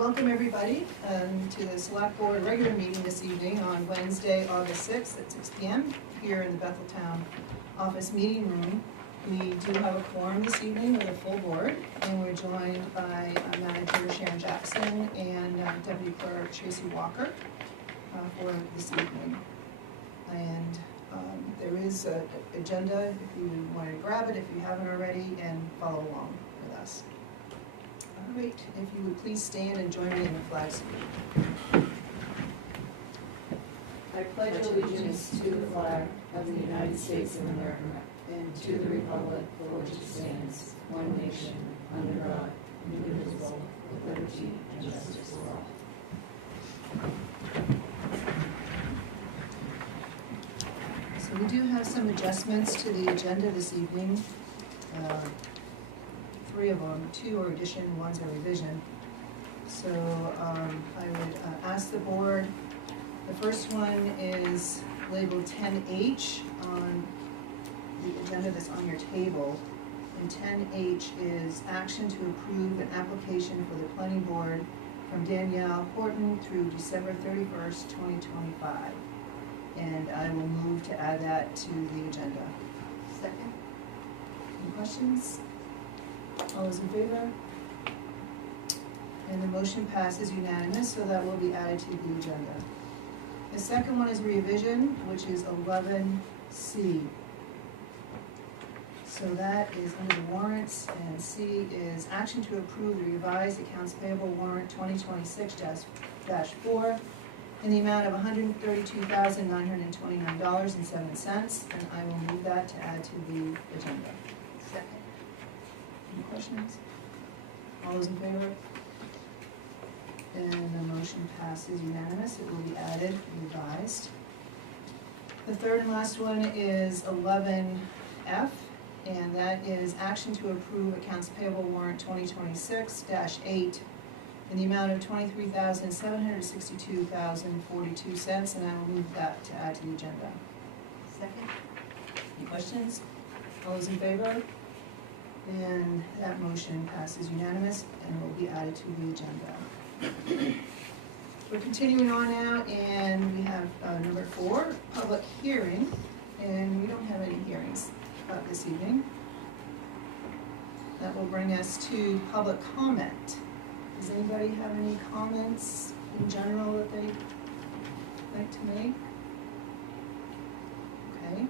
welcome everybody to the Select Board regular meeting this evening on Wednesday, August 6th at 6 p.m. here in the Bethel Town office meeting room. We do have a quorum this evening with a full board, and we're joined by Manager Sharon Jackson and Deputy Clerk Tracy Walker for this evening. And there is an agenda if you want to grab it, if you haven't already, and follow along with us. All right, if you would please stand and join me in the flag salute. I pledge allegiance to the flag of the United States of America and to the republic for which it stands, one nation, under God, indivisible, with liberty and justice for all. So we do have some adjustments to the agenda this evening. 3 of them, 2 are addition, 1's a revision. So I would ask the board, the first one is labeled 10H on the agenda that's on your table. And 10H is action to approve an application for the planning board from Danielle Horton through December 31st, 2025. And I will move to add that to the agenda. Second. Any questions? All those in favor? And the motion passes unanimous, so that will be added to the agenda. The second one is revision, which is 11C. So that is under the warrants, and C is action to approve the revised accounts payable warrant 2026-4 in the amount of $132,929.07, and I will move that to add to the agenda. Second. Any questions? All those in favor? And the motion passes unanimous. It will be added, revised. The third and last one is 11F, and that is action to approve accounts payable warrant 2026-8 in the amount of $23,762.42, and I will move that to add to the agenda. Second. Any questions? All those in favor? And that motion passes unanimous and will be added to the agenda. We're continuing on now, and we have number 4, public hearing, and we don't have any hearings this evening. That will bring us to public comment. Does anybody have any comments in general that they'd like to make? Okay.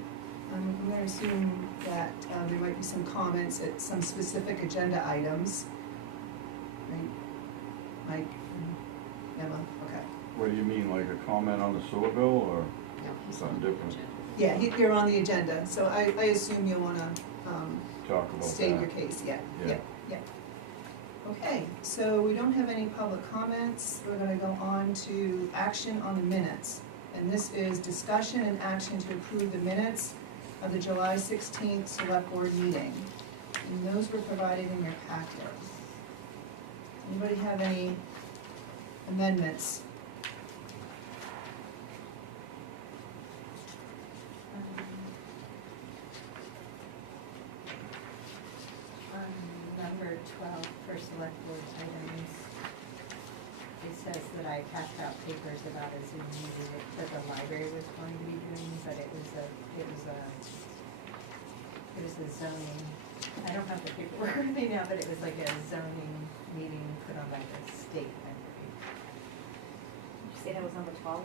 I'm going to assume that there might be some comments at some specific agenda items. Right? Mike and Emma, okay. What do you mean, like a comment on the sewer bill, or something different? Yeah, you're on the agenda, so I assume you'll want to Talk about state that. your case. Yeah. Okay, so we don't have any public comments. We're going to go on to action on the minutes. And this is discussion and action to approve the minutes of the July 16th Select Board meeting. And those were provided in your packet. Anybody have any amendments? Number 12 for select board items, it says that I passed out papers about a Zoom meeting that the library was going to be doing, but it was a zoning, I don't have the paperwork with me now, but it was like a zoning meeting put on by the state library. Did you say that was number 12?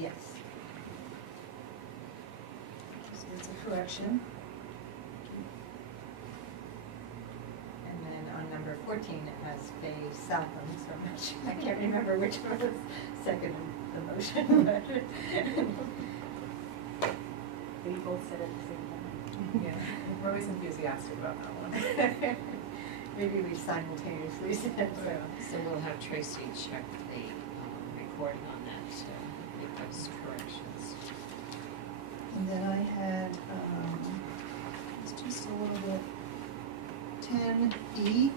Yes. So it's a correction. And then on number 14, it has Faye Southam, so I'm not sure, I can't remember which one was second the motion, but. We both said it at the same time. Yeah, we're always enthusiastic about that one. Maybe we simultaneously said so. So we'll have Tracy check the recording on that to make those corrections. And then I had, it's just a little bit, 10E,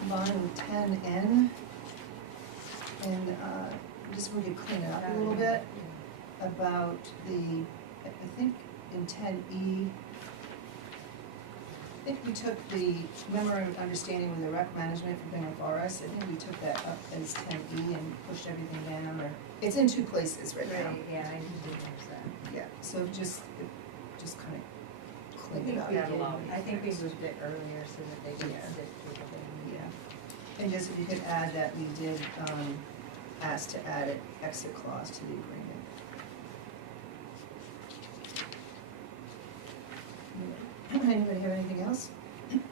combined with 10N, and just we could clean it up a little bit about the, I think in 10E, think we took the memorandum of understanding with the rec management for Bangor Forest, I think we took that up as 10E and pushed everything down, or, it's in two places right now. Right, yeah, I did notice that. Yeah, so just kind of I clean think it up. we That'll all did, be I think we fixed. moved it earlier so that they didn't Yeah. sit through the thing. Yeah, and just if you could add that we did, ask to add an exit clause to the agreement. Anybody have anything else? Any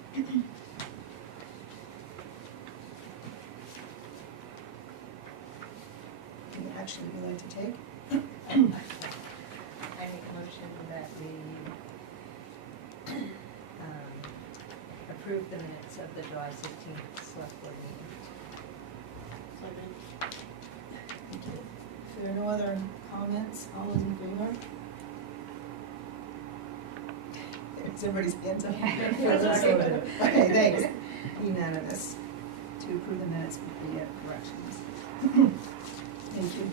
action you'd like to take? I make a motion that we approve the minutes of the July 16th select board meeting. Thank you. If there are no other comments, all those in favor? Is everybody's hands up? Okay, thanks. Unanimous to approve the minutes with the corrections. Thank you.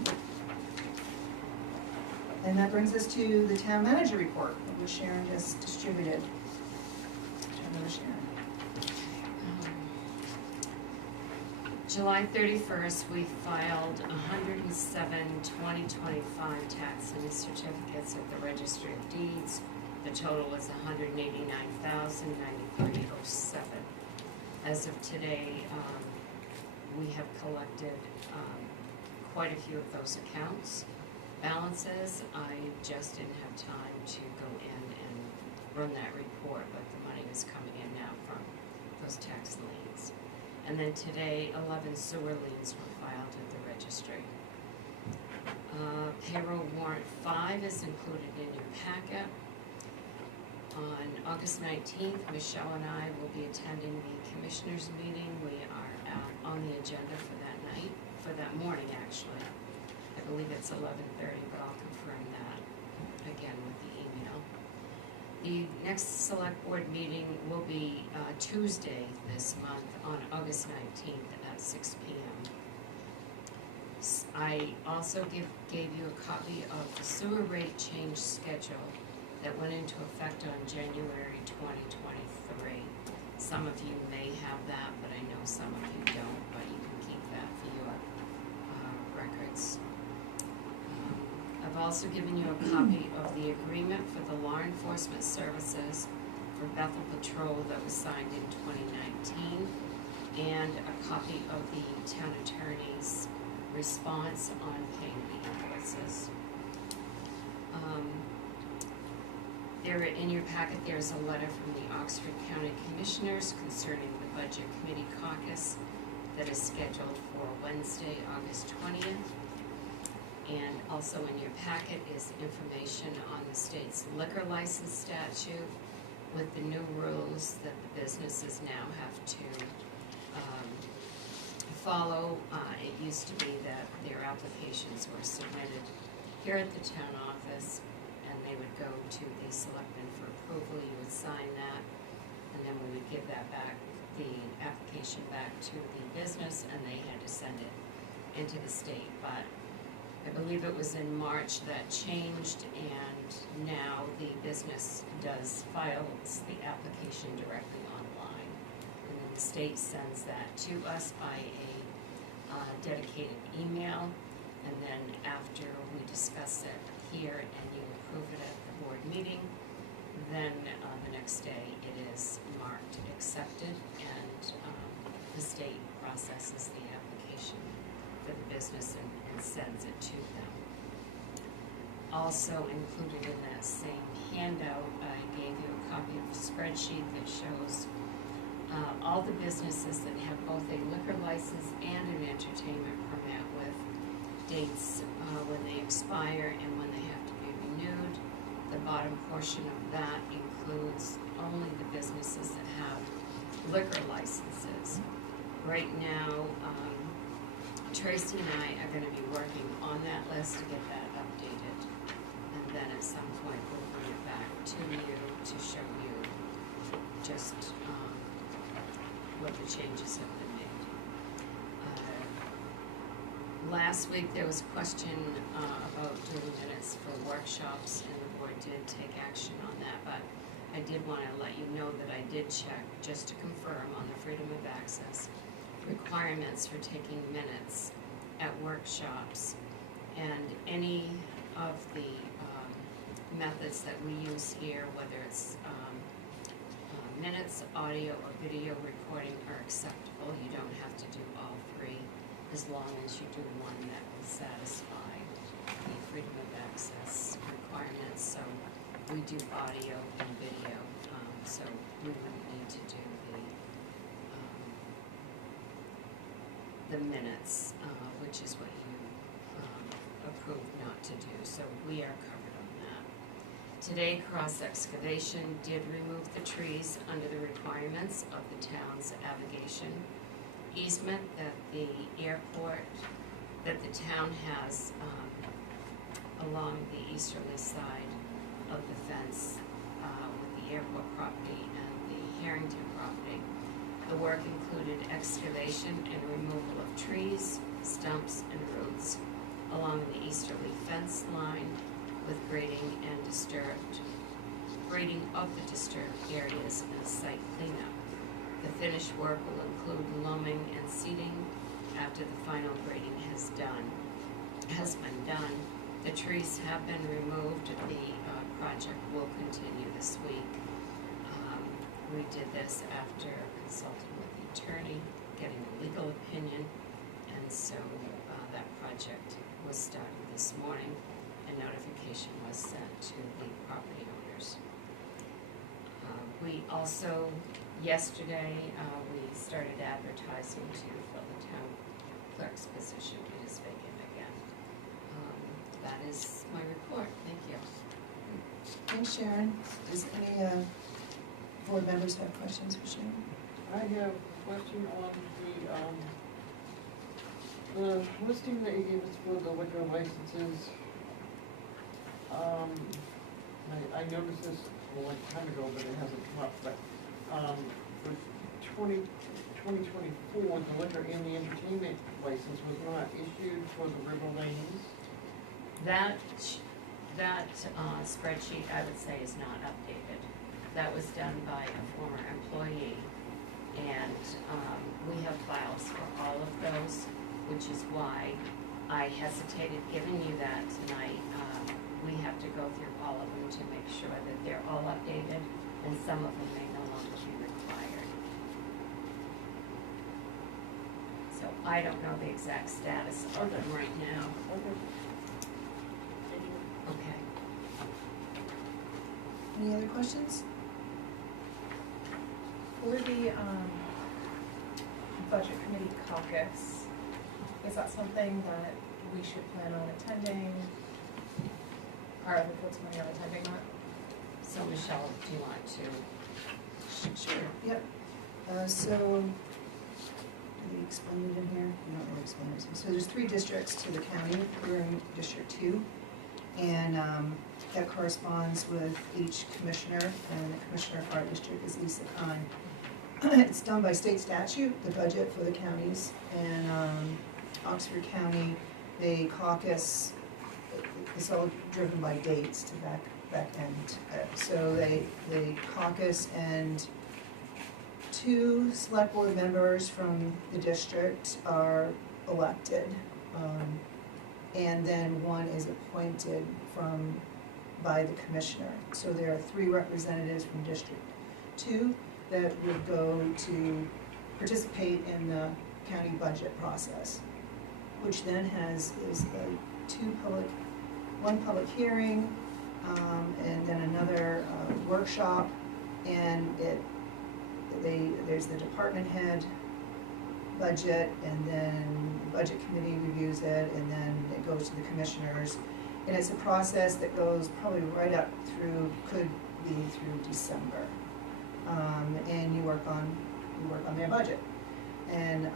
And that brings us to the town manager report, which Sharon just distributed. Turn over to Sharon. July 31st, we filed 107 2025 tax and certificates at the Registry of Deeds. The total was $189,093.07. As of today, we have collected quite a few of those accounts balances. I just didn't have time to go in and run that report, but the money is coming in now from those tax liens. And then today, 11 sewer liens were filed at the registry. Payroll warrant 5 is included in your packet. On August 19th, Michelle and I will be attending the commissioners meeting. We are on the agenda for that night, for that morning actually. I believe it's 11:30, but I'll confirm that again with the email. The next select board meeting will be Tuesday this month on August 19th at 6 p.m. I also gave you a copy of the sewer rate change schedule that went into effect on January 2023. Some of you may have that, but I know some of you don't, but you can keep that for your records. I've also given you a copy of the agreement for the law enforcement services for Bethel Patrol that was signed in 2019, and a copy of the town attorney's response on paying the invoices. In your packet, there's a letter from the Oxford County Commissioners concerning the Budget Committee caucus that is scheduled for Wednesday, August 20th. And also in your packet is information on the state's liquor license statute with the new rules that the businesses now have to follow. It used to be that their applications were submitted here at the town office, and they would go to the selectmen for approval. You would sign that, and then we would give that back, the application back to the business, and they had to send it into the state. But I believe it was in March that changed, and now the business files the application directly online. And then the state sends that to us by a dedicated email, and then after we discuss it here and you approve it at the board meeting, then the next day it is marked accepted, and the state processes the application for the business and sends it to them. Also included in that same handout, I gave you a copy of a spreadsheet that shows all the businesses that have both a liquor license and an entertainment permit with dates when they expire and when they have to be renewed. The bottom portion of that includes only the businesses that have liquor licenses. Right now, Tracy and I are going to be working on that list to get that updated, and then at some point we'll bring it back to you to show you just what the changes have been made. Last week there was a question about doing minutes for workshops, and the board did take action on that, but I did wanna let you know that I did check, just to confirm, on the freedom of access requirements for taking minutes at workshops. And any of the methods that we use here, whether it's minutes, audio, or video recording, are acceptable. You don't have to do all three, as long as you do one that will satisfy the freedom of access requirements. So we do audio and video, so we wouldn't need to do the minutes, which is what you approved not to do. So we are covered on that. Today, Cross Excavation did remove the trees under the requirements of the town's avigation easement that the airport, that the town has along the easterly side of the fence with the airport property and the Harrington property. The work included excavation and removal of trees, stumps, and roots along the easterly fence line with grading of the disturbed areas and site cleanup. The finished work will include loaming and seeding after the final grading has been done. The trees have been removed. The project will continue this week. We did this after consulting with the attorney, getting a legal opinion, and so that project was started this morning, and notification was sent to the property owners. We also, yesterday, we started advertising to fill the town clerk's position. It is vacant again. That is my report. Thank you. Thanks, Sharon. Does any board members have questions for Sharon? I have a question on the listing that you gave us for the liquor licenses. I noticed this a long time ago, but it hasn't come up, but, for 2024, the liquor and the entertainment license was not issued for the River Lanes. That spreadsheet, I would say, is not updated. That was done by a former employee, and we have files for all of those, which is why I hesitated giving you that tonight. We have to go through all of them to make sure that they're all updated, and some of them may no longer be required. So I don't know the exact status of them right now. Okay. Thank you. Okay. Any other questions? For the budget committee caucus, is that something that we should plan on attending? Are other folks planning on attending that? So Michelle, do you want to? Sure. Yep. So, do we explain it in here? We don't really explain it. So there's 3 districts to the county. We're in District 2. And that corresponds with each commissioner, and the commissioner of our district is Lisa Khan. It's done by state statute, the budget for the counties, and Oxford County, they caucus, it's all driven by dates to back end. So they caucus, and 2 select board members from the district are elected. And then 1 is appointed by the commissioner. So there are 3 representatives from District 2 that would go to participate in the county budget process, which then is one public hearing, and then another workshop, and there's the department head budget, and then the budget committee reviews it, and then it goes to the commissioners. And it's a process that goes probably right up through, could be through December. And you work on their budget. And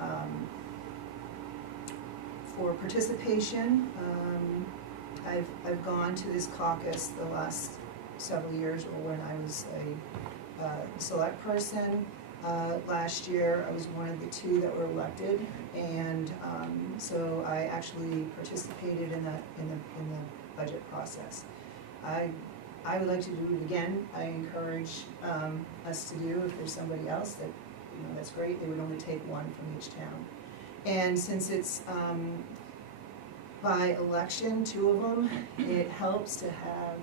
for participation, I've gone to this caucus the last several years, or when I was a select person. Last year, I was one of the 2 that were elected, and so I actually participated in the budget process. I would like to do it again. I encourage us to do, if there's somebody else that, that's great. They would only take one from each town. And since it's by election, 2 of them, it helps to have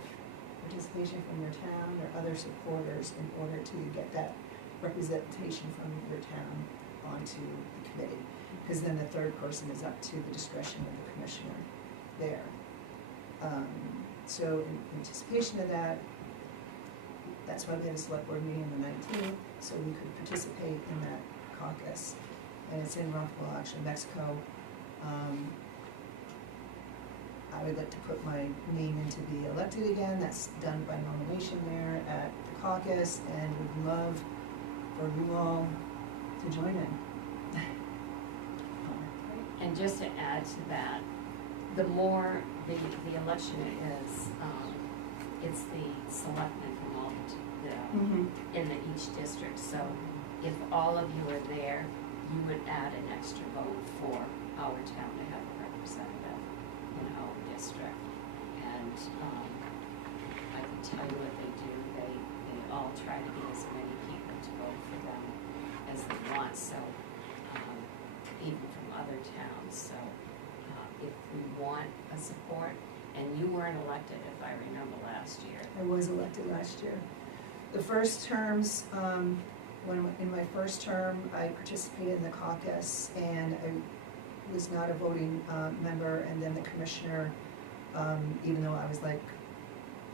participation from your town or other supporters in order to get that representation from your town onto the committee. Because then the 3rd person is up to the discretion of the commissioner there. So in anticipation of that, that's why we had a select board meeting on the 19th, so we could participate in that caucus. And it's in Rockville, actually, Mexico. I would like to put my name in to be elected again. That's done by nomination there at the caucus, and would love for you all to join in. And just to add to that, the more the election is, it's the selectmen from all in each district. So if all of you are there, you would add an extra vote for our town to have a representative in our district. And I can tell you what they do. They all try to get as many people to vote for them as they want. So even from other towns. So if we want a support, and you weren't elected, if I remember last year. I was elected last year. The first terms, in my first term, I participated in the caucus, and I was not a voting member, and then the commissioner, even though I was like,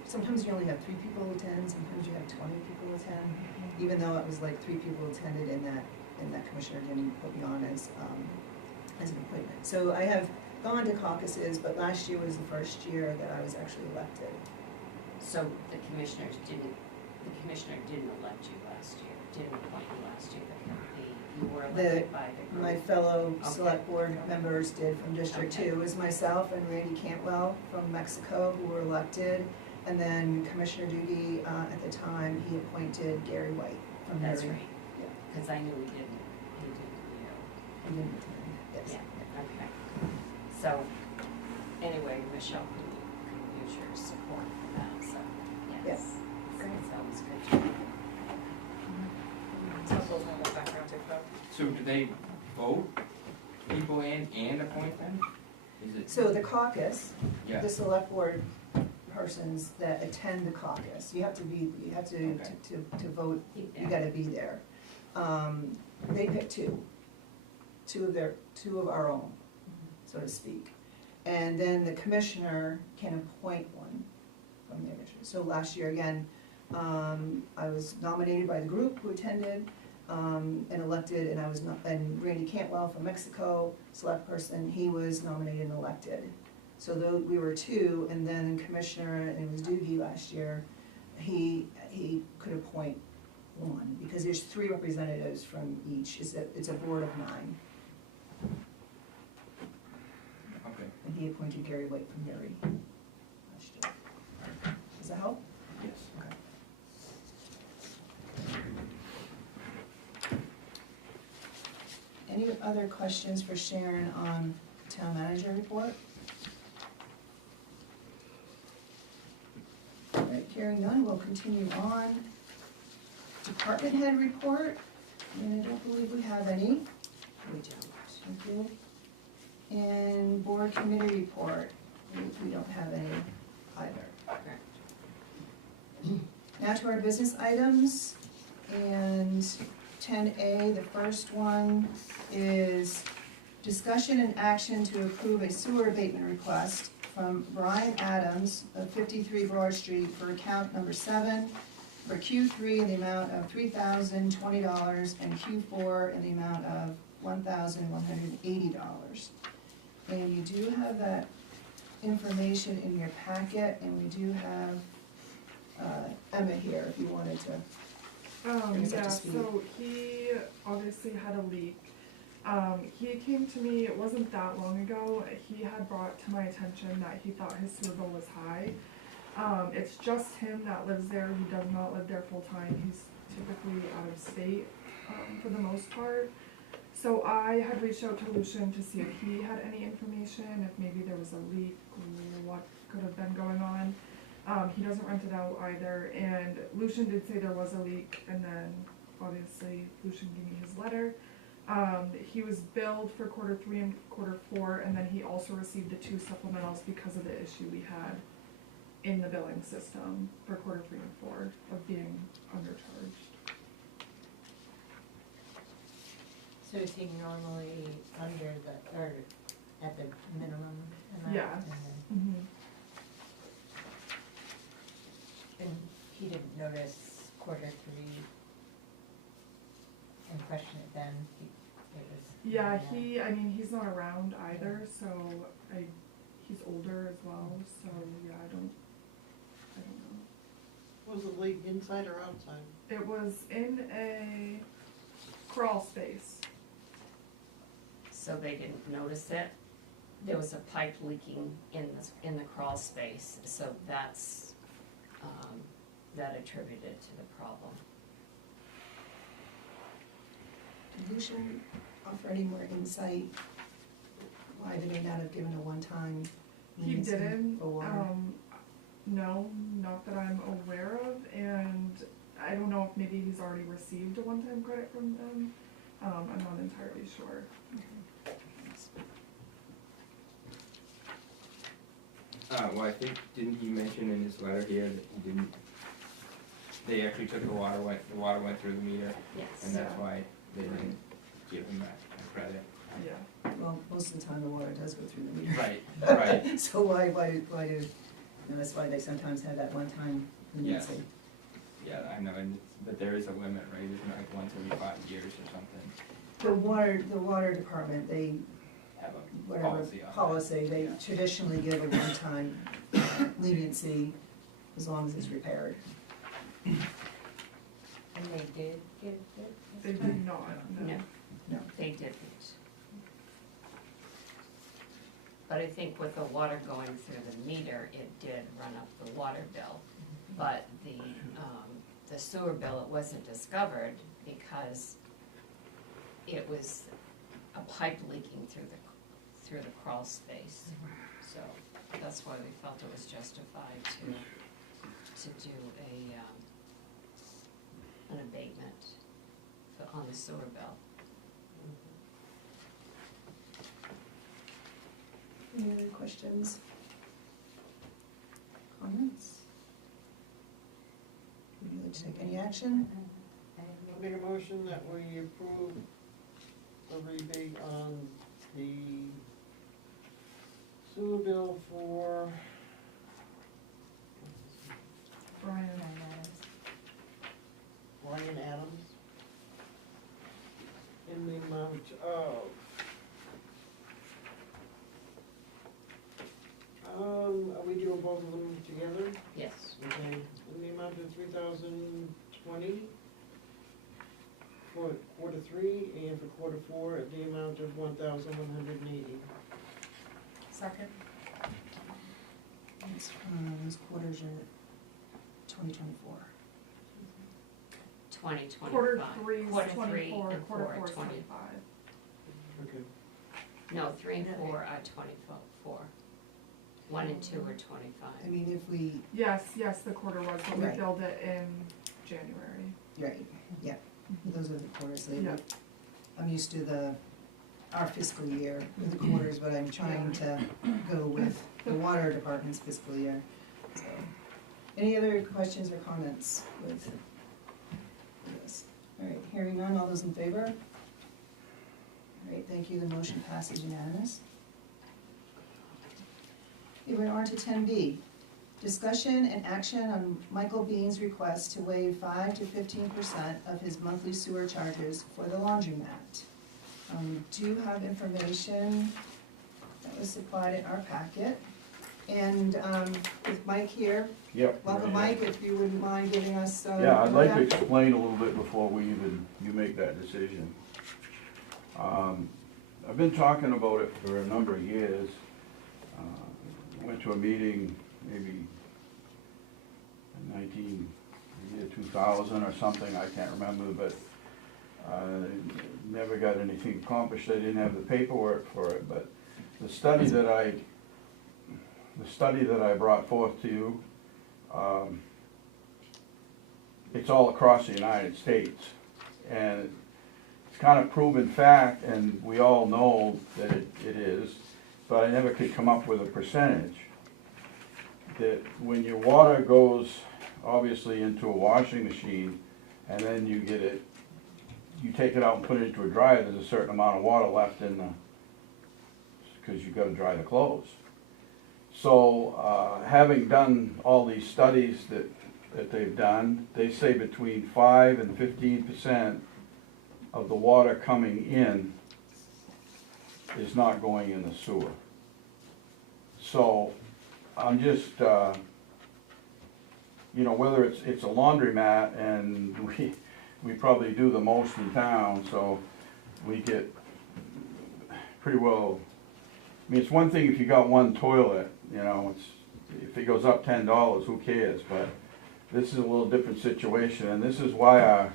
sometimes you only have 3 people attend, sometimes you have 20 people attend, even though it was like 3 people attended, and that commissioner didn't put me on as an appointment. So I have gone to caucuses, but last year was the first year that I was actually elected. So the commissioner didn't elect you last year, didn't appoint you last year, you were elected by the group? My fellow Okay. select board members did from District Okay. 2, it was myself and Randy Cantwell from Mexico who were elected, and then Commissioner Duty, at the time, he appointed Gary White from That's Erie. right, Yeah, because I knew he didn't, he didn't attend, yes. yeah, okay. So, anyway, Michelle could use your support for that, so, yes. Great. Sounds good. It's helpful to have that background info. So do they vote people in and appoint them? Is it? So the caucus, Yeah, the select board persons that attend the caucus, you have to Okay. to vote, you gotta be there. They pick two of our own, so to speak. And then the commissioner can appoint one from their district. So last year, again, I was nominated by the group who attended, and elected, and and Randy Cantwell from Mexico, select person, he was nominated and elected. So we were 2, and then Commissioner, and it was Doogie last year, he could appoint 1, because there's 3 representatives from each, it's a board of 9. okay, And he appointed Gary White from Erie last year. Does that help? yes. Okay. Any other questions for Sharon on town manager report? All right, hearing none, we'll continue on. Department head report, and I don't believe we have any. We don't. Thank you. And board committee report, we don't have any either. Correct. Now to our business items, and 10A, the first one is discussion and action to approve a sewer abatement request from Brian Adams of 53 Broad Street for account number 7 for Q3 in the amount of $3,020 and Q4 in the amount of $1,180. And you do have that information in your packet, and we do have Emma here if you wanted to. Bring us up Yeah, to speed. so he obviously had a leak. He came to me, it wasn't that long ago, he had brought to my attention that he thought his sewer bill was high. It's just him that lives there, he does not live there full time, he's typically out of state, for the most part. So I had reached out to Lucian to see if he had any information, if maybe there was a leak, what could have been going on. He doesn't rent it out either, and Lucian did say there was a leak, and then obviously Lucian gave me his letter. He was billed for quarter 3 and quarter 4, and then he also received the 2 supplementals because of the issue we had in the billing system for quarter 3 and 4 of being undercharged. So is he normally under the, or at the minimum amount? Yeah. And then- Mm-hmm. And he didn't notice quarter 3 and question it then, it was. Yeah, he's not around either, so he's older as well, so yeah, I don't know. Was the leak inside or outside? It was in a crawl space. So they didn't notice it. There was a pipe leaking in the crawl space, so that's, that attributed to the problem. Did Lucian offer any more insight? Why did he not have given a one-time He leniency didn't, for water? no, not that I'm aware of, and I don't know if maybe he's already received a one-time credit from them. I'm not entirely sure. Well, I think, didn't he mention in his letter here that he didn't, they actually took the water went through the meter, Yes. and that's Yeah. why they didn't give him a credit. Yeah. Well, most of the time the water does go through the meter. Right, right, So why do, that's why they sometimes have that one-time leniency. yeah, I know, but there is a limit, right, isn't it like once every 5 years or something? The water department, they, Have a whatever policy on that. policy, they Yeah. traditionally give a one-time leniency as long as it's repaired. And they did give it? They did not, no. No, No. they didn't. But I think with the water going through the meter, it did run up the water bill. But the sewer bill, it wasn't discovered because it was a pipe leaking through the crawl space. So that's why we felt it was justified to do an abatement on the sewer bill. Any other questions? Comments? Would you like to take any action? I make a motion that we approve the rebate on the sewer bill for Brian, Ryan Adams in the amount of are we doing both of them together? Yes. Okay, in the amount of 3,020 for quarter 3, and for quarter 4 at the amount of 1,180. Second? Those quarters are 2024. 2025. quarter 3 is Quarter three 24, and quarter 4 4 are is 20. 25. Okay. No, 3 and 4 are 24. 1 and 2 are 25. I mean, if we, Yes, the quarter was, but we Right. billed it in January. right, yeah, those are the quarters, Yeah. I'm used to our fiscal year with the quarters, but I'm trying to go with the water department's fiscal year, so. Any other questions or comments with this? All right, hearing none, all those in favor? All right, thank you, the motion passes unanimous. Okay, we're on to 10B. Discussion and action on Michael Bean's request to waive 5 to 15% of his monthly sewer charges for the laundromat. Do have information that was supplied in our packet. And with Mike here, Yep. welcome Mike, if you wouldn't mind giving us. Yeah, I'd like to explain a little bit before you make that decision. I've been talking about it for a number of years. Went to a meeting maybe in year 2000 or something, I can't remember, but never got anything accomplished. I didn't have the paperwork for it, but the study that I brought forth to you it's all across the United States. And it's kind of proven fact, and we all know that it is, but I never could come up with a percentage. That when your water goes obviously into a washing machine, and then you take it out and put it into a dryer, there's a certain amount of water left in the, because you've got to dry the clothes. So having done all these studies that they've done, they say between 5 and 15% of the water coming in is not going in the sewer. So I'm just, you know, whether it's a laundromat, and we probably do the most in town, so we get pretty well. I mean, it's one thing if you got one toilet, you know, if it goes up $10, who cares? But this is a little different situation, and this is why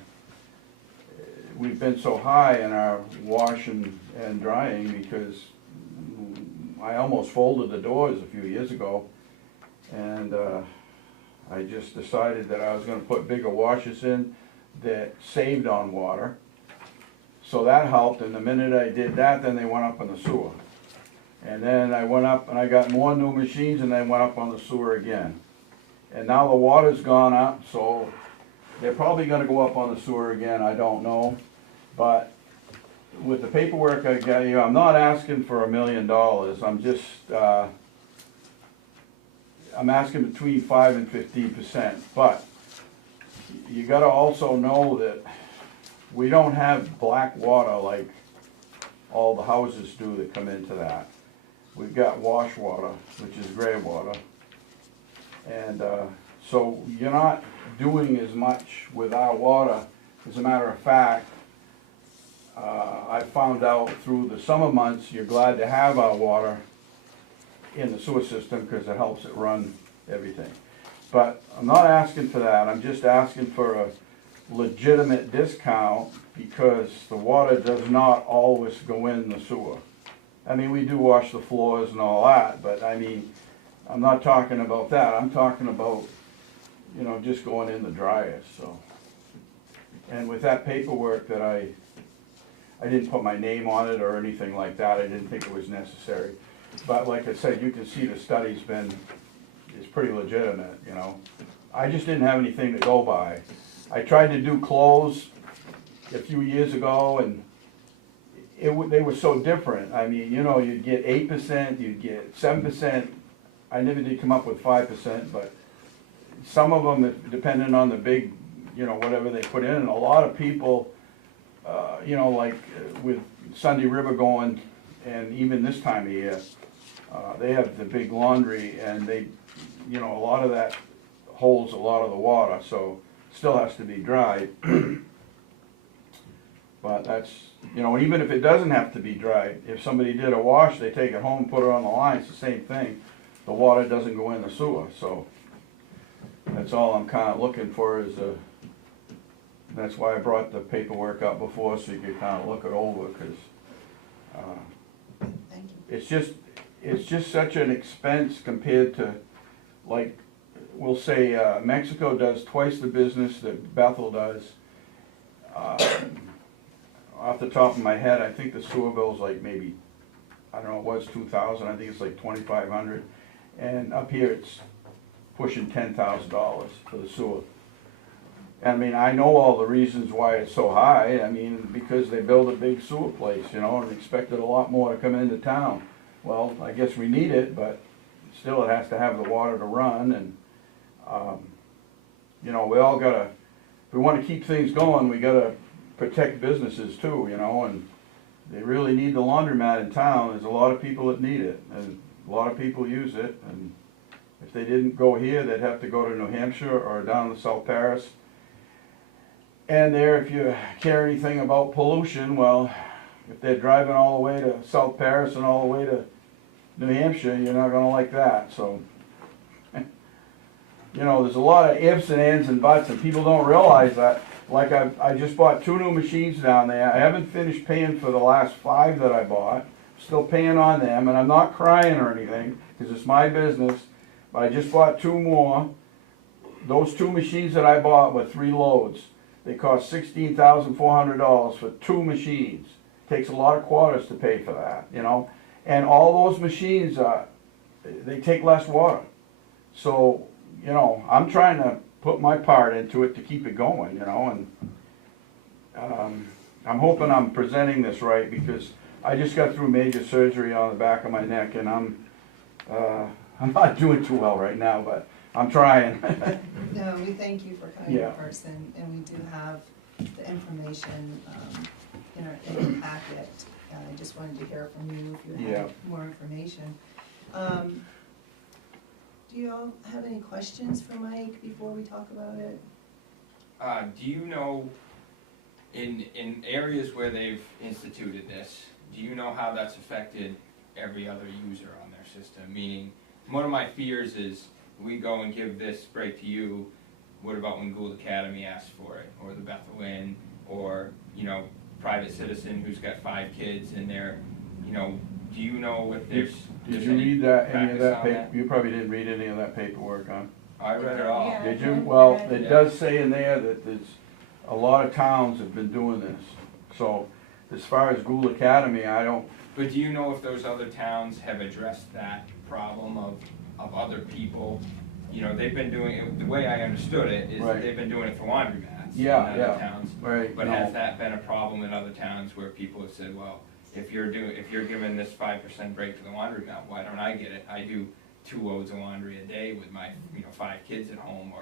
we've been so high in our washing and drying, because I almost folded the doors a few years ago, and I just decided that I was going to put bigger washers in that saved on water. So that helped, and the minute I did that, then they went up in the sewer. And then I went up and I got more new machines, and they went up on the sewer again. And now the water's gone up, so they're probably gonna go up on the sewer again, I don't know. But with the paperwork I got you, I'm not asking for $1 million. I'm just, I'm asking between 5 and 15%. But you gotta also know that we don't have black water like all the houses do that come into that. We've got wash water, which is gray water. And so you're not doing as much with our water. As a matter of fact, I found out through the summer months, you're glad to have our water in the sewer system because it helps it run everything. But I'm not asking for that. I'm just asking for a legitimate discount, because the water does not always go in the sewer. I mean, we do wash the floors and all that, but I mean, I'm not talking about that. I'm talking about, you know, just going in the dryer, so. And with that paperwork that I didn't put my name on it or anything like that. I didn't think it was necessary. But like I said, you can see the study's is pretty legitimate, you know. I just didn't have anything to go by. I tried to do clothes a few years ago, and they were so different. I mean, you know, you'd get 8%, you'd get 7%. I never did come up with 5%, but some of them, depending on the big, you know, whatever they put in, and a lot of people, you know, like with Sunday River going, and even this time of year, they have the big laundry, and they, you know, a lot of that holds a lot of the water, so still has to be dried. But that's, you know, even if it doesn't have to be dried, if somebody did a wash, they take it home, put it on the line, it's the same thing. The water doesn't go in the sewer, so that's all I'm kind of looking for is that's why I brought the paperwork up before, so you could kind of look it over, because Thank you. it's just such an expense compared to, like, we'll say Mexico does twice the business that Bethel does. Off the top of my head, I think the sewer bill's like maybe, I don't know, it was 2,000, I think it's like 2,500. And up here it's pushing $10,000 for the sewer. I mean, I know all the reasons why it's so high. I mean, because they build a big sewer place, you know, and expected a lot more to come into town. Well, I guess we need it, but still it has to have the water to run, and you know, we all gotta, if we want to keep things going, we gotta protect businesses too, you know, and they really need the laundromat in town. There's a lot of people that need it, and a lot of people use it, and if they didn't go here, they'd have to go to New Hampshire or down to South Paris. And there, if you care anything about pollution, well, if they're driving all the way to South Paris and all the way to New Hampshire, you're not gonna like that, so. You know, there's a lot of ifs and ands and buts, and people don't realize that. Like I just bought 2 new machines down there. I haven't finished paying for the last 5 that I bought. Still paying on them, and I'm not crying or anything, because it's my business. But I just bought 2 more. those two machines that I bought were 3 loads. They cost $16,400 for 2 machines. Takes a lot of quarters to pay for that, you know? And all those machines, they take less water. So, you know, I'm trying to put my part into it to keep it going, you know, and I'm hoping I'm presenting this right, because I just got through major surgery on the back of my neck, and I'm not doing too well right now, but I'm trying. No, we thank you for coming Yeah. in person, and we do have the information in the packet. I just wanted to hear from you if you Yeah. had more information. Do you all have any questions for Mike before we talk about it? Do you know, in areas where they've instituted this, do you know how that's affected every other user on their system? Meaning, one of my fears is, we go and give this break to you, what about when Gould Academy asks for it, or the Bethel Inn, or, you know, private citizen who's got 5 kids and they're, you know, do you know if there's Did you any read that, any of practice that on paper? You probably didn't read any of that paperwork, huh? I read it all. Yeah. Did you? Yeah. Well, Yeah. it does say in there that there's, a lot of towns have been doing this. So, as far as Gould Academy, I don't, But do you know if those other towns have addressed that problem of other people? You know, they've been doing it, the way I understood it is Right. that they've been doing it for laundromats Yeah, in yeah. other towns. right, But no. has that been a problem in other towns where people have said, well, if you're giving this 5% break to the laundromat, why don't I get it? I do 2 loads of laundry a day with my, 5 kids at home,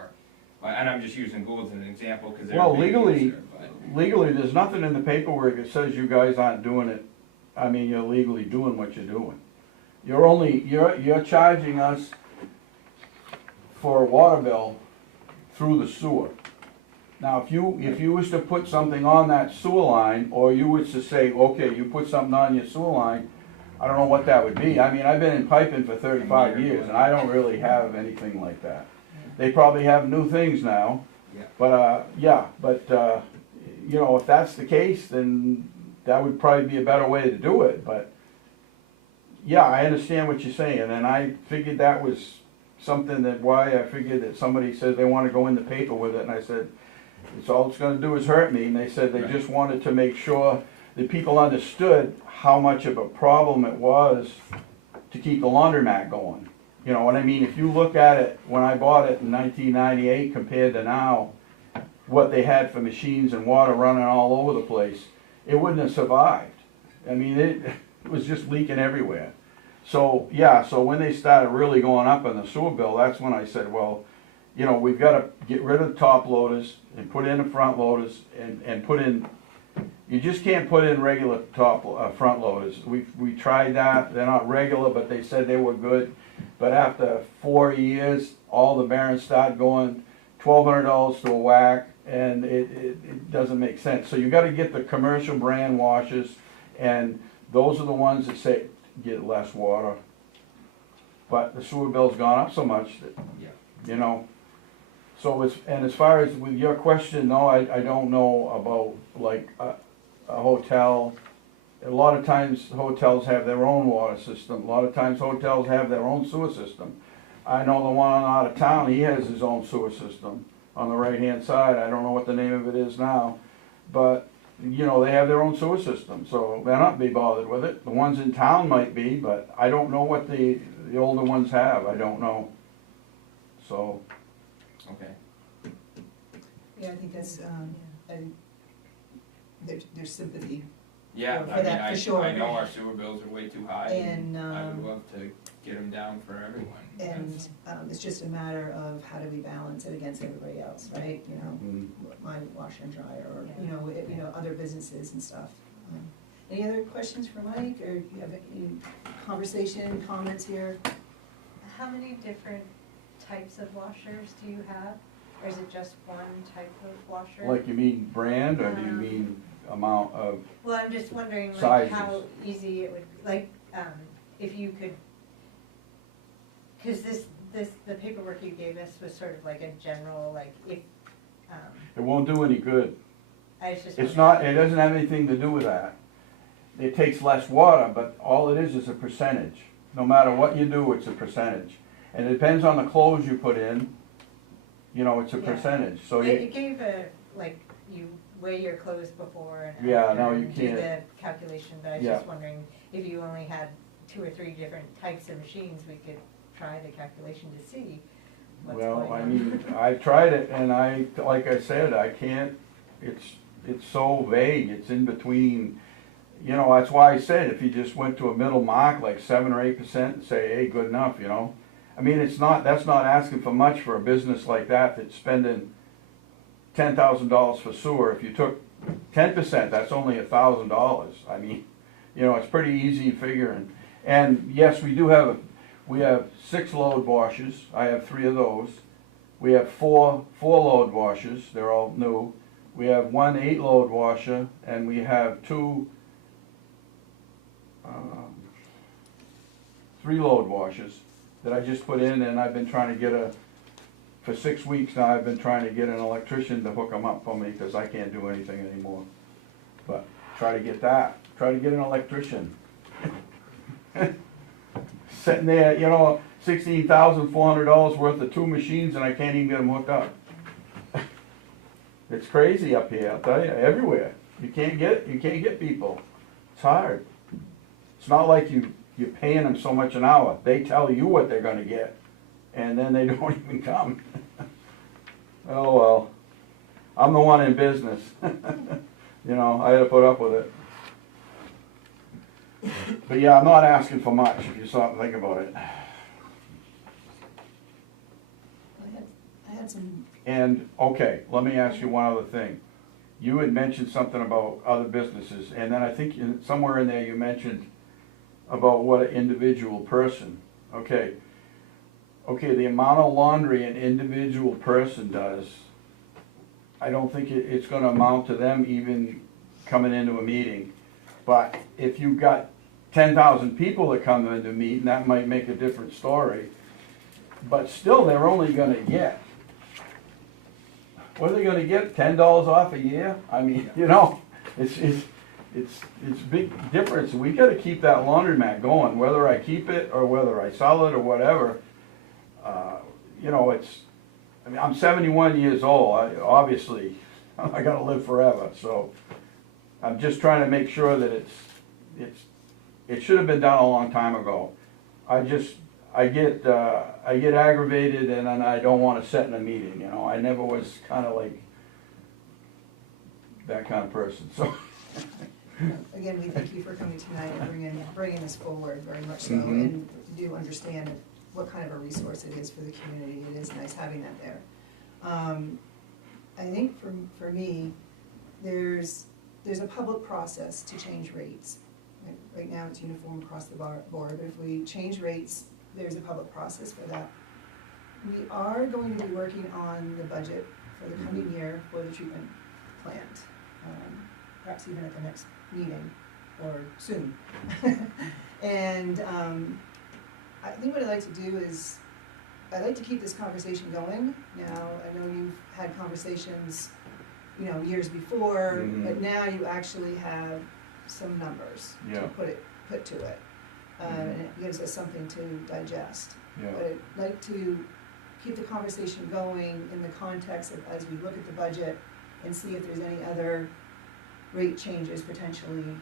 and I'm just using Gould as an example because they're Well, a big legally, user, but. legally, there's nothing in the paperwork that says you guys aren't doing it. I mean, you're legally doing what you're doing. You're charging us for a water bill through the sewer. Now, if you was to put something on that sewer line, or you was to say, okay, you put something on your sewer line, I don't know what that would be. I mean, I've been in piping for 35 years, and I don't really have anything like that. They probably have new things now, Yeah. but, you know, if that's the case, then that would probably be a better way to do it, but, yeah, I understand what you're saying, and I figured that was something I figured that somebody said they want to go in the paper with it, and I said, it's all it's gonna do is hurt me, and they said they Right. just wanted to make sure that people understood how much of a problem it was to keep the laundromat going. You know what I mean? If you look at it, when I bought it in 1998 compared to now, what they had for machines and water running all over the place, it wouldn't have survived. I mean, it was just leaking everywhere. So, yeah, so when they started really going up on the sewer bill, that's when I said, well, you know, we've got to get rid of the top loaders and put in the front loaders and put in, you just can't put in regular front loaders. We tried that, they're not regular, but they said they were good. But after 4 years, all the barons started going $1,200 to a whack, and it doesn't make sense. So you got to get the commercial brand washers, and those are the ones that say get less water. But the sewer bill's gone up so much that, Yeah. you know. So as far as with your question, no, I don't know about like a hotel. A lot of times hotels have their own water system. A lot of times hotels have their own sewer system. I know the one out of town, he has his own sewer system on the right-hand side. I don't know what the name of it is now. But, you know, they have their own sewer system, so they're not be bothered with it. The ones in town might be, but I don't know what the older ones have. I don't know. So, Okay. Yeah, I think that's, there's sympathy. Yeah, For I mean, that, for sure. I know our sewer bills are way too high, And, and I would love to get them down for everyone. And it's just a matter of how do we balance it against everybody else, right? You know, mm. my washer and dryer, or, you know, other businesses and stuff. Any other questions for Mike, or you have any conversation, comments here? How many different types of washers do you have? Or is it just one type of washer? Like, you mean brand, or do you mean amount of, Well, I'm just wondering like Sizes. how easy it would, like, if you could, cause the paperwork you gave us was sort of like a general, like, if, it won't do any good. I was just. It's wondering- not, it doesn't have anything to do with that. It takes less water, but all it is a percentage. No matter what you do, it's a percentage. And it depends on the clothes you put in. you know, it's a Yeah. percentage, so It you, gave a, like, you weigh your clothes before and Yeah, after no, you and do can't. the calculation, but I was Yeah. just wondering if you only had 2 or 3 different types of machines, we could try the calculation to see what's going on. well, I mean, I tried it, and like I said, I can't, it's so vague, it's in between, you know, that's why I said, if you just went to a middle mark, like 7 or 8%, and say, hey, good enough, you know? I mean, that's not asking for much for a business like that that's spending $10,000 for sewer. If you took 10%, that's only $1,000. I mean, you know, it's pretty easy figuring. And yes, we have 6 load washers. I have 3 of those. We have 4 load washers. They're all new. We have 1 8 load washer, and we have 2 3 load washers that I just put in, and I've been trying to get for 6 weeks now, I've been trying to get an electrician to hook them up for me, because I can't do anything anymore. But try to get an electrician. Sitting there, you know, $16,400 worth of 2 machines, and I can't even get them hooked up. It's crazy up here, I'll tell you, everywhere. You can't get people. It's hard. It's not like you're paying them so much an hour. They tell you what they're gonna get, and then they don't even come. Oh well, I'm the one in business. You know, I had to put up with it. But yeah, I'm not asking for much, if you stop and think about it. I had some, And, okay, let me ask you one other thing. You had mentioned something about other businesses, and then I think somewhere in there you mentioned about what an individual person. Okay, the amount of laundry an individual person does, I don't think it's gonna amount to them even coming into a meeting. But if you've got 10,000 people that come into a meeting, that might make a different story. But still, they're only gonna get, what are they gonna get, $10 off a year? I mean, you know, it's big difference. We gotta keep that laundromat going, whether I keep it or whether I sell it or whatever. You know, I mean, I'm 71 years old, obviously, I gotta live forever, so I'm just trying to make sure that it should have been done a long time ago. I get aggravated, and then I don't wanna sit in a meeting, you know, I never was kinda like that kind of person, so. again, we thank you for coming tonight and bringing this forward very much so, Mhm. and do understand what kind of a resource it is for the community. It is nice having that there. I think for me, there's a public process to change rates. Right now, it's uniform across the board, but if we change rates, there's a public process for that. We are going to be working on the budget for the coming year for the treatment plant, perhaps even at the next meeting, or soon. And I think what I'd like to do is, I'd like to keep this conversation going. Now, I know you've had conversations, you know, years before, Mhm. but now you actually have some numbers Yeah. to put to it. And it gives us something to digest. Yeah. But I'd like to keep the conversation going in the context of, as we look at the budget and see if there's any other rate changes potentially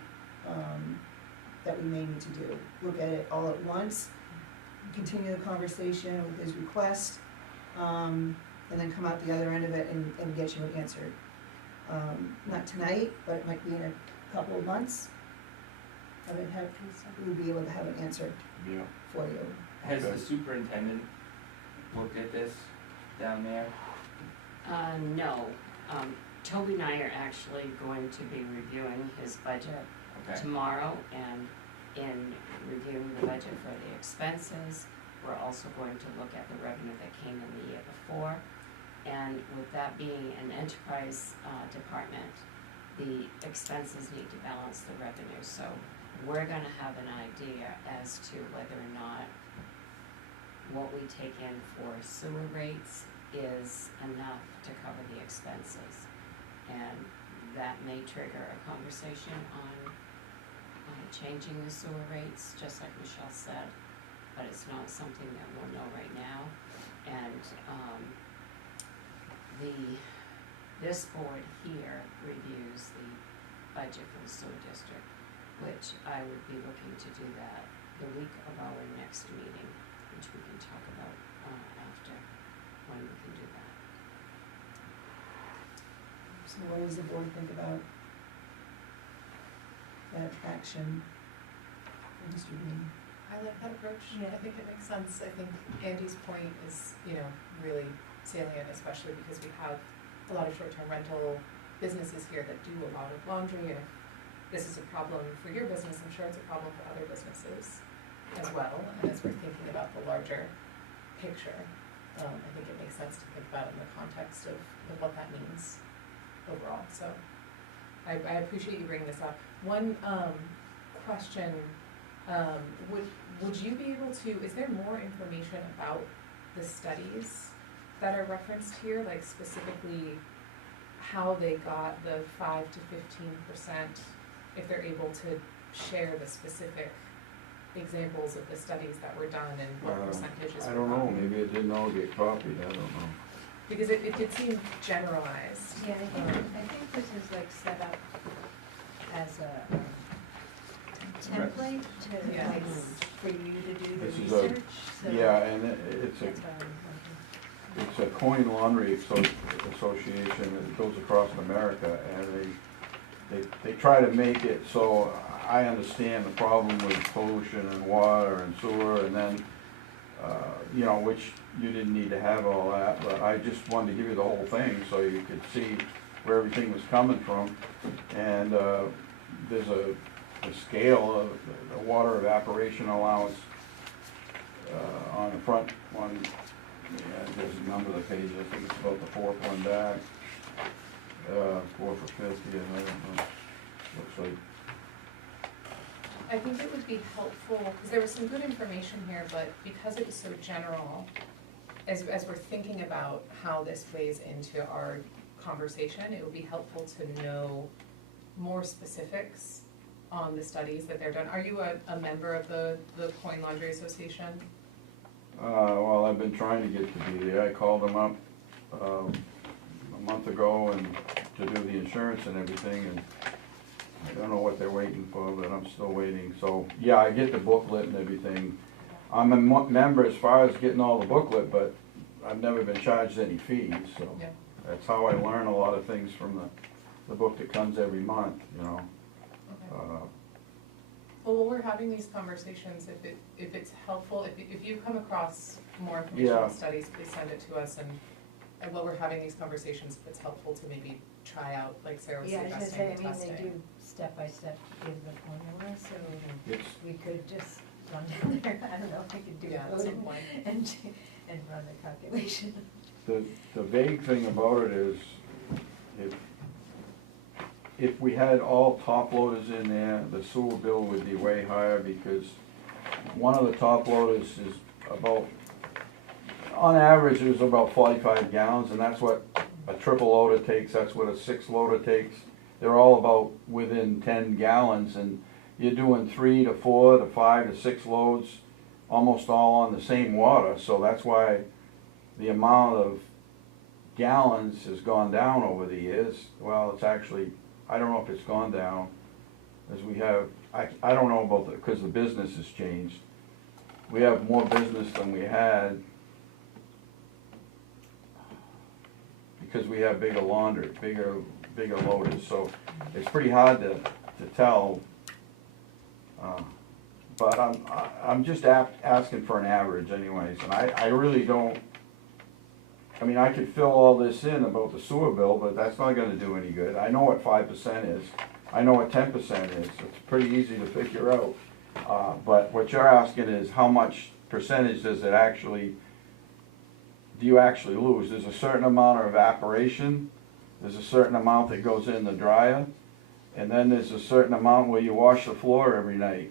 that we may need to do. Look at it all at once, continue the conversation with his request, and then come out the other end of it and get you an answer. Not tonight, but it might be in a couple of months. We'll be able to have an answer Yeah. for you. Has Okay. the superintendent looked at this down there? No, Toby and I are actually going to be reviewing his budget Okay. tomorrow, and in reviewing the budget for the expenses, we're also going to look at the revenue that came in the year before. And with that being an enterprise department, the expenses need to balance the revenue. So we're gonna have an idea as to whether or not what we take in for sewer rates is enough to cover the expenses. And that may trigger a conversation on changing the sewer rates, just like Michelle said, but it's not something that we'll know right now. And this board here reviews the budget for the sewer district, which I would be looking to do that the week of our next meeting, which we can talk about, after, when we can do that. So what does the board think about that action for Mr. Bean? I like that approach. Yeah. I think it makes sense. I think Andy's point is, you know, really salient, especially because we have a lot of short-term rental businesses here that do a lot of laundry. And if this is a problem for your business, I'm sure it's a problem for other businesses as well. And as we're thinking about the larger picture, I think it makes sense to think about in the context of what that means overall. So I appreciate you bringing this up. One question, would you be able to, is there more information about the studies that are referenced here, like specifically how they got the 5 to 15%, if they're able to share the specific examples of the studies that were done and what percentages I were don't know, copied? maybe it didn't all get copied, I don't know. Because it did seem generalized. Yeah, I think this is like set up as a template to, Yeah. like, for you to do the This is a- research, so. Yeah, and it's That's why I was it's a coin laundry association that goes across America, and they try to make it so I understand the problem with pollution and water and sewer, and then, you know, which you didn't need to have all that, but I just wanted to give you the whole thing so you could see where everything was coming from. And there's a scale of the water evaporation allowance on the front one. Yeah, there's a number of the pages, I think it's about the fourth one back. 4 for 50, and I don't know, looks like. I think it would be helpful, because there was some good information here, but because it was so general, as we're thinking about how this plays into our conversation, it would be helpful to know more specifics on the studies that they're done. Are you a member of the Coin Laundry Association? Well, I've been trying to get to be there. I called them up a month ago and to do the insurance and everything, and I don't know what they're waiting for, but I'm still waiting. So, yeah, I get the booklet and everything. I'm a member as far as getting all the booklet, but I've never been charged any fees, so Yeah. that's how I learn a lot of things from the book that comes every month, you know. Okay. Well, when we're having these conversations, if it's helpful, if you come across more information Yeah. on studies, please send it to us, and while we're having these conversations, if it's helpful to maybe try out, like Sarah was Yeah, I was gonna suggesting, say, the I mean, testing. they do step by step give the formula, so It's, we could just run down there, I don't know if I could do Yeah, it at some point. and run the calculation. the vague thing about it is, if we had all top loaders in there, the sewer bill would be way higher, because one of the top loaders is about, on average, it was about 45 gallons, and that's what a triple loader takes, that's what a 6 loader takes. They're all about within 10 gallons, and you're doing 3 to 4 to 5 to 6 loads, almost all on the same water, so that's why the amount of gallons has gone down over the years. Well, it's actually, I don't know if it's gone down, as we have, I don't know about because the business has changed. We have more business than we had, because we have bigger laundry, bigger loaders, so it's pretty hard to tell. But I'm just asking for an average anyways, and I really don't, I mean, I could fill all this in about the sewer bill, but that's not gonna do any good. I know what 5% is, I know what 10% is, it's pretty easy to figure out. But what you're asking is how much percentage does it actually, do you actually lose? There's a certain amount of evaporation, there's a certain amount that goes in the dryer, and then there's a certain amount where you wash the floor every night.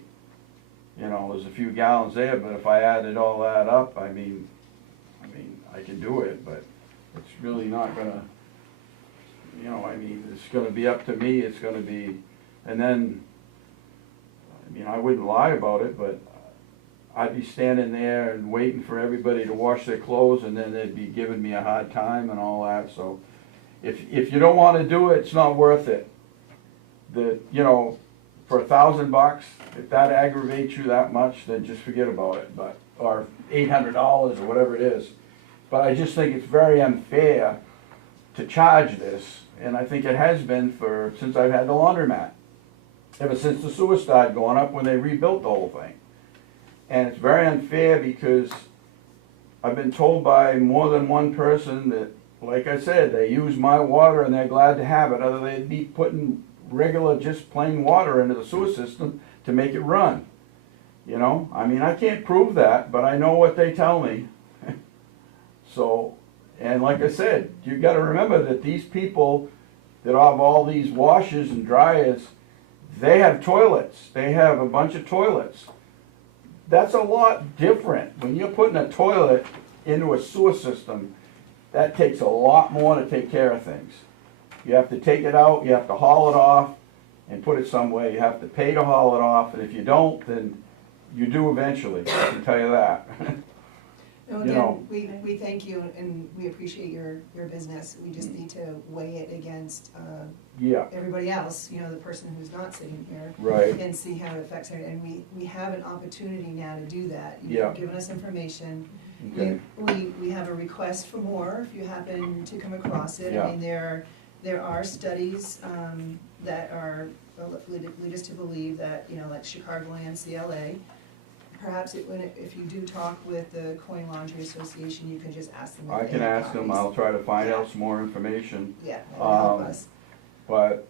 You know, there's a few gallons there, but if I added all that up, I mean, I can do it, but it's really not gonna, you know, I mean, it's gonna be up to me, it's gonna be, and then, I mean, I wouldn't lie about it, but I'd be standing there and waiting for everybody to wash their clothes, and then they'd be giving me a hard time and all that, so if you don't wanna do it, it's not worth it. You know, for $1,000, if that aggravates you that much, then just forget about it, or $800 or whatever it is. But I just think it's very unfair to charge this, and I think it has been since I've had the laundromat. Ever since the sewer started going up when they rebuilt the whole thing. And it's very unfair because I've been told by more than one person that, like I said, they use my water and they're glad to have it, other they'd be putting regular, just plain water into the sewer system to make it run. You know, I mean, I can't prove that, but I know what they tell me. So, and like I said, you gotta remember that these people that have all these washers and dryers, they have toilets. They have a bunch of toilets. That's a lot different. When you're putting a toilet into a sewer system, that takes a lot more to take care of things. You have to take it out, you have to haul it off and put it somewhere. You have to pay to haul it off, and if you don't, then you do eventually, I can tell you that. No, You again, know. we thank you and we appreciate your business. We just need to weigh it against Yeah, everybody else, you know, the person who's not sitting here. right, And see how it affects her, and we have an opportunity now to do that. Yeah. You've given us information. okay, We have a request for more, if you happen to come across it. Yeah. I mean, there are studies that are, lead us to believe that, you know, like Chicagoland, CLA, perhaps if you do talk with the Coin Laundry Association, you can just ask them if I they can have ask them, copies. I'll try to find Yeah. out some more information. Yeah, that would help Um, us. But,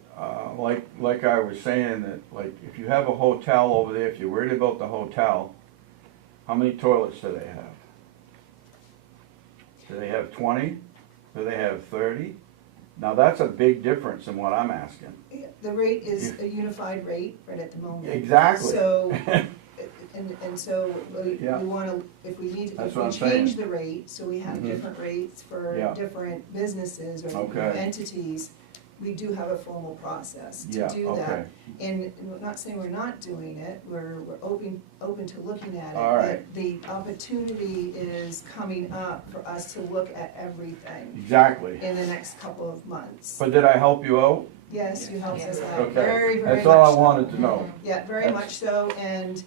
like I was saying, that, like, if you have a hotel over there, if you're worried about the hotel, how many toilets do they have? Do they have 20? Do they have 30? Now, that's a big difference in what I'm asking. Yeah, the rate is a unified rate right at the moment. Exactly. So, and so we Yeah. wanna, if we That's what I'm saying. change the rate, so we have Mhm. different rates for Yeah. different businesses or Okay. entities, we do have a formal process to Yeah, do okay. that. And we're not saying we're not doing it, we're open to looking at it. All right. But the opportunity is coming up for us to look at everything Exactly. in the next couple of months. But did I help you out? Yes, you helped us out, Okay. very, very much. That's all I so. wanted to know. Yeah, very That's- much so, and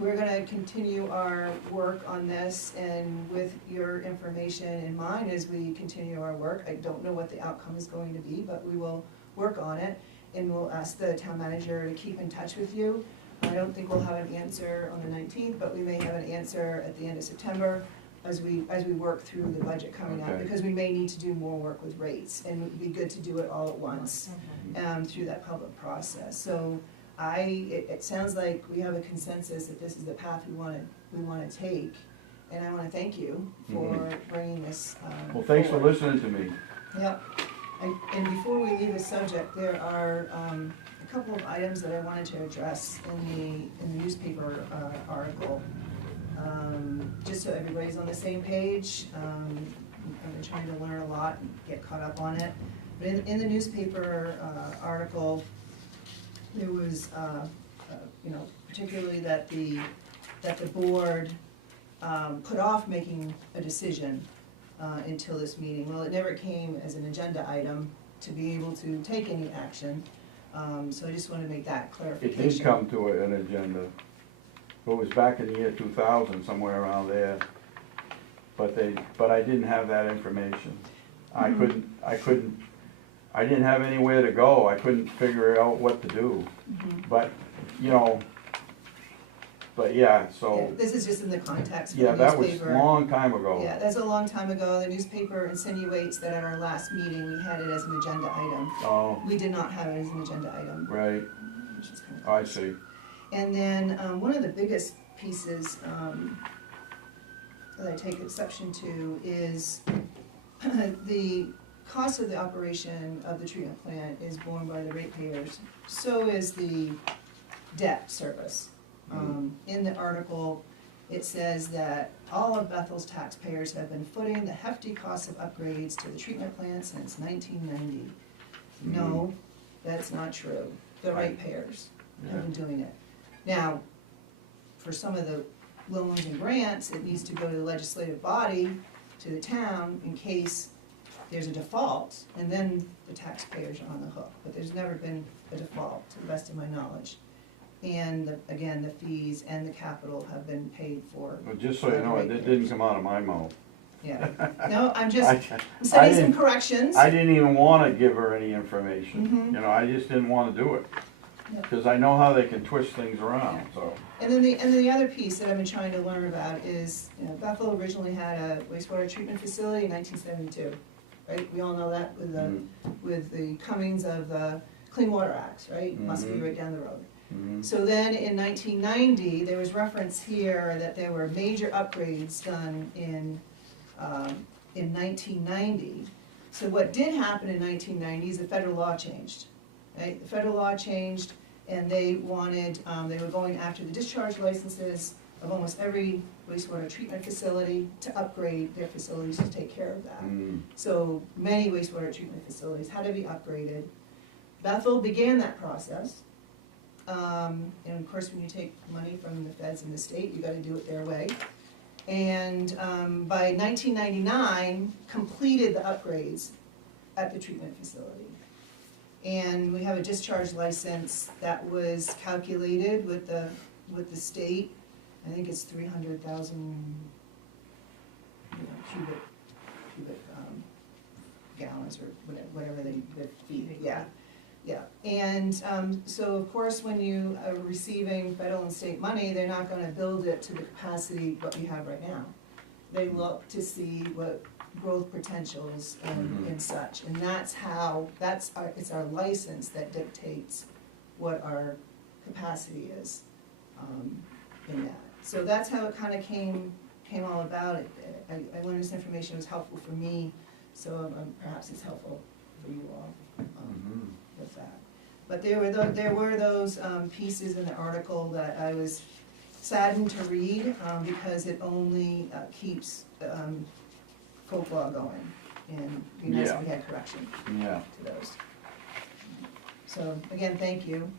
we're gonna continue our work on this, and with your information in mind as we continue our work. I don't know what the outcome is going to be, but we will work on it, and we'll ask the town manager to keep in touch with you. I don't think we'll have an answer on the 19th, but we may have an answer at the end of September as we work through the budget coming up, Okay. because we may need to do more work with rates, and it would be good to do it all at once through that public process. So it sounds like we have a consensus that this is the path we wanna take, and I wanna thank you for bringing this Well, thanks for forward. listening to me. Yep, and before we leave the subject, there are a couple of items that I wanted to address in the newspaper article. Just so everybody's on the same page, I've been trying to learn a lot and get caught up on it. But in the newspaper article, there was, you know, particularly that the board put off making a decision until this meeting. Well, it never came as an agenda item to be able to take any action, so I just want to make that It clarification. did come to an agenda. It was back in the year 2000, somewhere around there. But I didn't have that information. I didn't have anywhere to go. I couldn't figure out what to do. But, you know, but yeah, so, This is just in the context of yeah, the that was newspaper. a long time ago. Yeah, that's a long time ago. The newspaper insinuates that at our last meeting, we had it as an agenda item. Oh, We did not have it as an agenda item. right, Which is kind of I see. And then, one of the biggest pieces, that I take exception to is the cost of the operation of the treatment plant is borne by the ratepayers. So is the debt service. In the article, it says that all of Bethel's taxpayers have been footing the hefty costs of upgrades to the treatment plant since 1990. No, that's not true. The ratepayers have been doing it. Now, for some of the loans and grants, it needs to go to the legislative body, to the town, in case there's a default, and then the taxpayers are on the hook. But there's never been a default, to the best of my knowledge. And again, the fees and the capital have been paid for. But just so you know, it didn't come out of my mouth. Yeah, no, I'm just, I I'm setting some didn't- corrections. I didn't even wanna give her any information, Mhm. you know, I just didn't wanna do it. Yeah. Cause I know how they can twist things around, so. And then the other piece that I've been trying to learn about is, you know, Bethel originally had a wastewater treatment facility in 1972, right? We all know that with the comings of the Clean Water Act, right? Must be Mhm. right down the road. Mhm. So then in 1990, there was reference here that there were major upgrades done in 1990. So what did happen in 1990 is the federal law changed, right? The federal law changed, and they wanted, they were going after the discharge licenses of almost every wastewater treatment facility to upgrade their facilities to take care of that. Mm. So many wastewater treatment facilities had to be upgraded. Bethel began that process. And of course, when you take money from the feds and the state, you gotta do it their way. And by 1999, completed the upgrades at the treatment facility. And we have a discharge license that was calculated with the state. I think it's 300,000 cubic gallons or whatever the feet, yeah. Yeah, and so of course, when you are receiving federal and state money, they're not gonna build it to the capacity what we have right now. They look to see what growth potentials and such, and that's how, it's our license that dictates what our capacity is in that. So that's how it kinda came all about. I learned this information was helpful for me, so perhaps it's helpful for you all. With that. But there were those pieces in the article that I was saddened to read, because it only keeps folklore going, and it'd be nice if we had correction Yeah. to those. So, again, thank you.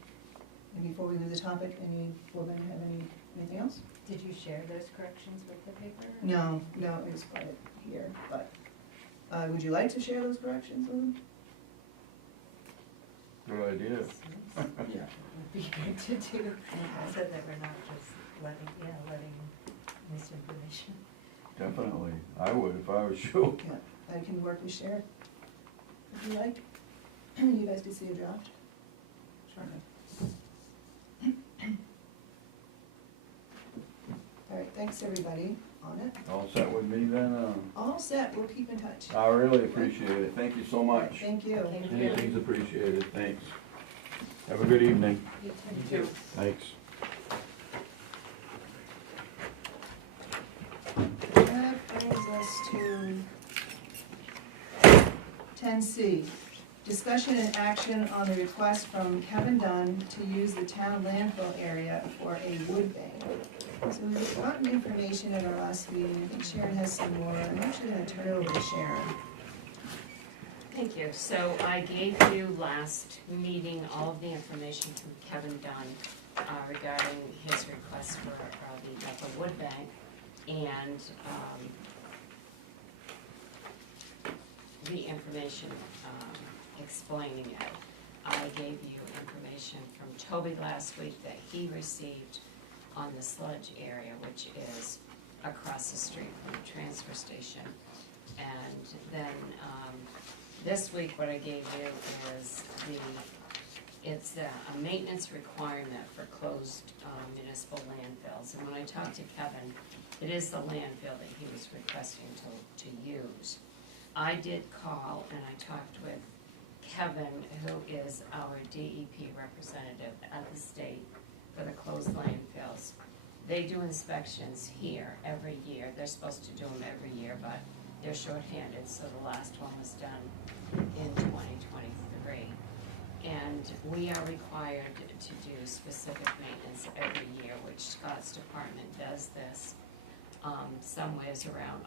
And before we leave the topic, any board member have anything else? Did you share those corrections with the paper? No, it was quiet here, but, would you like to share those corrections with them? Good idea. Yeah. Would be good to do, so that we're not just letting misinformation. Definitely, I would if I was you. Yeah, I can work with Sharon, if you like. You guys can see a draft. Sure. All right, thanks everybody on it. All set with me then? All set, we'll keep in touch. I really appreciate it, thank you so much. Thank you. Anything's appreciated, thanks. Have a good evening. You You too. Thanks. That brings us to 10C. Discussion and action on the request from Kevin Dunn to use the town landfill area for a wood bank. So we've gotten information at our last meeting, I think Sharon has some more, I'm actually gonna turn it over to Sharon. Thank you. So I gave you last meeting all of the information from Kevin Dunn regarding his request for the Bethel Wood Bank, and the information explaining it. I gave you information from Toby last week that he received on the sludge area, which is across the street from the transfer station. And then this week what I gave you is it's a maintenance requirement for closed municipal landfills. And when I talked to Kevin, it is the landfill that he was requesting to use. I did call and I talked with Kevin, who is our DEP representative at the state for the closed landfills. They do inspections here every year. They're supposed to do them every year, but they're shorthanded, so the last one was done in 2023. And we are required to do specific maintenance every year, which Scott's department does this somewheres around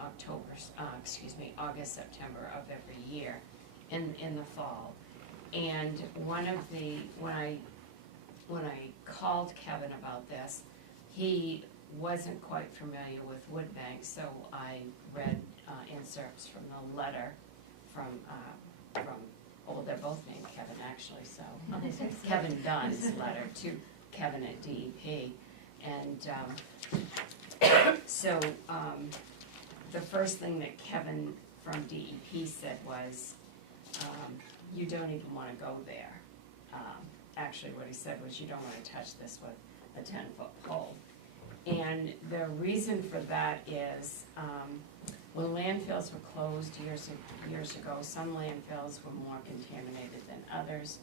August, September of every year in the fall. And when I called Kevin about this, he wasn't quite familiar with wood banks, so I read inserts from the letter from, oh, they're both named Kevin actually, so, Kevin Dunn's letter to Kevin at DEP. And so the first thing that Kevin from DEP said was, you don't even wanna go there. Actually, what he said was, you don't wanna touch this with a 10-foot pole. And the reason for that is, when landfills were closed years ago, some landfills were more contaminated than others,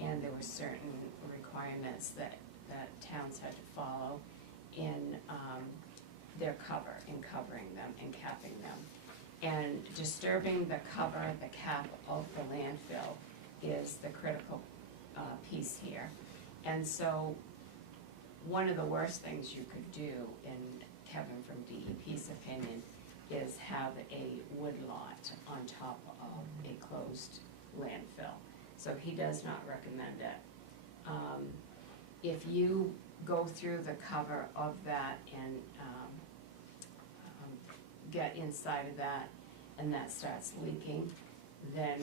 and there were certain requirements that towns had to follow in their cover, in covering them and capping them. And disturbing the cover, the cap of the landfill is the critical piece here. And so one of the worst things you could do, in Kevin from DEP's opinion, is have a wood lot on top of a closed landfill. So he does not recommend it. If you go through the cover of that and get inside of that, and that starts leaking, then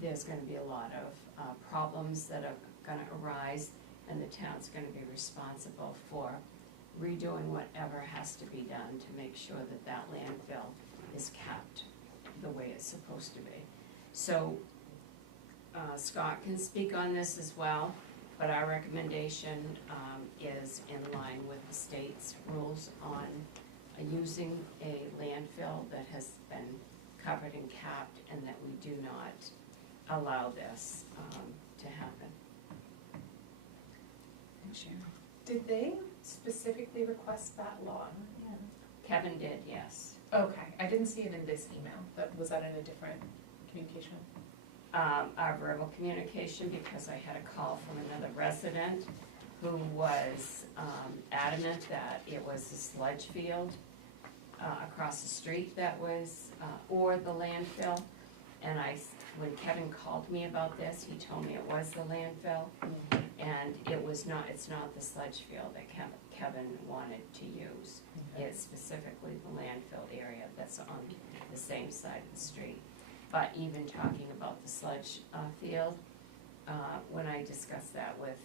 there's gonna be a lot of problems that are gonna arise, and the town's gonna be responsible for redoing whatever has to be done to make sure that that landfill is kept the way it's supposed to be. So Scott can speak on this as well, but our recommendation is in line with the state's rules on using a landfill that has been covered and capped, and that we do not allow this to happen. Sharon. Did they specifically request that law? Kevin did, yes. Okay, I didn't see it in this email, was that in a different communication? Our verbal communication, because I had a call from another resident who was adamant that it was a sludge field across the street that was, or the landfill. And when Kevin called me about this, he told me it was the landfill, and it's not the sludge field that Kevin wanted to use. It's specifically the landfill area that's on the same side of the street. But even talking about the sludge field, when I discussed that with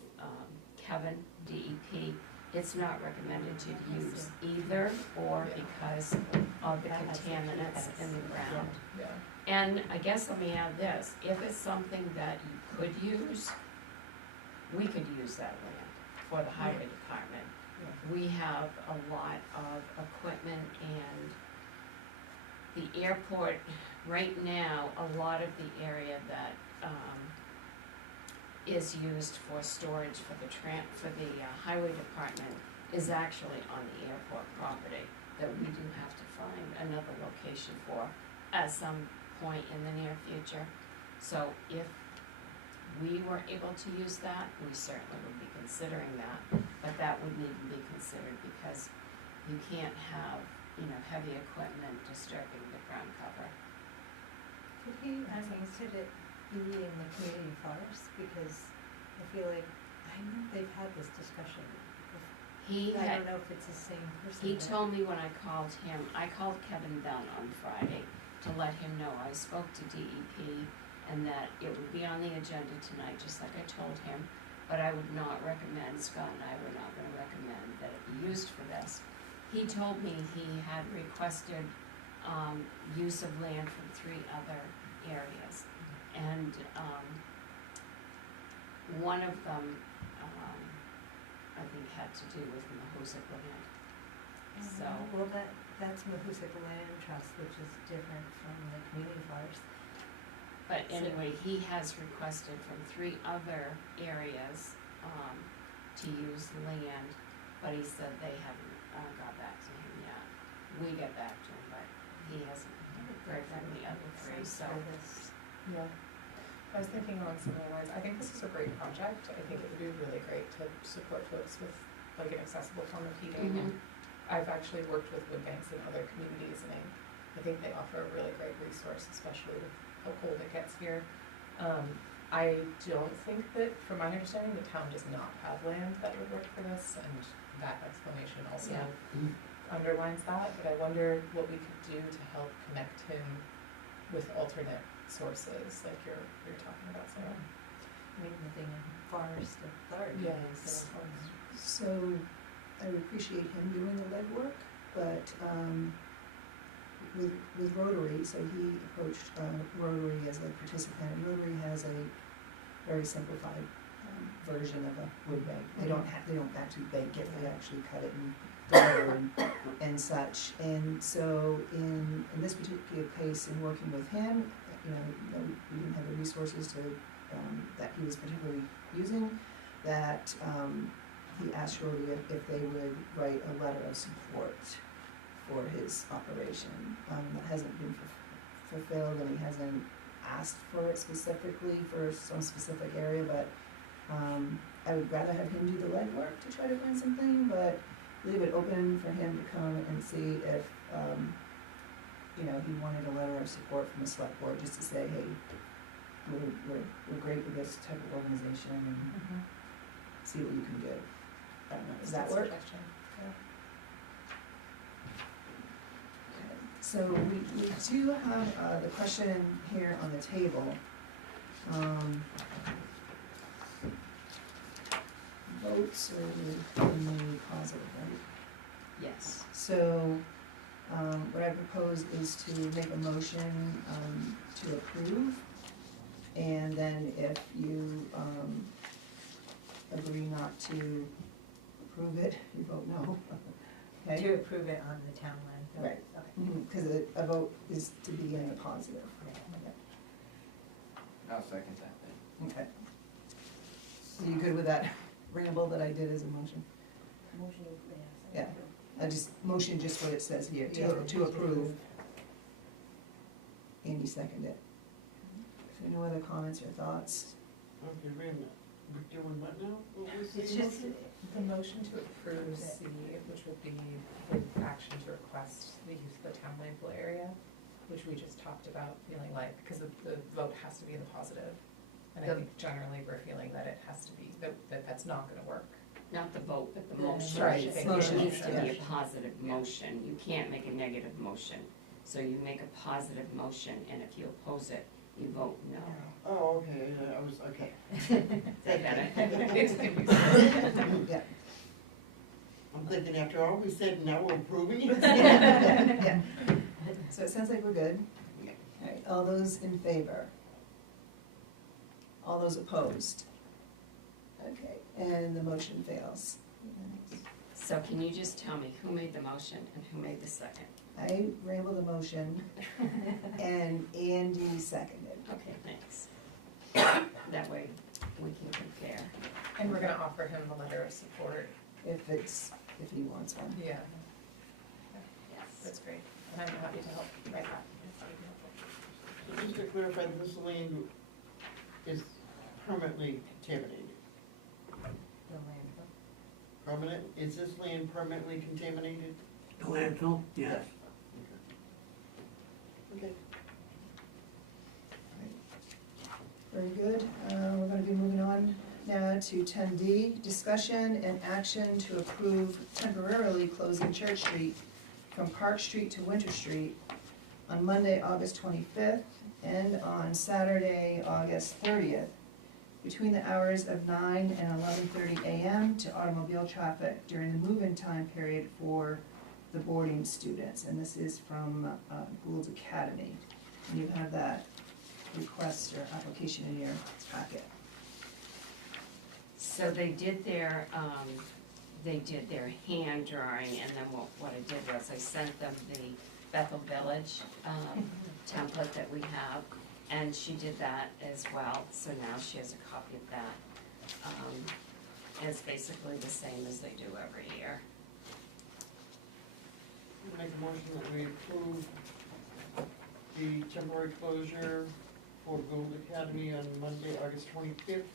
Kevin, DEP, it's not recommended to use either or because of the contaminants in the ground. Yeah. And I guess let me add this, if it's something that you could use, we could use that land for the highway department. We have a lot of equipment, and the airport, right now, a lot of the area that is used for storage for the highway department is actually on the airport property, that we do have to find another location for at some point in the near future. So if we were able to use that, we certainly would be considering that, but that would need to be considered because you can't have, heavy equipment disturbing the ground cover. Could he, could it be in the community forest, because I feel like, I know they've had this discussion. I don't know if it's the same person. He told me when I called him, I called Kevin Dunn on Friday to let him know I spoke to DEP and that it would be on the agenda tonight, just like I told him, but I would not recommend, Scott and I were not gonna recommend that it be used for this. He told me he had requested use of land from 3 other areas, and one of them I think had to do with Mahoosic land. So, Well, that's Mahoosic Land Trust, which is different from the community forest. but anyway, he has requested from 3 other areas to use land, but he said they haven't got back to him yet. We got back to him, but he hasn't heard from the other 3, so. Yeah. I was thinking along similar lines. I think this is a great project. I think it would be really great to support folks with like an accessible form of heating. Mhm. I've actually worked with wood banks in other communities, and I think they offer a really great resource, especially with how cold it gets here. I don't think that, from my understanding, the town does not have land that would work for this, and that explanation also underlines that, but I wonder what we could do to help connect him with alternate sources, like you're talking about, Sarah. Maybe living in forest authority. Yes. So I would appreciate him doing the legwork, but with Rotary, so he approached Rotary as a participant. Rotary has a very simplified version of a wood bank. They don't actually bank it, they actually cut it and deliver and such. And so in this particular case, in working with him, we didn't have the resources to that he was particularly using, that he asked Rotary if they would write a letter of support for his operation. That hasn't been fulfilled, and he hasn't asked for it specifically for some specific area, but I would rather have him do the legwork to try to find something, but leave it open for him to come and see if, he wanted a letter of support from the select board, just to say, hey, we're great with this type of organization, and see what you can do. I don't know, does that work? Suggestion. Okay. So we do have the question here on the table. Votes are in the positive, right? Yes. So, what I propose is to make a motion, to approve, and then if you, agree not to approve it, you vote no. Okay? To approve it on the town land. Right. Okay. Because a vote is to be in the positive. I'll second that then. Okay. Are you good with that ramble that I did as a motion? Motion, Yeah. I just, motion just what it says here, Yeah, to approve. Andy seconded it. If there are no other comments or thoughts? Okay, wait a minute, we're doing what now? What was the It's just, motion? The motion to approve C, which would be the action to request the use of the town landfill area, which we just talked about, feeling like, because the vote has to be in the positive. And I think generally we're feeling that it has to be, that's not gonna work. Not the vote, but the motion. Right, It motion, needs to be yeah. a positive motion. You can't make a negative motion. So you make a positive motion, and if you oppose it, you vote no. Oh, okay, I was, okay. Say that. It's confusing. Yeah. I'm thinking after all we said, now we're approving it? Yeah. So it sounds like we're good. Yeah. All right, all those in favor? All those opposed? Okay, and the motion fails. So can you just tell me who made the motion and who made the second? I rambled the motion, and Andy seconded. Okay, thanks. That way we can compare. And we're gonna offer him the letter of support. If he wants one. Yeah, Yes. that's great. And I'm happy to help write that. So just to clarify, this land is permanently contaminated. the landfill. Permanent, is this land permanently contaminated? The landfill? Yes. Okay. Very good. We're gonna be moving on now to 10D, discussion and action to approve temporarily closing Church Street from Park Street to Winter Street on Monday, August 25th, and on Saturday, August 30th, between the hours of 9 and 11:30 a.m. to automobile traffic during the move-in time period for the boarding students. And this is from Gould's Academy. And you have that request or application in your packet. So they did their hand drawing, and then what I did was I sent them the Bethel Village, template that we have, and she did that as well, so now she has a copy of that. And it's basically the same as they do every year. Make a motion that we approve the temporary closure for Gould Academy on Monday, August 25th,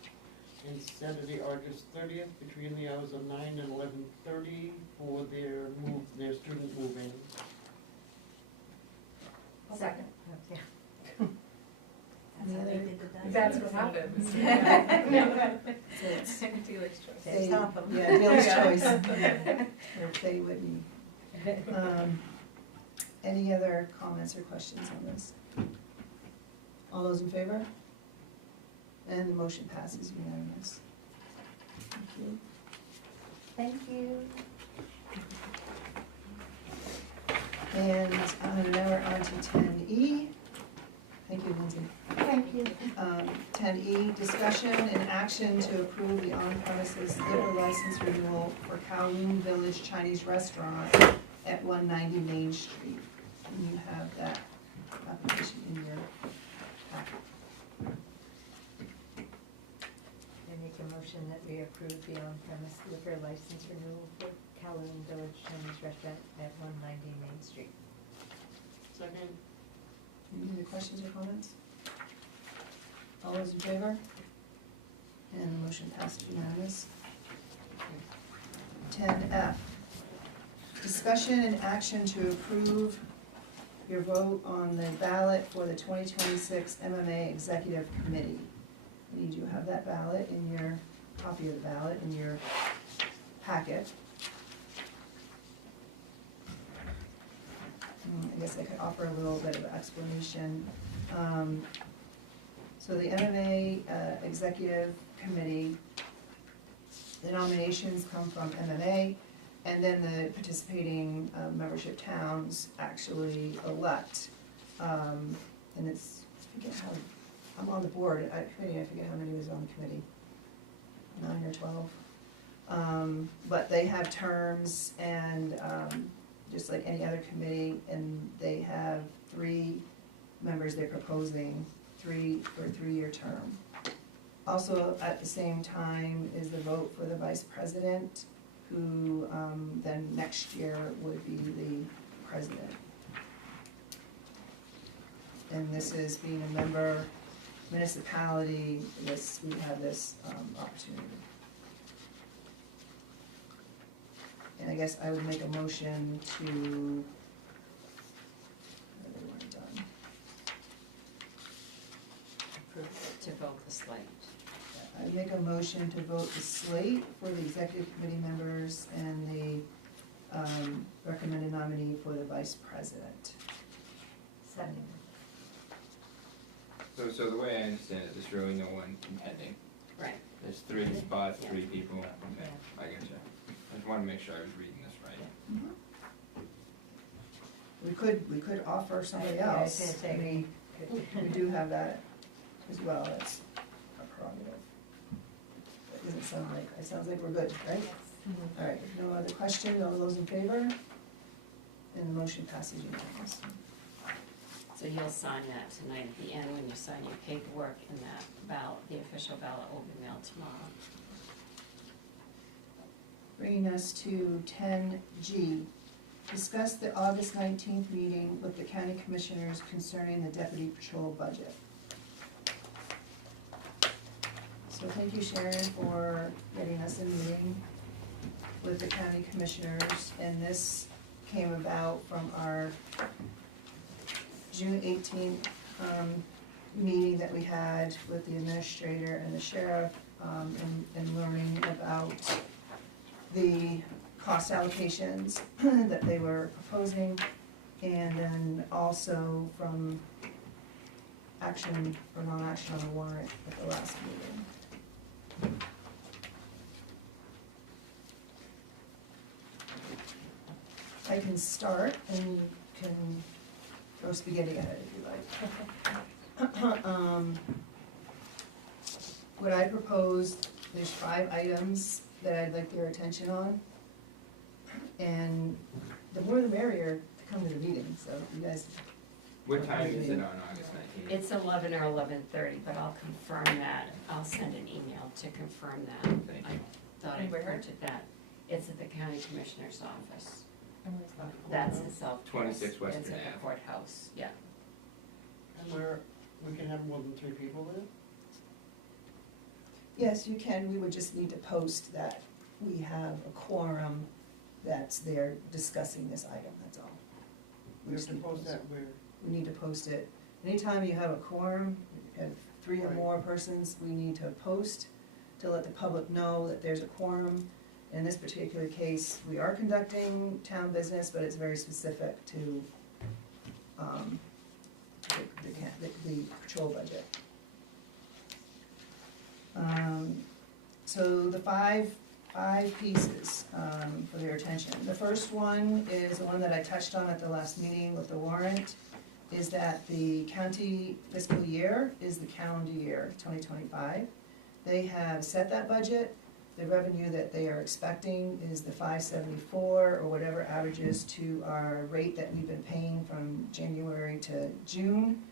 and Saturday, August 30th, between the hours of 9 and 11:30 for their student move-in. Second. Yeah. Any other? did the dance. That's what happens. So it's Dealer's choice. They- Stop 'em. Yeah, dealer's Yeah. choice. Or Fay Whitney. Any other comments or questions on this? All those in favor? And the motion passes unanimous. Thank you. Thank you. And now we're on to 10E. Thank you, Lindsay. Thank you. 10E, discussion and action to approve the on-premises liquor license renewal for Kowloon Village Chinese Restaurant at 190 Main Street. And you have that application in your packet. I make a motion that we approve the on-premise liquor license renewal for Kowloon Village Chinese Restaurant at 190 Main Street. Second. Any other questions or comments? All those in favor? And the motion passes unanimous. 10F, discussion and action to approve your vote on the ballot for the 2026 MMA Executive Committee. And you do have that ballot in your, copy of the ballot in your packet. I guess I could offer a little bit of explanation. So the MMA Executive Committee, the nominations come from MMA, and then the participating membership towns actually elect. And it's, I forget how, I'm on the board, I forget how many was on the committee, 9 or 12. But they have terms and just like any other committee, and they have 3 members they're proposing, 3 for a 3-year term. Also, at the same time is the vote for the vice president, who then next year would be the president. And this is being a member municipality, this, we have this opportunity. And I guess I would make a motion to, where do we want it done? To vote the slate. I make a motion to vote the slate for the executive committee members and the recommended nominee for the vice president. Second. So the way I understand it, there's really no one contending. Right. There's 3 spots, 3 people. Okay, I get you. I just wanna make sure I was reading this right. We could offer somebody I was else. gonna say, I mean, we do have that as well, that's a prerogative. That doesn't sound like, it sounds like we're good, right? Mhm. All right, if no other questions, all those in favor? And the motion passes unanimously. So you'll sign that tonight at the end when you sign your paperwork, and that ballot, the official ballot will be mailed tomorrow. Bringing us to 10G, discuss the August 19th meeting with the county commissioners concerning the deputy patrol budget. So thank you, Sharon, for getting us a meeting with the county commissioners, and this came about from our June 18th meeting that we had with the administrator and the sheriff, and learning about the cost allocations that they were proposing, and then also from action or non-action on the warrant at the last meeting. I can start and you can throw spaghetti at it if you like. What I proposed, there's 5 items that I'd like your attention on. And the more the merrier to come to the meeting, so you guys, What time is it on August 19th? It's 11 or 11:30, but I'll confirm that. I'll send an email to confirm that. Thank I you. thought I And where? printed that. It's at the county commissioner's office. And where's that? That's in South. 26 Western It's at the Ave. courthouse, yeah. And where, we can have more than 3 people there? yes, you can, we would just need to post that we have a quorum that's there discussing this item, that's all. We have just to need post that where? We need to post it. Anytime you have a quorum, you have 3 or Right. more persons, we need to post to let the public know that there's a quorum. In this particular case, we are conducting town business, but it's very specific to, the patrol budget. So the five pieces, for their attention. The first one is the one that I touched on at the last meeting with the warrant, is that the county fiscal year is the calendar year, 2025. They have set that budget. The revenue that they are expecting is the 574, or whatever averages to our rate that we've been paying from January to June.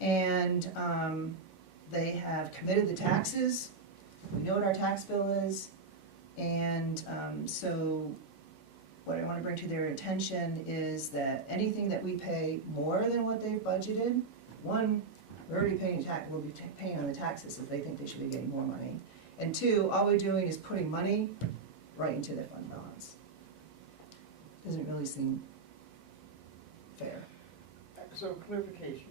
And they have committed the taxes. We know what our tax bill is. And so what I want to bring to their attention is that anything that we pay more than what they've budgeted, one, we're already paying tax, we'll be paying on the taxes if they think they should be getting more money. And two, all we're doing is putting money right into their fund balance. Doesn't really seem fair. So clarification,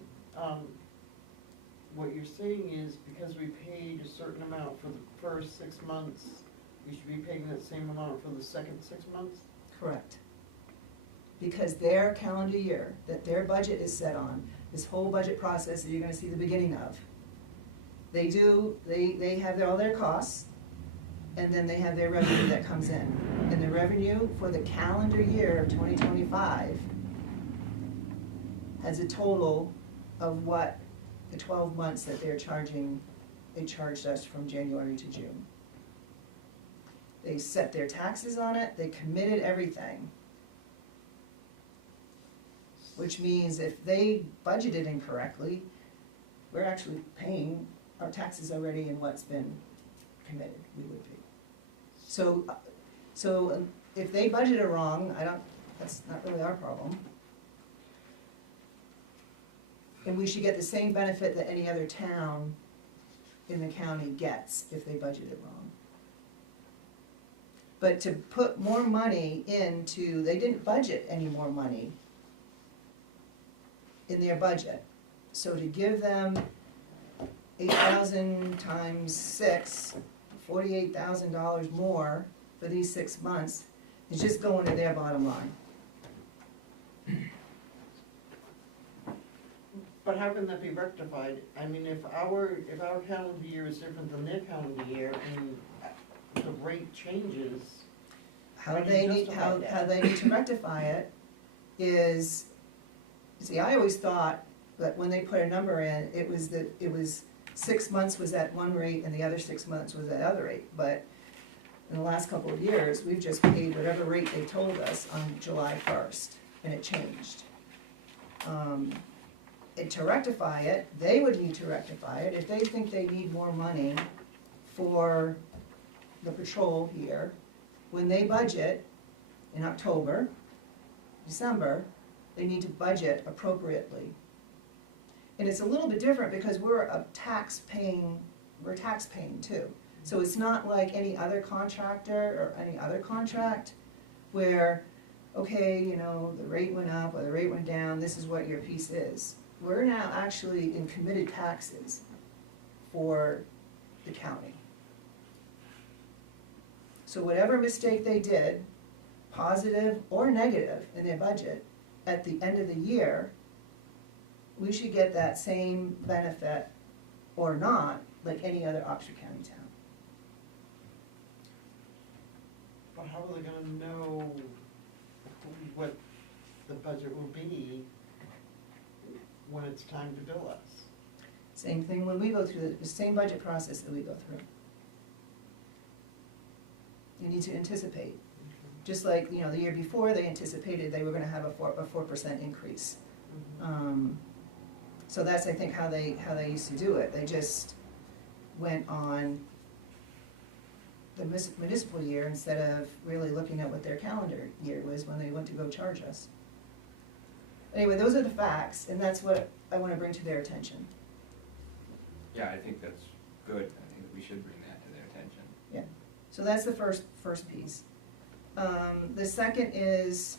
what you're saying is because we paid a certain amount for the first 6 months, we should be paying that same amount for the second 6 months? Correct. Because their calendar year, that their budget is set on, this whole budget process that you're gonna see the beginning of, they have all their costs, and then they have their revenue that comes in. And the revenue for the calendar year of 2025 has a total of what the 12 months that they're charging, they charged us from January to June. They set their taxes on it, they committed everything. Which means if they budgeted incorrectly, we're actually paying our taxes already in what's been committed, we would be. So if they budgeted wrong, that's not really our problem. And we should get the same benefit that any other town in the county gets if they budgeted wrong. But to put more money into, they didn't budget any more money in their budget. So to give them 8,000 times 6, $48,000 more for these 6 months is just going to their bottom line. But how can that be rectified? I mean, if our calendar year is different than their calendar year and the rate changes, How they need to rectify it is, see, I always thought that when they put a number in, it was 6 months was at one rate and the other 6 months was at other rate. But in the last couple of years, we've just paid whatever rate they told us on July 1st, and it changed. And to rectify it, they would need to rectify it. If they think they need more money for the patrol here, when they budget in October, December, they need to budget appropriately. And it's a little bit different because we're tax paying too. So it's not like any other contractor or any other contract where, okay, you know, the rate went up or the rate went down, this is what your piece is. We're now actually in committed taxes for the county. So whatever mistake they did, positive or negative in their budget, at the end of the year, we should get that same benefit or not, like any other Oxford County town. but how are they gonna know what the budget will be when it's time to bill us? Same thing when we go through the same budget process that we go through. You need to anticipate. Just like, you know, the year before, they anticipated they were gonna have a 4% increase. So that's, I think, how they used to do it. They just went on the municipal year instead of really looking at what their calendar year was when they went to go charge us. Anyway, those are the facts, and that's what I wanna bring to their attention. Yeah, I think that's good. I think that we should bring that to their attention. Yeah, so that's the first piece. The second is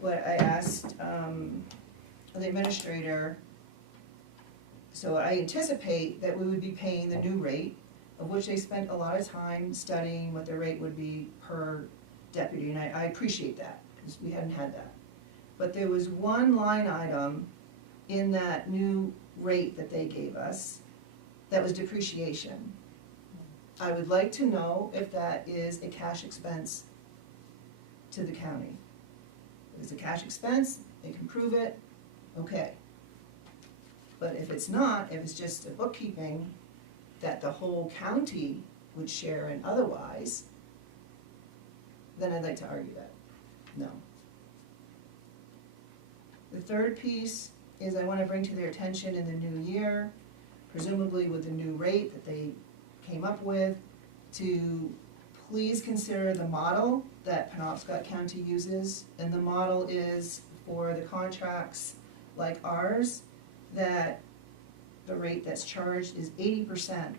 what I asked the administrator So I anticipate that we would be paying the new rate, of which they spent a lot of time studying what the rate would be per deputy, and I appreciate that, because we hadn't had that. But there was one line item in that new rate that they gave us that was depreciation. I would like to know if that is a cash expense to the county. If it's a cash expense, they can prove it, okay. But if it's not, if it's just a bookkeeping that the whole county would share in otherwise, then I'd like to argue that, no. The third piece is I want to bring to their attention in the new year, presumably with the new rate that they came up with, to please consider the model that Penobscot County uses. And the model is for the contracts like ours, that the rate that's charged is 80%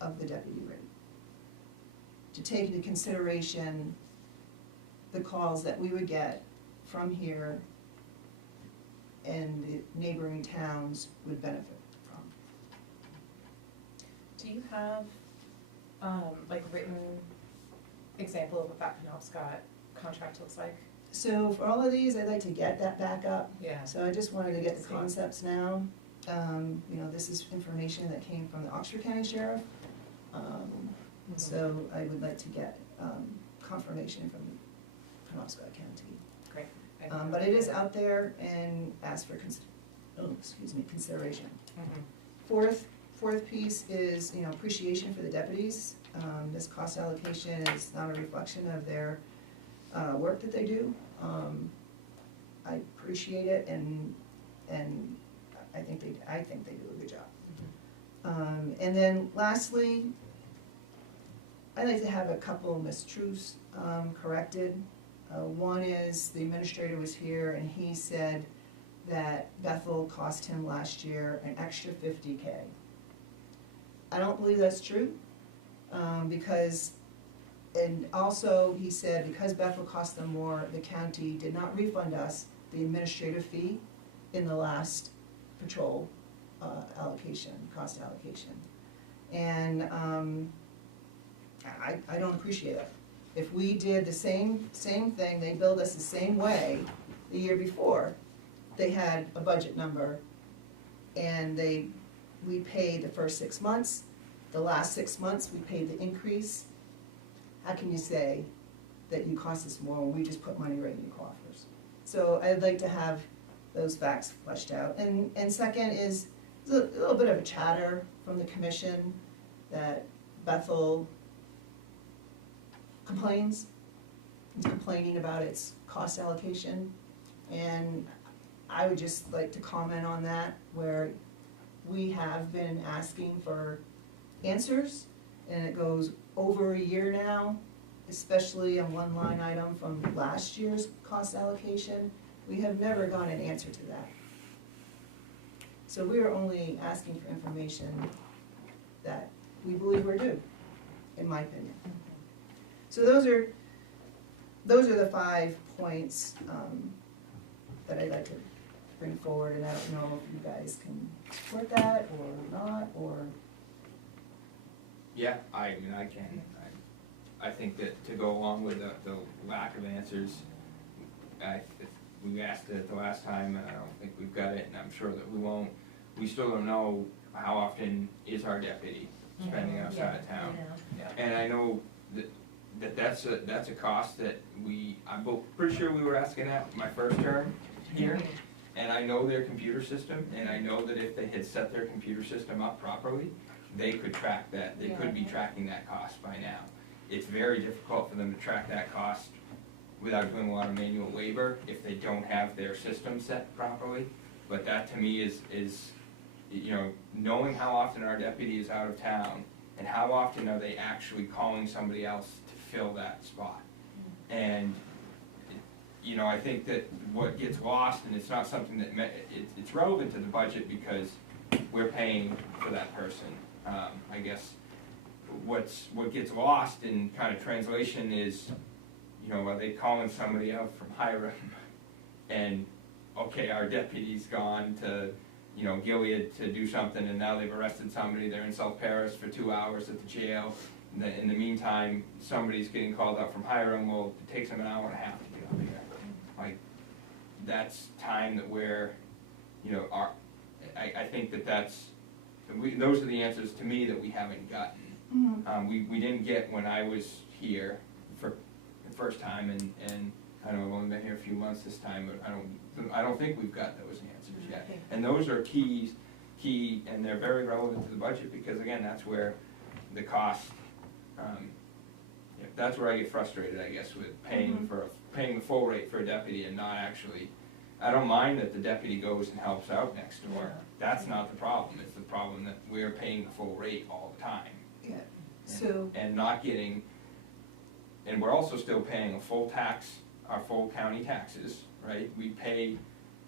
of the deputy rate. To take into consideration the calls that we would get from here and the neighboring towns would benefit from. Do you have, like written example of what that Penobscot contract looks like? So for all of these, I'd like to get that back up. Yeah. So I just wanted to get the See. concepts now. You know, this is information that came from the Oxford County Sheriff. So I would like to get confirmation from Penobscot County. Great. But it is out there and ask for consideration. Mhm. Fourth piece is, you know, appreciation for the deputies. This cost allocation is not a reflection of their work that they do. I appreciate it and I think they do a good job. And then lastly, I'd like to have a couple of mistruths corrected. One is the administrator was here and he said that Bethel cost him last year an extra $50K. I don't believe that's true, because, and also he said because Bethel cost them more, the county did not refund us the administrative fee in the last patrol allocation, cost allocation. And I don't appreciate it. If we did the same thing, they billed us the same way the year before, they had a budget number, and we paid the first 6 months, the last 6 months we paid the increase. How can you say that you cost us more when we just put money right in your coffers? So I'd like to have those facts fleshed out. And second is a little bit of a chatter from the commission that Bethel complains. It's complaining about its cost allocation. And I would just like to comment on that, where we have been asking for answers, and it goes over a year now, especially on one line item from last year's cost allocation. We have never gotten an answer to that. So we are only asking for information that we believe we're due, in my opinion. So those are the 5 points that I'd like to bring forward, and I don't know if you guys can support that or not, or. Yeah, I mean, I can. I think that to go along with the lack of answers, we asked it the last time, and I don't think we've got it, and I'm sure that we won't. We still don't know how often is our deputy spending outside of town. Yeah. And I know that's a cost that I'm pretty sure we were asking that my first term here. And I know their computer system, and I know that if they had set their computer system up properly, they could track that, they could be tracking that cost by now. It's very difficult for them to track that cost without doing a lot of manual labor if they don't have their system set properly. But that to me is, you know, knowing how often our deputy is out of town and how often are they actually calling somebody else to fill that spot. And, you know, I think that what gets lost, and it's not something that, it's relevant to the budget because we're paying for that person. I guess what gets lost in kind of translation is, you know, are they calling somebody out from Hiram and, okay, our deputy's gone to you know, Gilead to do something, and now they've arrested somebody, they're in South Paris for 2 hours at the jail. In the meantime, somebody's getting called up from Hiram, well, it takes them an hour and a half to get up here. Like, that's time that we're, you know, I think those are the answers to me that we haven't gotten. Mhm. We didn't get when I was here for the first time, and I know I've only been here a few months this time, but I don't think we've got those answers yet. Okay. And those are key, and they're very relevant to the budget, because again, that's where the cost, that's where I get frustrated, I guess, with paying the full rate for a deputy and not actually, I don't mind that the deputy goes and helps out next door. Yeah. That's not the problem, it's the problem that we're paying the full rate all the time. Yeah, so, And not getting, and we're also still paying a full tax, our full county taxes, right? We pay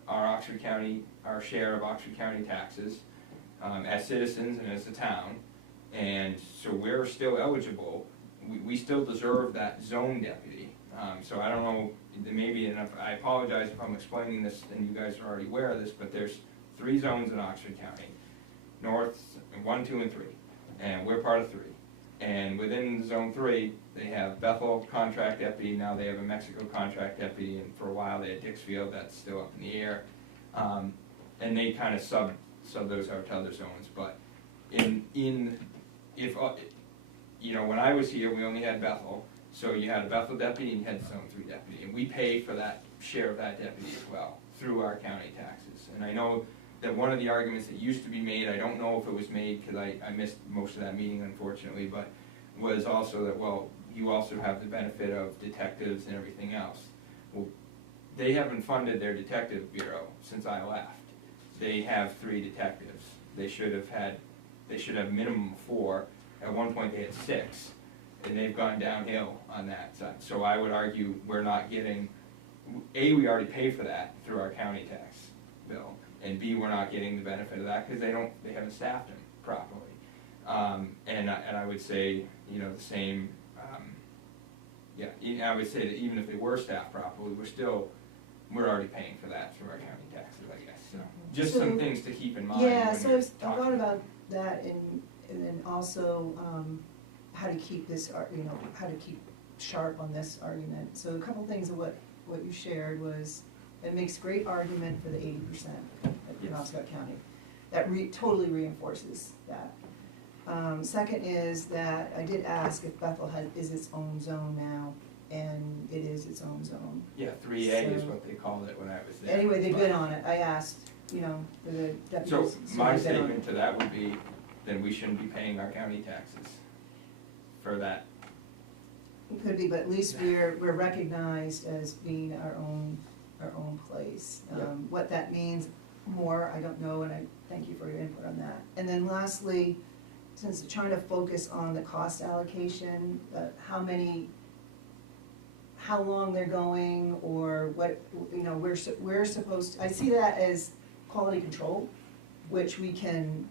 our share of Oxford County taxes, as citizens and as a town. And so we're still eligible, we still deserve that zone deputy. So I don't know, maybe, and I apologize if I'm explaining this and you guys are already aware of this, but there's 3 zones in Oxford County. North, 1, 2, and 3, and we're part of 3. And within zone 3, they have Bethel contract deputy, now they have a Mexico contract deputy, and for a while they had Dixfield, that's still up in the air. And they kind of sub those out to other zones, but if you know, when I was here, we only had Bethel, so you had a Bethel deputy and you had a zone 3 deputy, and we pay for that share of that deputy as well, through our county taxes. And I know that one of the arguments that used to be made, I don't know if it was made, because I missed most of that meeting unfortunately, but was also that, well, you also have the benefit of detectives and everything else. Well, they haven't funded their detective bureau since I left. They have 3 detectives. They should have minimum 4. At one point they had 6, and they've gone downhill on that side. So I would argue we're not getting, A, we already pay for that through our county tax bill, and B, we're not getting the benefit of that because they haven't staffed them properly. And I would say, you know, the same, I would say that even if they were staffed properly, we're already paying for that through our county taxes, I guess, so. Just So- some things to keep in mind. yeah, when so you're I've thought talking. about that, and then also, how to keep this, how to keep sharp on this argument. So a couple things of what you shared was, it makes great argument for the 80% at Yes. Penobscot County. That totally reinforces that. Second is that I did ask if Bethel is its own zone now, and it is its own zone. Yeah, 3A is So- what they called it when I was there. Anyway, they But- bid on it, I asked, for the So deputies. my they bid on statement to that would be, then we shouldn't be paying our county taxes for that. It could be, but at least we're recognized as being our own place. Yeah. What that means more, I don't know, and I thank you for your input on that. And then lastly, since we're trying to focus on the cost allocation, how long they're going, or what, we're supposed to, I see that as quality control, which we can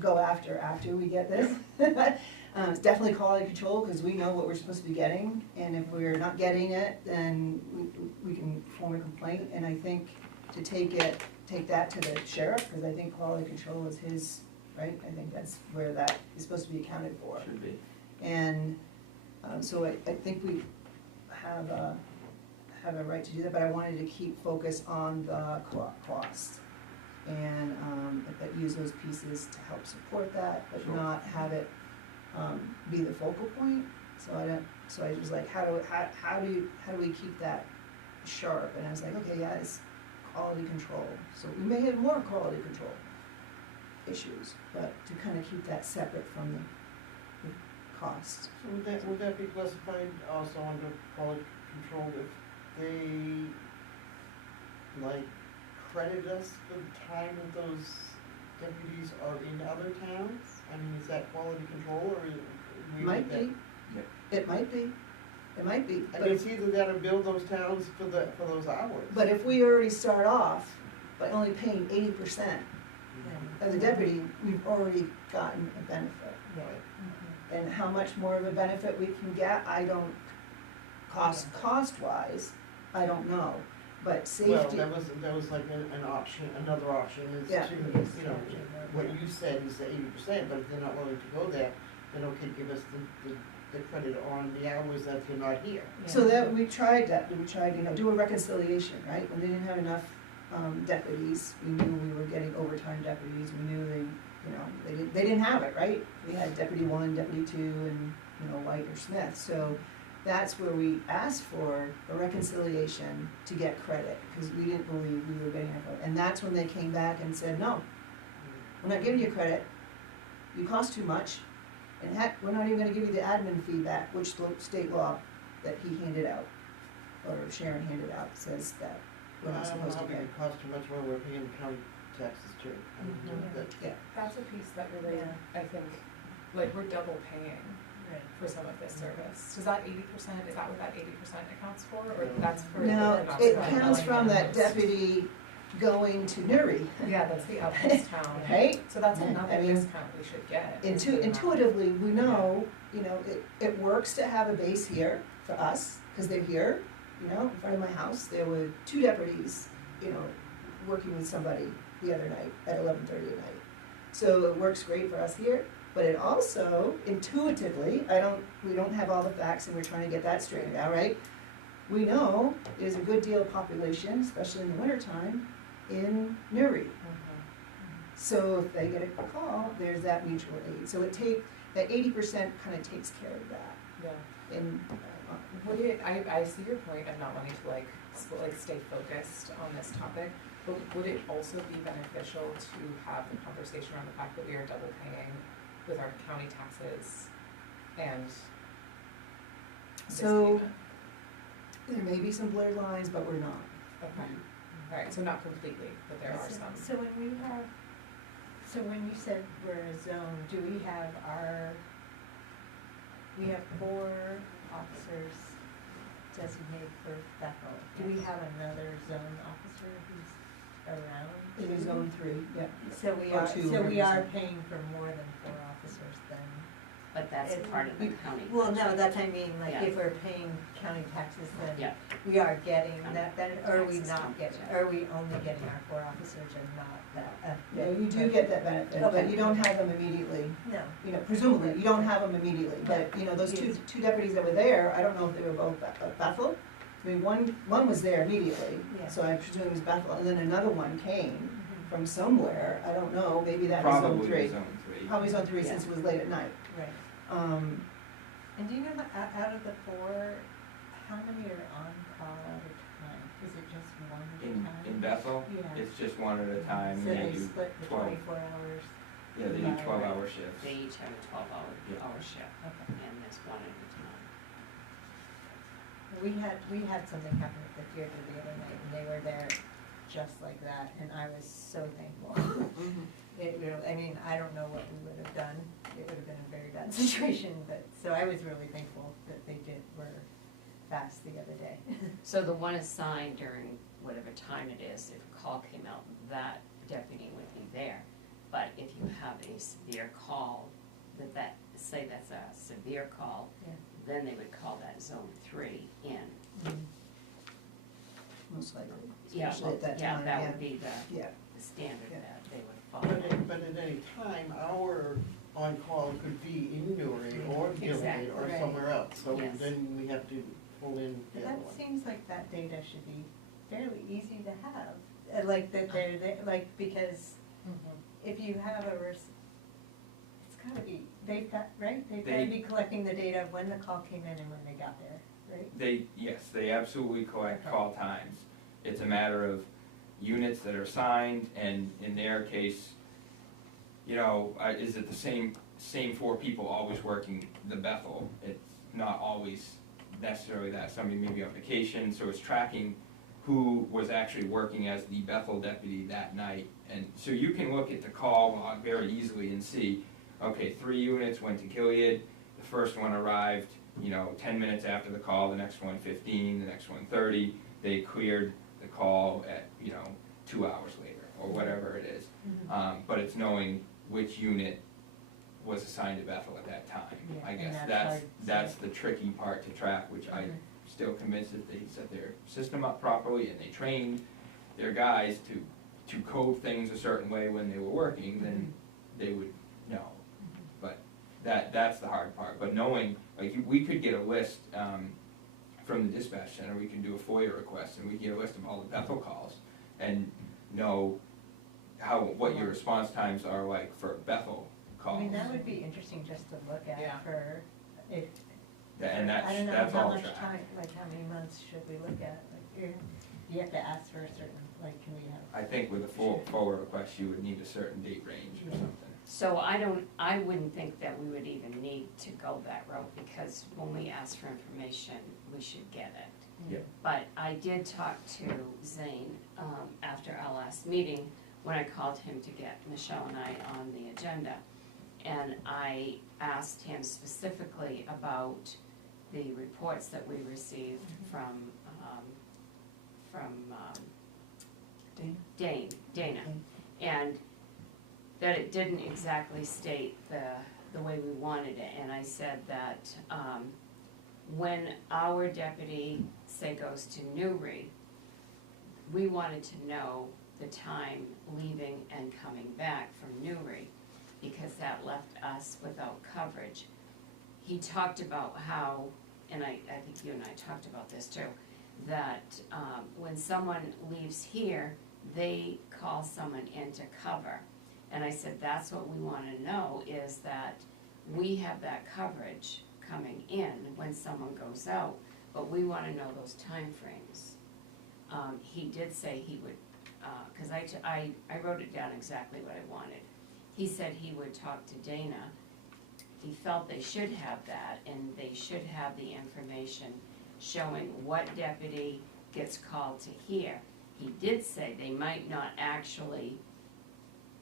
go after we get this. It's definitely quality control, because we know what we're supposed to be getting, and if we're not getting it, then we can form a complaint, and I think to take that to the sheriff, because I think quality control is his, right? I think that's where that is supposed to be accounted for. Should be. And so I think we have a right to do that, but I wanted to keep focus on the cost. And use those pieces to help support that, but Sure. not have it be the focal point. So I was like, how do we keep that sharp? And I was like, okay, yeah, it's quality control. So we may have more quality control issues, but to kind of keep that separate from the cost. So would that be classified also under quality control if they, like, credit us for the time that those deputies are in other towns? I mean, is that quality control, or we? Might be, Yep. it might be, I mean, it's either that or build those towns for those hours. But if we already start off by only paying 80% of the deputy, we've already gotten a benefit. Right. And how much more of a benefit we can get, I don't, cost-wise, I don't know. But Well, safety, that was like an option, another option is Yeah. to, you know, what you said is the 80%, but if they're not willing to go there, then okay, give us the credit on the hours that you're not here. so that, we tried, you know, do a reconciliation, right? When they didn't have enough deputies, we knew we were getting overtime deputies, we knew they, you know, they didn't have it, right? We had deputy 1, deputy 2, and, you know, White or Smith, so that's where we asked for a reconciliation to get credit, because we didn't believe we were getting our credit. And that's when they came back and said, no, we're not giving you credit, you cost too much, and heck, we're not even gonna give you the admin feedback, which the state law that he handed out, or Sharon handed out, says that we're not supposed to I don't pay. know how it costs too much when we're paying county taxes too. I don't know Mhm. that- Yeah, That's a piece that really, I think, like, we're double paying for some of this service. Does that 80%, is that what that 80% accounts for, or that's for? no, the not it spent counts going from that hours? deputy going to Newry, Yeah, that's the outpost town. right? So that's Yeah, another I mean, discount we should get. is the amount. Intuitively, we know, you know, it works to have a base here for us, because they're here, you know, in front of my house, there were 2 deputies, you know, working with somebody the other night at 11:30 at night. So it works great for us here, but it also intuitively, we don't have all the facts and we're trying to get that straightened out, right? We know there's a good deal of population, especially in the wintertime, in Newry. So if they get a call, there's that mutual aid. So that 80% kind of takes care of that. Yeah. And, Would it, I see your point of not wanting to like stay focused on this topic, but would it also be beneficial to have the conversation around the fact that we are double paying with our county taxes and this So- payment? there may be some blurred lines, but we're not. Okay, alright, so not completely, but there are some. So when you said we're a zone, do we have we have 4 officers designated for Bethel. Do we have another zone officer who's around? In the zone 3, yeah. So we Or are, 2, so we whatever are zone. paying for more than 4 officers then? But that's part of the county. Well, no, that's, I mean, like, Yeah. if we're paying county taxes, then Yeah. we are getting County that, then, or are we taxes not don't getting, get are we only getting our 4 officers and not that? Yeah, you do get that benefit, but Okay. you don't have them immediately. No. You know, presumably, you don't have them immediately, but, you know, those two deputies that were there, I don't know if they were both Bethel. I mean, one was there immediately, Yeah. so I presume it was Bethel, and then another one came from somewhere, I don't know, maybe that was zone Probably 3. zone 3. Probably zone 3 since it was late at night. Right. And do you know, out of the 4, how many are on call at a time? Is it just one at a time? In Bethel, Yeah. it's just one at a time, So and they they do split the 12. 24 hours? Yeah, they do 12-hour shifts. They each have a 12-hour Yeah. hour shift, Okay. and there's one at a time. We had something happen at the theater the other night, and they were there just like that, and I was so thankful. It really, I mean, I don't know what we would have done, it would have been a very bad situation, but, so I was really thankful that they were fast the other day. So the one assigned during whatever time it is, if a call came out, that deputy would be there. But if you have a severe call, say that's a severe call, Yeah. then they would call that zone 3 in. Most likely, Yeah, especially at that yeah, time, that yeah. would be Yeah. the standard Yeah. that they would follow. But at any time, our on-call could be in Newry or Gilead Exactly. or Right. somewhere else, so Yes. then we have to pull in the other That one. seems like that data should be fairly easy to have, like that they're there, like, because if you have it's gotta be, they've got, right? They've gotta They- be collecting the data of when the call came in and when they got there, right? Yes, they absolutely collect Okay. call times. It's a matter of units that are signed, and in their case, you know, is it the same 4 people always working the Bethel? It's not always necessarily that, somebody may be on vacation, so it's tracking who was actually working as the Bethel deputy that night. And so you can look at the call log very easily and see, okay, 3 units went to Gilead, the first one arrived, you know, 10 minutes after the call, the next one 15, the next one 30, they cleared the call at, you know, 2 hours later, or whatever it is. But it's knowing which unit was assigned to Bethel at that time. Yeah, I and guess that's that's, hard to that's say. the tricky part to track, which I still convinced that they set their system up properly and they trained their guys to code things a certain way when they were working, then they would know. But that's the hard part. But knowing, like, we could get a list from the dispatch center, we can do a FOIA request, and we get a list of all the Bethel calls, and know what your response times are like for Bethel calls. I mean, that would be interesting just to look Yeah. at for, if, And I don't know that's how all much tracked. time, like how many months should we look at? Like, you have to ask for a certain, like, can we have? I think with a full FOIA request, you would need a certain date range or something. So I wouldn't think that we would even need to go that route, because when we ask for information, we should get it. Yeah. But I did talk to Zane, after our last meeting, when I called him to get Michelle and I on the agenda. And I asked him specifically about the reports that we received from Dana. And that it didn't exactly state the way we wanted it. And I said that when our deputy, say, goes to Newry, we wanted to know the time leaving and coming back from Newry, because that left us without coverage. He talked about how, and I think you and I talked about this too, that when someone leaves here, they call someone in to cover. And I said, that's what we wanna know, is that we have that coverage coming in when someone goes out, but we wanna know those timeframes. He did say he would, cause I wrote it down exactly what I wanted. He said he would talk to Dana. He felt they should have that, and they should have the information showing what deputy gets called to here. He did say they might not actually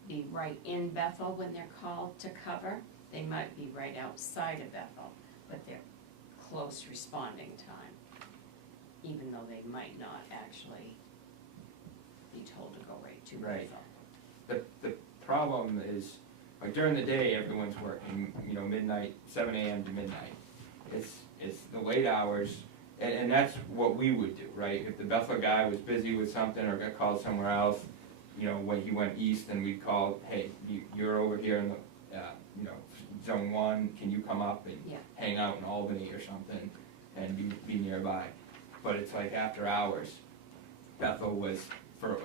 be right in Bethel when they're called to cover. They might be right outside of Bethel, but they're close responding time, even though they might not actually be told to go right to Right. Bethel. The problem is, like, during the day, everyone's working, midnight, 7 a.m. to midnight. It's the late hours, and that's what we would do, right? If the Bethel guy was busy with something or got called somewhere else, when he went east, then we'd call, hey, you're over here in the, zone 1, can you come up and Yeah. hang out in Albany or something and be nearby? But it's like after hours. Bethel was, for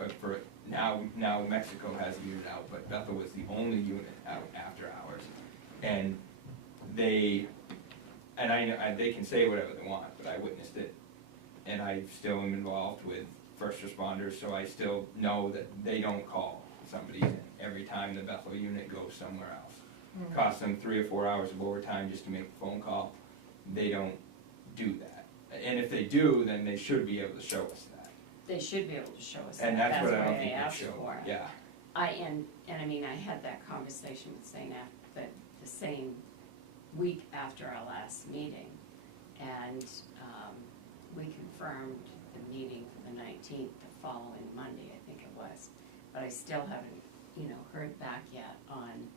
now Mexico has a unit out, but Bethel was the only unit out after hours. And they can say whatever they want, but I witnessed it. And I still am involved with first responders, so I still know that they don't call somebody in every time the Bethel unit goes somewhere else. Costs them 3 or 4 hours of overtime just to make a phone call. They don't do that. And if they do, then they should be able to show us that. They should be able to show us that. And that's what I why don't think they asked show. for it. Yeah. I mean, I had that conversation with Zane the same week after our last meeting, and we confirmed the meeting for the 19th, the following Monday, I think it was. But I still haven't, heard back yet on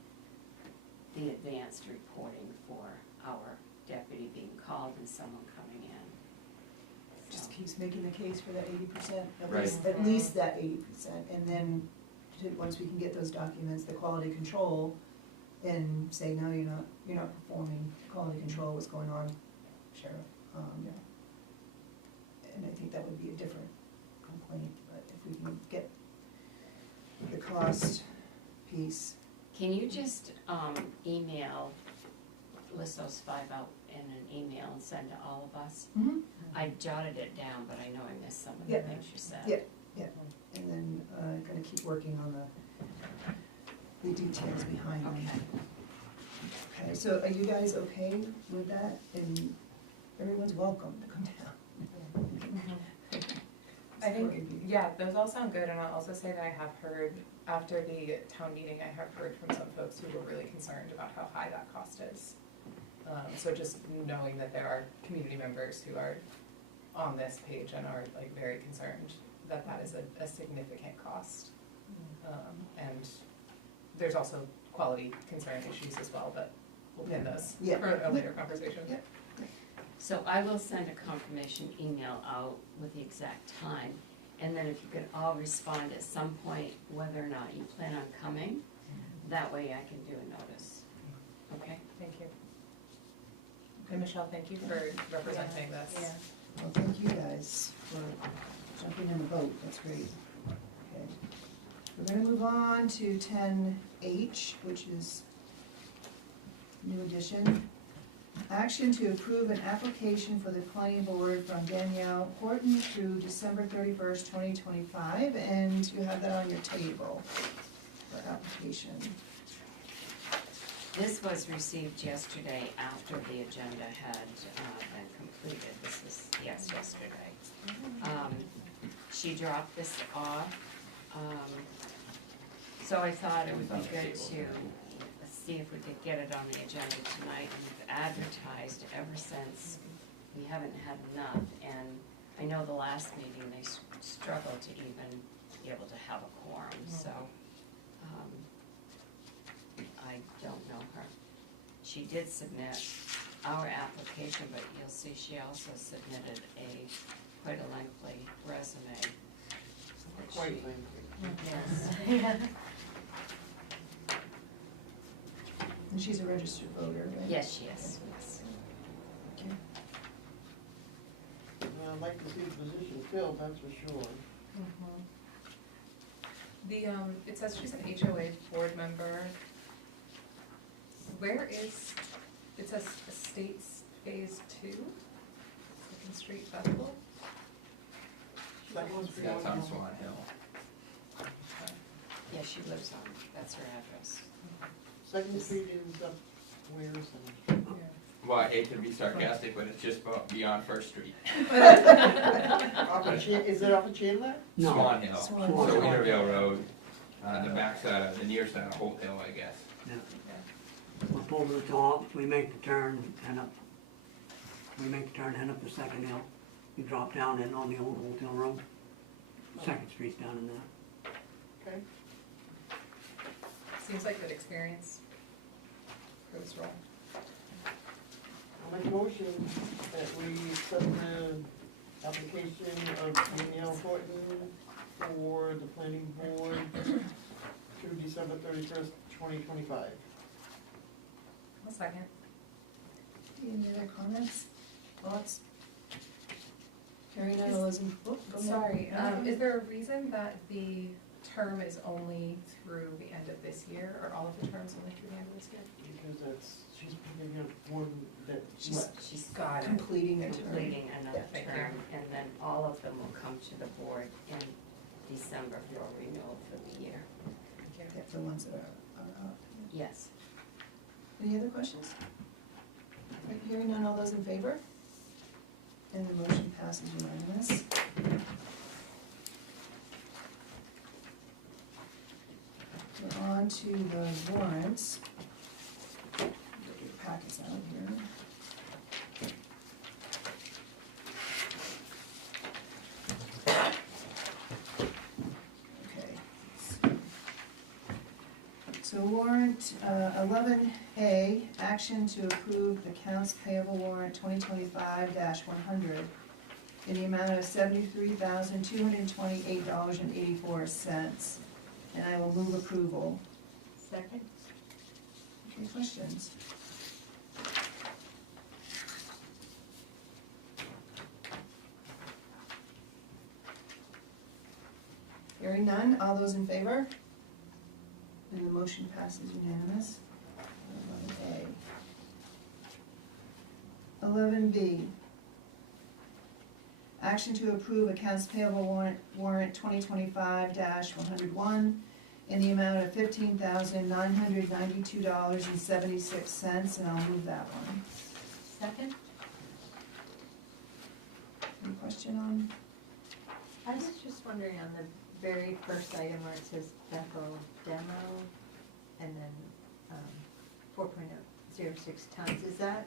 the advanced reporting for our deputy being called and someone coming in. Just keeps making the case for that 80%, Right. at least that 80%, and then once we can get those documents, the quality control, and say, no, you're not performing quality control, what's going on, Sheriff? And I think that would be a different complaint, but if we can get the cost piece. Can you just email, list those 5 out in an email and send to all of us? I jotted it down, but I know I missed some of the Yeah. things you said. Yeah. And then gonna keep working on the details behind them. Okay, so are you guys okay with that? And everyone's welcome to come down. I think, yeah, those all sound good, and I'll also say that I have heard, after the town meeting, I have heard from some folks who were really concerned about how high that cost is. So just knowing that there are community members who are on this page and are like very concerned that that is a significant cost. And there's also quality concern issues as well, but we'll pin those Yeah. for a later conversation. Yeah. So I will send a confirmation email out with the exact time, and then if you could all respond at some point whether or not you plan on coming, that way I can do a notice. Okay? Thank you. And Michelle, thank you for representing this. Yeah. Well, thank you guys for jumping in the boat, that's great. Okay. We're gonna move on to 10H, which is new addition. Action to approve an application for the planning board from Danielle Horton through December 31st, 2025, and you have that on your table for application. This was received yesterday after the agenda had been completed. This is, yes, yesterday. She dropped this off. So I thought it would be good to see if we could get it on the agenda tonight. We've advertised ever since. We haven't had enough, and I know the last meeting they struggled to even be able to have a quorum, so I don't know her. She did submit our application, but you'll see she also submitted quite a lengthy resume. that Quite she- lengthy. Yes. And she's a registered voter, right? Yes, she is, yes. Okay. I'd like to see the position filled, that's for sure. The, it says she's an HOA board member. Where is, it says Estates Phase 2, 2nd Street, Bethel? Second Street. That's on Swan Hill. Yeah, she lives on, that's her address. Second Street is up, where is Yeah. Well, I hate to be sarcastic, but it's just beyond First Street. it? Is it off of Chandler? No. Swan Hill. Swan Hill. So Intervale Road, the backside, the near side of Holt Hill, I guess. Up over the top, we make the turn, head up, head up the second hill. You drop down in on the old Old Hill Road. Second Street's down in there. Okay. Seems like good experience for this role. I'll make a motion that we accept the application of Danielle Horton for the planning board through December 31st, 2025. One second. Any other comments, thoughts? Hearing none, all those in, oh, go ahead. Sorry, is there a reason that the term is only through the end of this year, or all of the terms only through the end of this year? Because she's picking up one that left. She's Got it. Completing a term. completing another Thank you. term, and then all of them will come to the board in December for renewal for the year. Yeah, the ones that are up. Yes. Any other questions? Right, hearing none, all those in favor? And the motion passes unanimous. We're on to the warrants. Get your packets out here. Okay. So warrant 11A, action to approve accounts payable warrant 2025-100 in the amount of $73,228.84. And I will move approval. Second? Any questions? Hearing none, all those in favor? And the motion passes unanimous. 11A. 11B. Action to approve accounts payable warrant 2025-101 in the amount of $15,992.76, and I'll move that one. Second? Any question on? I was just wondering on the very first item where it says Bethel demo and then 4.006 tons, is that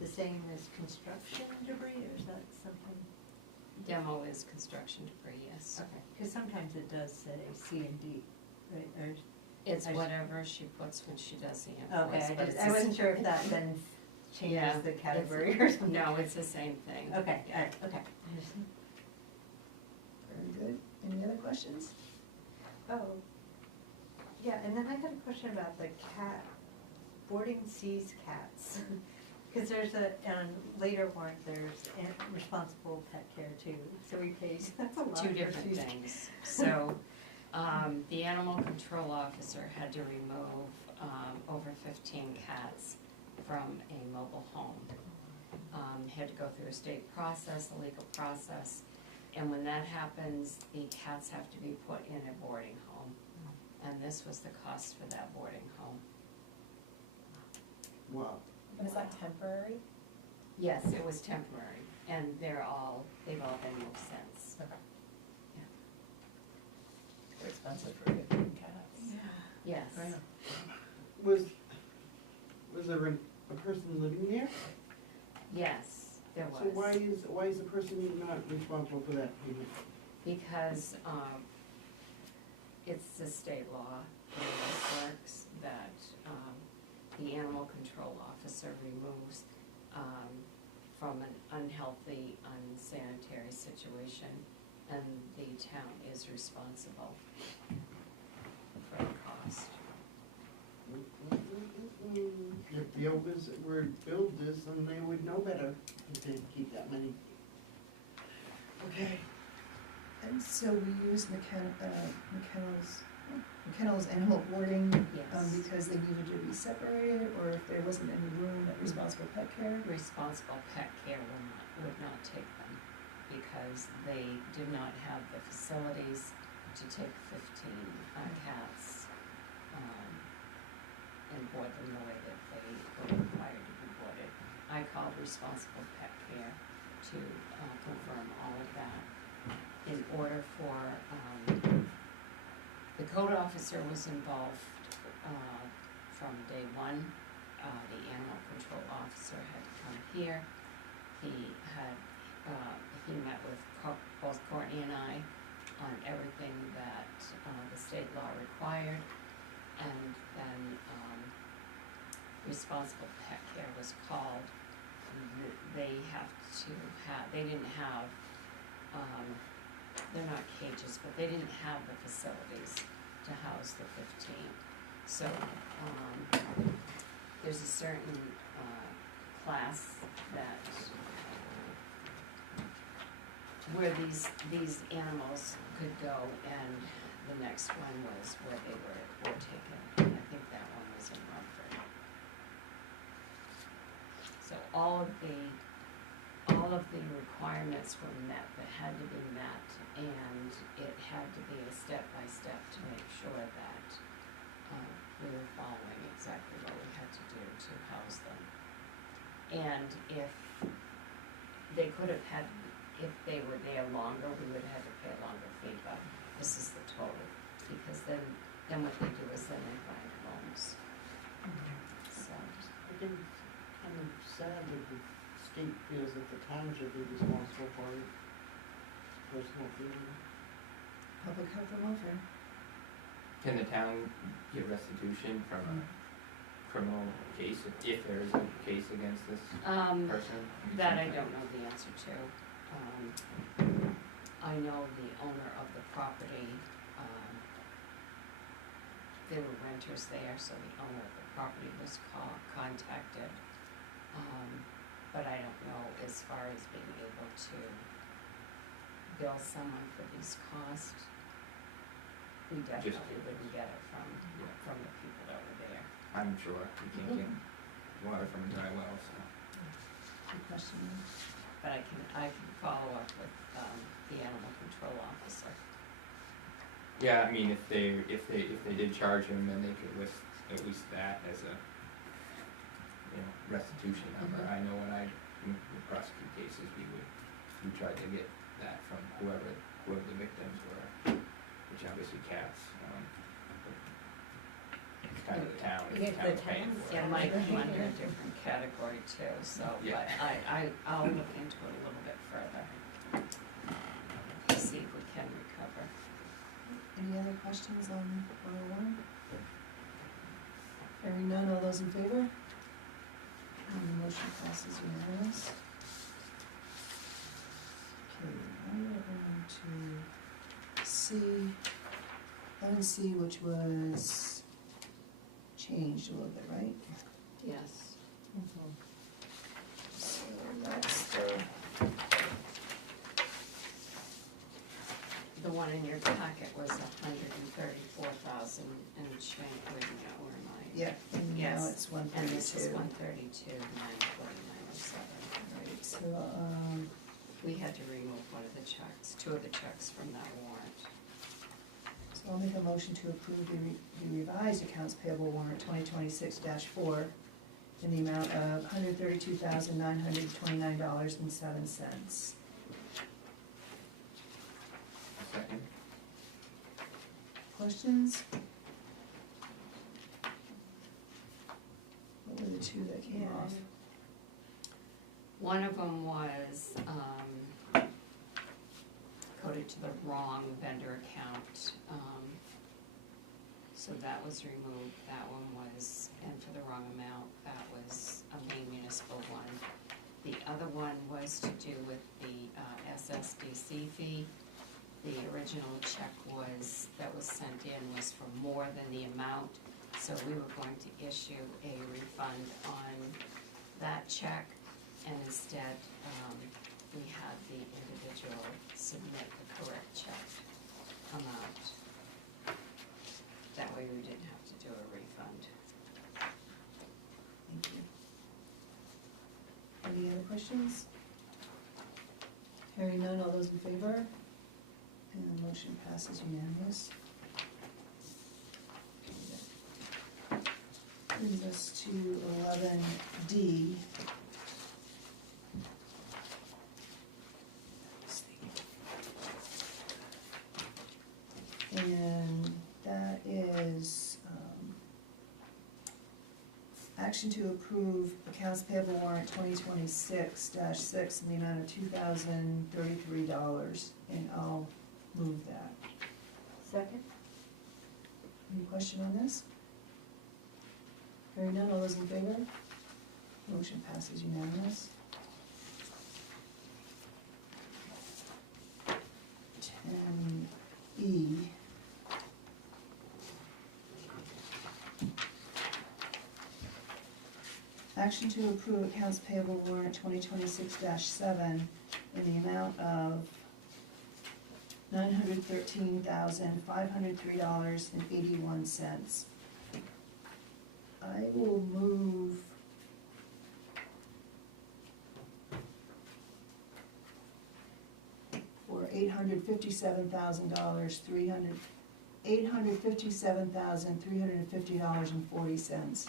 the same as construction debris or is that something? Demo is construction debris, yes. Okay, because sometimes it does say C and D, right, It's I- whatever she puts when she does the or, invoice, okay, but it's I wasn't sure if that then Yeah, changes the category or something? No, it's the same thing. Okay, alright, okay. Very good. Any other questions? Oh, yeah, and then I had a question about the cat, boarding sees cats. Because there's on later warrant, there's responsible pet care too, so we pay, that's a lot. Two for different sees- things. So, the animal control officer had to remove, over 15 cats from a mobile home. Had to go through a state process, a legal process, and when that happens, the cats have to be put in a boarding home. And this was the cost for that boarding home. Wow. And is that temporary? Yes, it was temporary, and they've all been moved since. Okay. Yeah. They're expensive for 15 cats. Yes. Was there a person living there? Yes, there was. So why is the person not responsible for that payment? Because, it's the state law, the way it works, that, the animal control officer removes, from an unhealthy, unsanitary situation, and the town is responsible for the cost. If the owners were builders, then they would know better if they keep that many. Okay. And so we use McKennell's animal boarding, Yes. because they needed to be separated, or if there wasn't any room at responsible pet care? Responsible pet care would not take them, because they did not have the facilities to take 15 cats, and board them the way that they were required to be boarded. I called responsible pet care to confirm all of that. In order for, the code officer was involved from day one. The animal control officer had to come here. He met with both Courtney and I on everything that the state law required. And then responsible pet care was called. They didn't have, they're not cages, but they didn't have the facilities to house the 15. So, there's a certain class that, where these animals could go, and the next one was where they were taken. I think that one was in Rumford. So all of the requirements were met that had to be met, and it had to be a step-by-step to make sure that we were following exactly what we had to do to house them. And if they could have had, if they were there longer, we would have had to pay a longer fee, but this is the total, because then what they do is then they find homes. So, I think it's kind of sad that the state feels that the town should be responsible for it. Personal feeling. Public health and welfare. Can the town get restitution from a criminal case if there is a case against this person? that I don't know the answer to. I know the owner of the property, there were renters there, so the owner of the property was contacted. But I don't know as far as being able to bill someone for these costs. We definitely wouldn't get it from the people that were there. I'm sure you can't get water from a dry well, so. Good question. But I can follow up with, the animal control officer. Yeah, I mean, if they did charge him, then they could list at least that as a, restitution number. I know when I would prosecute cases, we tried to get that from whoever the victims were, which obviously cats. It's kind of the town, Yeah, it's the the town paying town's- for Yeah, it. might come under a different category too, so, Yeah. but I'll look into it a little bit further. See if we can recover. Any other questions on 101? Hearing none, all those in favor? motion passes unanimous. Okay, now we're going to C, 11C, which was changed a little bit, right? Yes. So that's The one in your packet was 134,000 and change, wait a minute, where am I? yeah, and now Yes, it's 132. And this is 132,949.07. Right, so, We had to remove one of the checks, two of the checks from that warrant. so I'll make a motion to approve the revised accounts payable warrant 2026-4 in the amount of $132,929.07. Second. Questions? What were the two that came off? One of them was coded to the wrong vendor account, so that was removed. That one was, and for the wrong amount, that was a main municipal one. The other one was to do with the SSDC fee. The original check that was sent in was for more than the amount, so we were going to issue a refund on that check, and instead, we had the individual submit the correct check amount. That way we didn't have to do a refund. Thank you. Any other questions? Hearing none, all those in favor? And the motion passes unanimous. Okay, that brings us to 11D. And that is, action to approve accounts payable warrant 2026-6 in the amount of $2,033, and I'll move that. Second? Any question on this? Hearing none, all those in favor? Motion passes unanimous. 10E. Action to approve accounts payable warrant 2026-7 in the amount of $913,503.81. I will move for $857,350.40.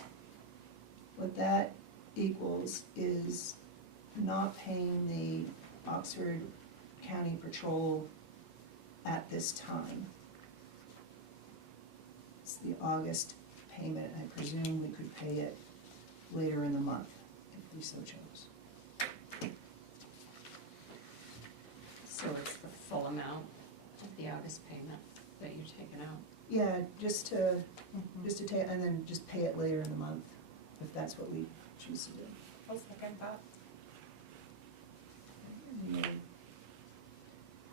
What that equals is not paying the Oxford County Patrol at this time. It's the August payment. I presume we could pay it later in the month if we so chose. So it's the full amount of the August payment that you're taking out? Yeah, just to take, and then just pay it later in the month, if that's what we choose to do. I'll second that. Any other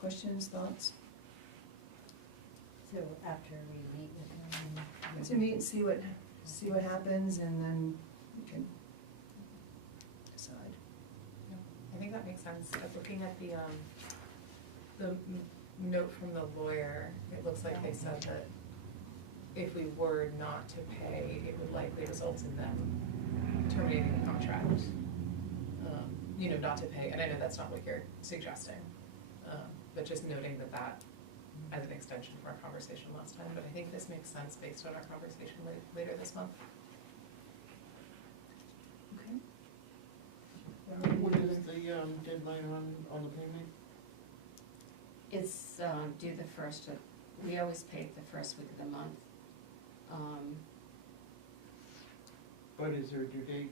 questions, thoughts? So after we meet with them. To meet and see what happens, and then we can decide. I think that makes sense. Looking at the note from the lawyer, it looks like they said that if we were not to pay, it would likely result in them terminating the contract. Not to pay, and I know that's not what you're suggesting, but just noting that as an extension from our conversation last time, but I think this makes sense based on our conversation later this month. Okay. What is the deadline on the payment? It's due the first of, we always pay it the first week of the month. But is there a due date?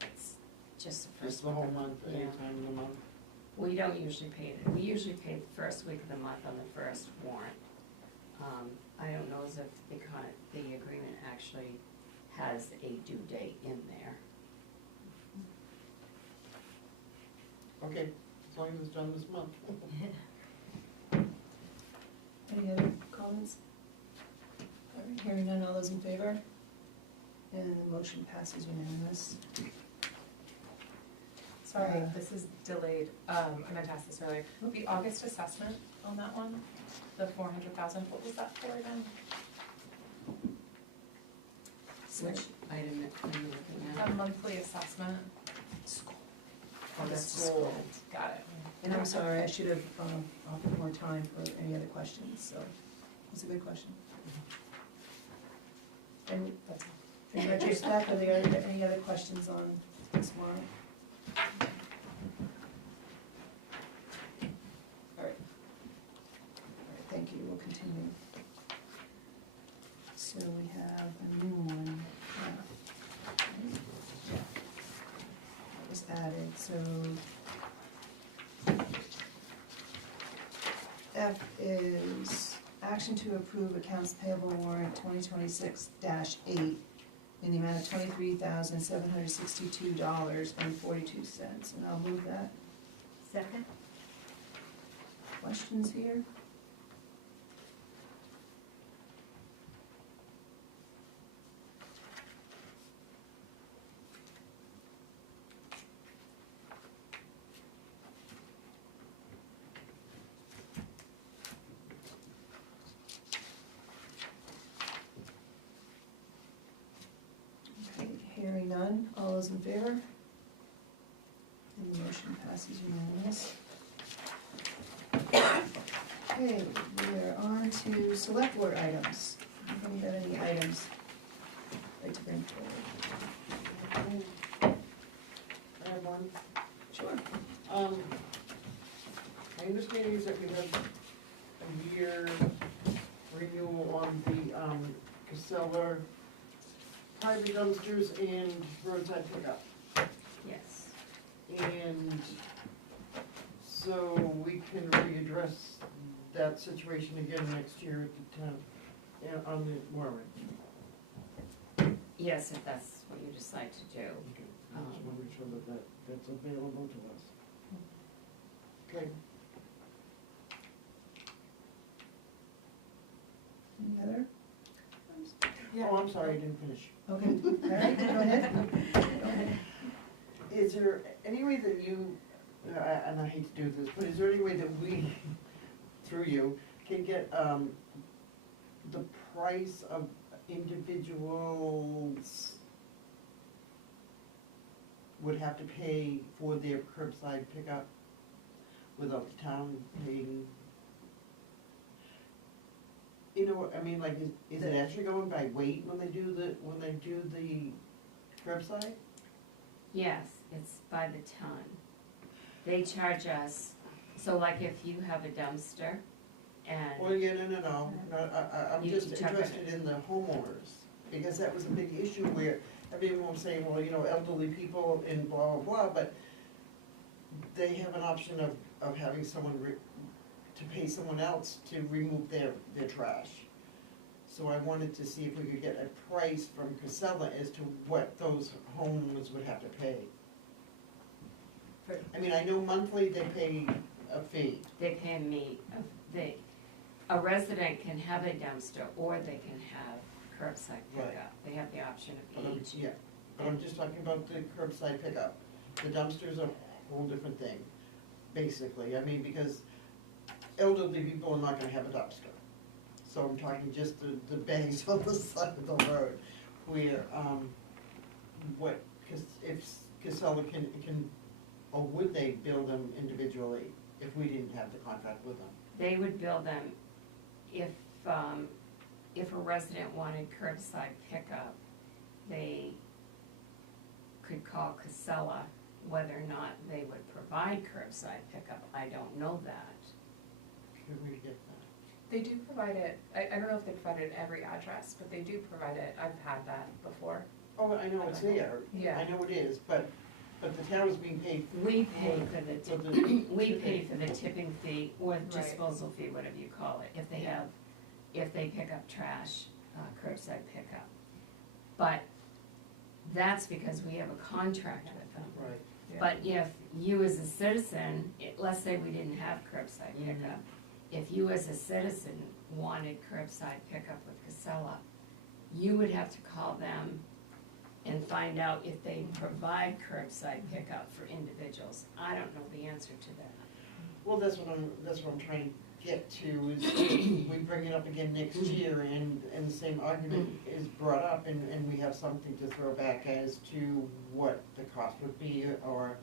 It's just the Just first. the week whole of the month, any yeah. time in the month? We don't usually pay it, we usually pay the first week of the month on the first warrant. I don't know as if the agreement actually has a due date in there. Okay, as long as it's done this month. Any other comments? All right, hearing none, all those in favor? And the motion passes unanimous. Sorry, this is delayed, I meant to ask this earlier, the August assessment on that one, the 400,000, what was that for again? Which item are you looking A at? monthly assessment, Oh, that's School. got it. And I'm sorry, I should have offered more time for any other questions, so it's a good question. And That's in retrospect, are there any other questions on this warrant? All right. All right, thank you, we'll continue. So we have a new one. That was added, so F is action to approve accounts payable warrant 2026-8 in the amount of $23,762.42, and I'll move that. Second? Questions here? Okay, hearing none, all those in favor? And the motion passes unanimous. Okay, we are on to select board items. Anybody have any items like to bring forward? I have one. Sure. My understanding is that we have a year renewal on the Casella private dumpsters and roadside pickup. Yes. And so we can readdress that situation again next year at the town, on the warrant. Yes, if that's what you decide to do. Okay, I just want to make sure that that's available to us. Okay. Any other? Oh, I'm sorry, I didn't finish. Okay, all right, go ahead. Go ahead. Is there any way that you, and I hate to do this, but is there any way that we, through you, can get the price of individuals would have to pay for their curbside pickup without the town paying? You know what, I mean, like, is it actually going by weight when they do the curbside? Yes, it's by the ton. They charge us, so like if you have a dumpster Well, and, yeah, no, I'm You just check it. interested in the homeowners, because that was a big issue where everyone was saying, well, you know, elderly people and blah, blah, blah, but they have an option of having someone to pay someone else to remove their trash. So I wanted to see if we could get a price from Casella as to what those homeowners would have to pay. I mean, I know monthly they pay a fee. they pay me, a resident can have a dumpster or they can have curbside Right. pickup. They have the option But of I'm, each. yeah, but I'm just talking about the curbside pickup. The dumpster's a whole different thing, basically. I mean, because elderly people are not gonna have a dumpster. So I'm talking just the bags on the side of the road where, if Casella can, or would they bill them individually if we didn't have the contract with them? They would bill them if a resident wanted curbside pickup, they could call Casella. Whether or not they would provide curbside pickup, I don't know that. Can we get that? They do provide it, I don't know if they provide it at every address, but they do provide it, I've had that before. Oh, I know it's there. Yeah. I know it is, but the town is being paid. We pay for the for the we pay tipping. for the tipping fee or Right. disposal fee, whatever you call it, if they pick up trash, curbside pickup. But that's because we have a contract with them. Right. But if you as a citizen, let's say we didn't have curbside pickup, if you as a citizen wanted curbside pickup with Casella, you would have to call them and find out if they provide curbside pickup for individuals. I don't know the answer to that. Well, that's what I'm trying to get to, is we bring it up again next year, and the same argument is brought up, and we have something to throw back as to what the cost would be, or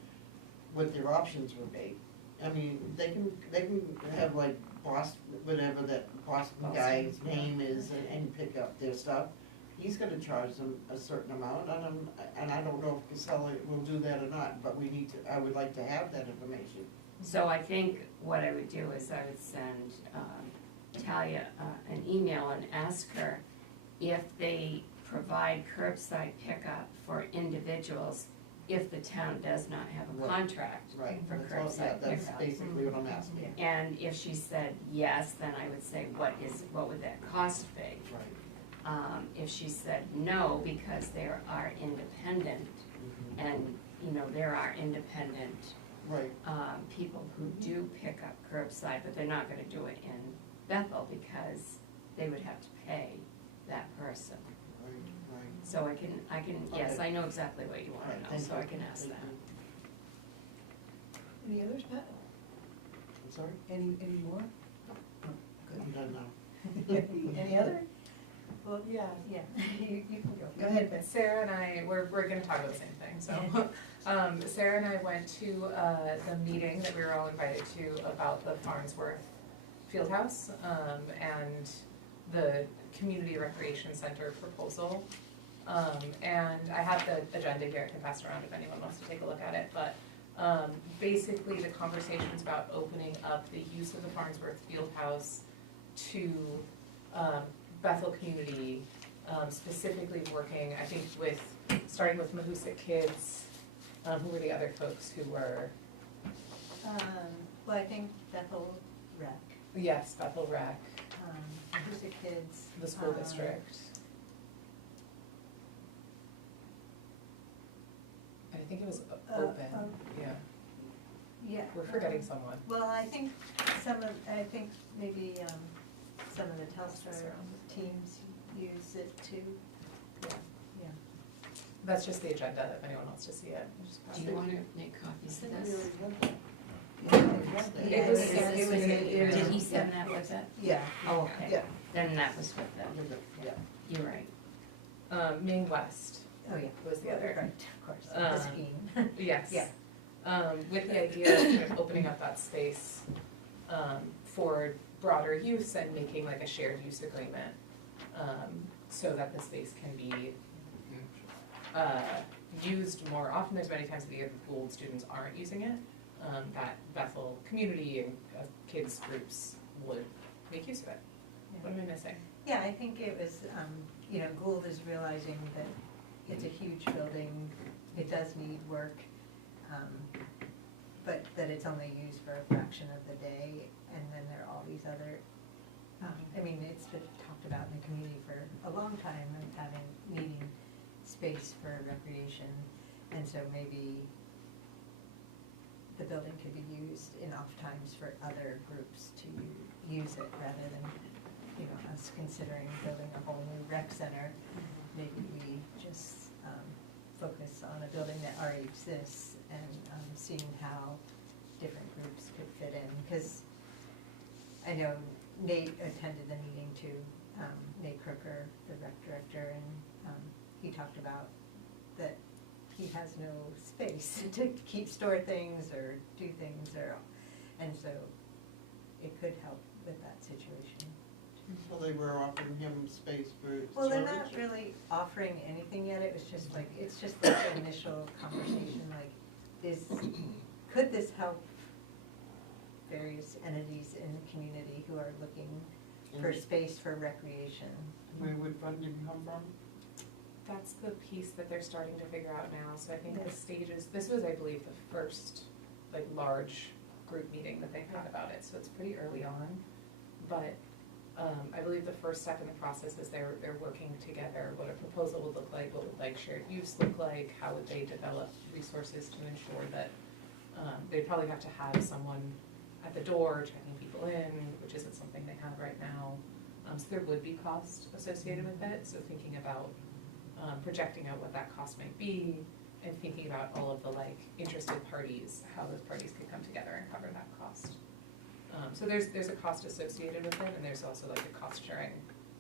what their options would be. I mean, they can have like whatever that Boston guy's name is, and pick up their stuff. He's gonna charge them a certain amount, and I don't know if Casella will do that or not, but I would like to have that information. So I think what I would do is I would send Talia an email and ask her if they provide curbside pickup for individuals if the town does not have a Right. contract Right. for That's all- curbside yeah, that's pickup. basically what I'm asking. And if she said yes, then I would say, what would that cost be? Right. If she said no, because there are independent, and, there are independent Right. people who do pick up curbside, but they're not gonna do it in Bethel because they would have to pay that person. Right. So I can, yes, Okay. I know exactly what you wanna Right, know, thank so you. I can ask Thank that. you. Any others, Pat? I'm sorry? Any more? I'm done now. Any other? Well, yeah. Yeah, you can go. Go ahead, Beth. Sarah and I, we're gonna talk about the same thing, so. Sarah and I went to, the meeting that we were all invited to about the Farnsworth Fieldhouse, and the Community Recreation Center proposal. And I have the agenda here, I can pass it around if anyone wants to take a look at it, but, basically the conversation's about opening up the use of the Farnsworth Fieldhouse to, Bethel community, specifically working, I think starting with Mahoosic Kids, who were the other folks who were, Well, I think Bethel Rec, yes, Bethel Rec, who's the kids? the school district. And I think it was open, yeah, Yeah. we're forgetting someone. Well, I think maybe some of the Telstar teams use it too. Yeah. That's just the agenda, if anyone wants to see it. Do you wanna make copies of this? It was- Did he send that with it? Yeah. Oh, okay, Yeah. then that was with them, Yeah. you're right. Maine West Oh, yeah. was the other. Right, of course, the Um, scheme. Yes. Yeah. With the idea of kind of opening up that space, for broader use and making like a shared use agreement, so that the space can be, used more often. There's many times of the year that Gould students aren't using it, that Bethel community and kids groups would make use of it. What am I missing? Yeah, I think it was, Gould is realizing that it's a huge building, it does need work, but that it's only used for a fraction of the day, and then there are all these other, it's been talked about in the community for a long time, and needing space for recreation, and so maybe the building could be used in off times for other groups to use it, rather than, us considering building a whole new rec center. Maybe we just focus on a building that already exists and seeing how different groups could fit in. Because I know Nate attended the meeting too, Nate Crooker, the rec director, and he talked about that he has no space to store things or do things, and so it could help with that situation. So they were offering him space for storage? Well, they're not really offering anything yet, it's just like the initial conversation, like, could this help various entities in the community who are looking for space for recreation? Where would funding come from? That's the piece that they're starting to figure out now, so I think the stages, this was, I believe, the first, large group meeting that they've had about it, so it's pretty early on. But, I believe the first step in the process is they're working together, what a proposal would look like, what would like shared use look like, how would they develop resources to ensure that, they'd probably have to have someone at the door checking people in, which isn't something they have right now. So there would be cost associated with it, so thinking about, projecting out what that cost might be, and thinking about all of the like interested parties, how those parties could come together and cover that cost. So there's a cost associated with it, and there's also like a cost sharing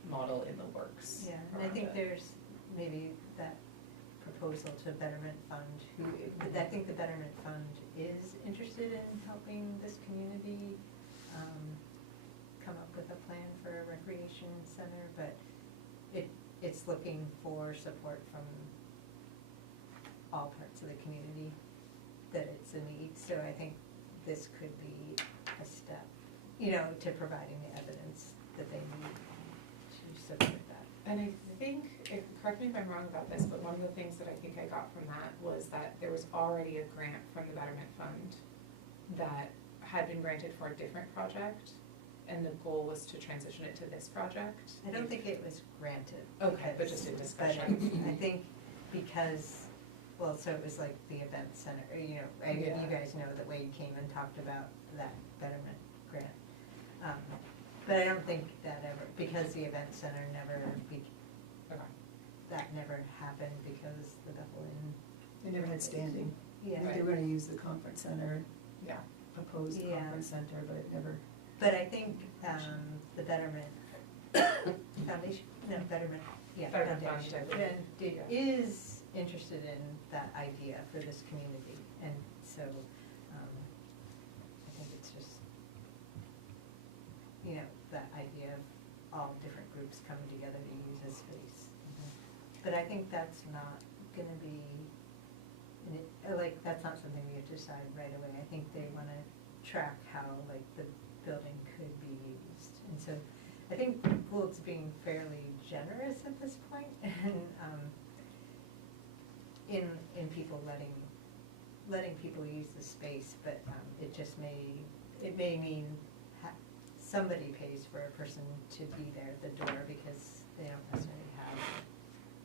model in the works. Yeah, and I around think it. there's maybe that proposal to Betterment Fund, I think the Betterment Fund is interested in helping this community come up with a plan for a recreation center, but it's looking for support from all parts of the community that it's a need, so I think this could be a step, to providing the evidence that they need to support that. And I think, correct me if I'm wrong about this, but one of the things that I think I got from that was that there was already a grant from the Betterment Fund that had been granted for a different project, and the goal was to transition it to this project. I don't think it was granted. Okay, but just in discussion. I think because, so it was like the event center, you Yeah. guys know that Wade came and talked about that Betterment grant. But I don't think that ever, because the event center Okay. that never happened because the Bethel Inn. They never had standing. Yeah. They were gonna use the conference center, Yeah. proposed Yeah. conference center, but it never. But I think, the Betterment Foundation, Betterment Betterment Foundation, Fund, it is interested in that idea for this community, and so, I think it's just, that idea of all different groups coming together to use a space. But I think that's not gonna be, that's not something we have to decide right away. I think they wanna track how, the building could be used. And so, I think Gould's being fairly generous at this point, and, in people letting people use the space, but, it may mean somebody pays for a person to be there at the door because they don't necessarily have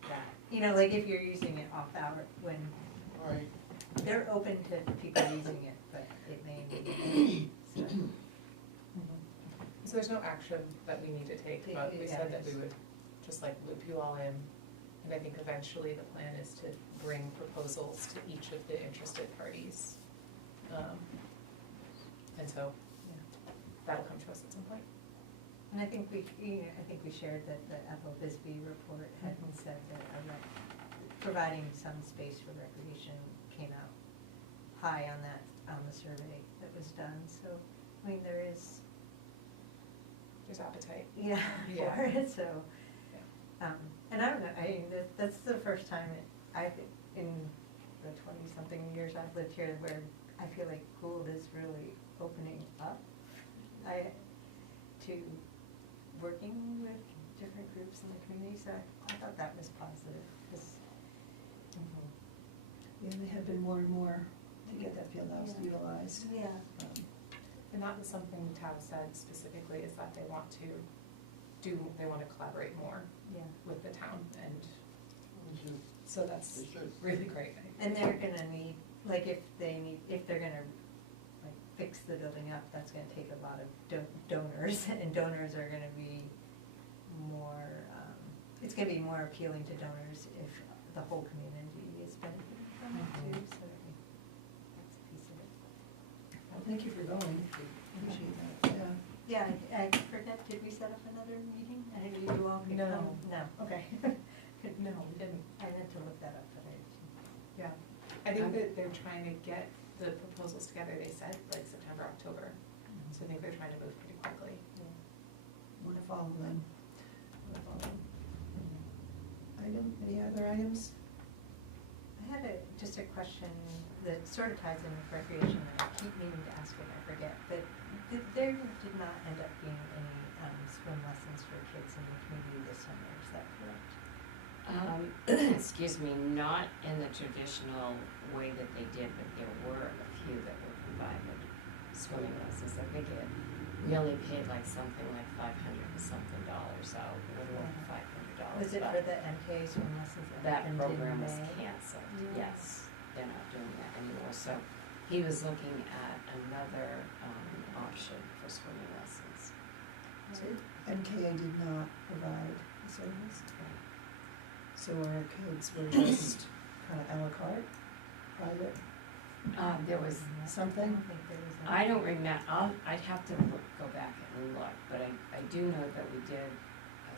that. If you're using it off hour, when Right. they're open to people using it, but it may be, so. So there's no action that we need to take, but we said that we would just loop you all in. And I think eventually the plan is to bring proposals to each of the interested parties. And so, that'll come to us at some point. And I think we shared that the Ethel Bisbee report had said that providing some space for recreation came out high on the survey that was done, so, there's appetite. Yeah, Yeah. for it, so. And I don't know, that's the first time in the 20-something years I've lived here where I feel like Gould is really opening up to working with different groups in the community, so I thought that was positive, 'cause, Yeah, they have been more and more to get that field house utilized. yeah. And that was something Tao said specifically, is that they want to collaborate more Yeah. with the town, and Mhm. so that's They should. really great. And they're gonna need, if they're gonna, fix the building up, that's gonna take a lot of donors, and donors are gonna be more, it's gonna be more appealing to donors if the whole community is benefiting from it too, so I think that's a piece of it. Well, thank you for going, appreciate that, yeah. Yeah, I forget, did we set up another meeting? I didn't, you all could No. come? No, okay. No, we didn't. I meant to look that up, but Yeah, I think that they're trying to get the proposals together, they said, September, October. So I think they're trying to move pretty quickly. Want to follow them. Any other items? I had just a question that sort of ties in with recreation, and I keep meaning to ask it, I forget, but there did not end up being any swim lessons for kids in the community this summer, is that correct? Excuse me, not in the traditional way that they did, but there were a few that were provided swimming lessons. I think it We only paid like something like $500 and something out, a little over $500. Was it but for the MK swim lessons that happened in program was May? canceled, Yeah. yes, they're not doing that anymore, so he was looking at another, option for swimming lessons. So MKA did not provide the service, so our kids were just kind of à la carte, private, There was, I something? don't think there was. I don't remember, I'd have to go back and look, but I do know that we did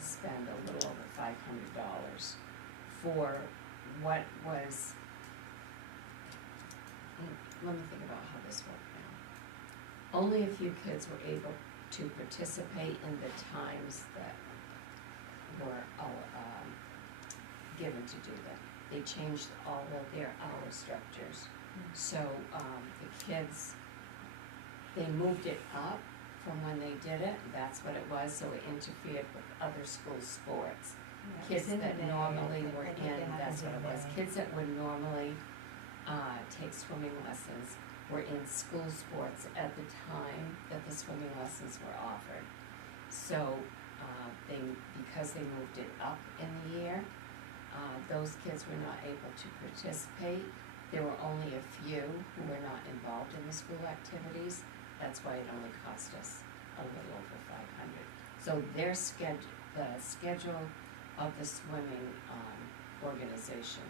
spend a little over $500 for what was, let me think about how this worked now. Only a few kids were able to participate in the times that were given to do that. They changed all of their hour structures. So, the kids, they moved it up from when they did it, that's what it was, so it interfered with other school sports. Yeah, it was Kids in that May, normally I were think in, it that's what happened it was, in May. kids that would normally, take swimming lessons were in school sports at the time that the swimming lessons were offered. So, because they moved it up in the year, those kids were not able to participate. There were only a few who were not involved in the school activities, that's why it only cost us a little over $500. So the schedule of the swimming, organization,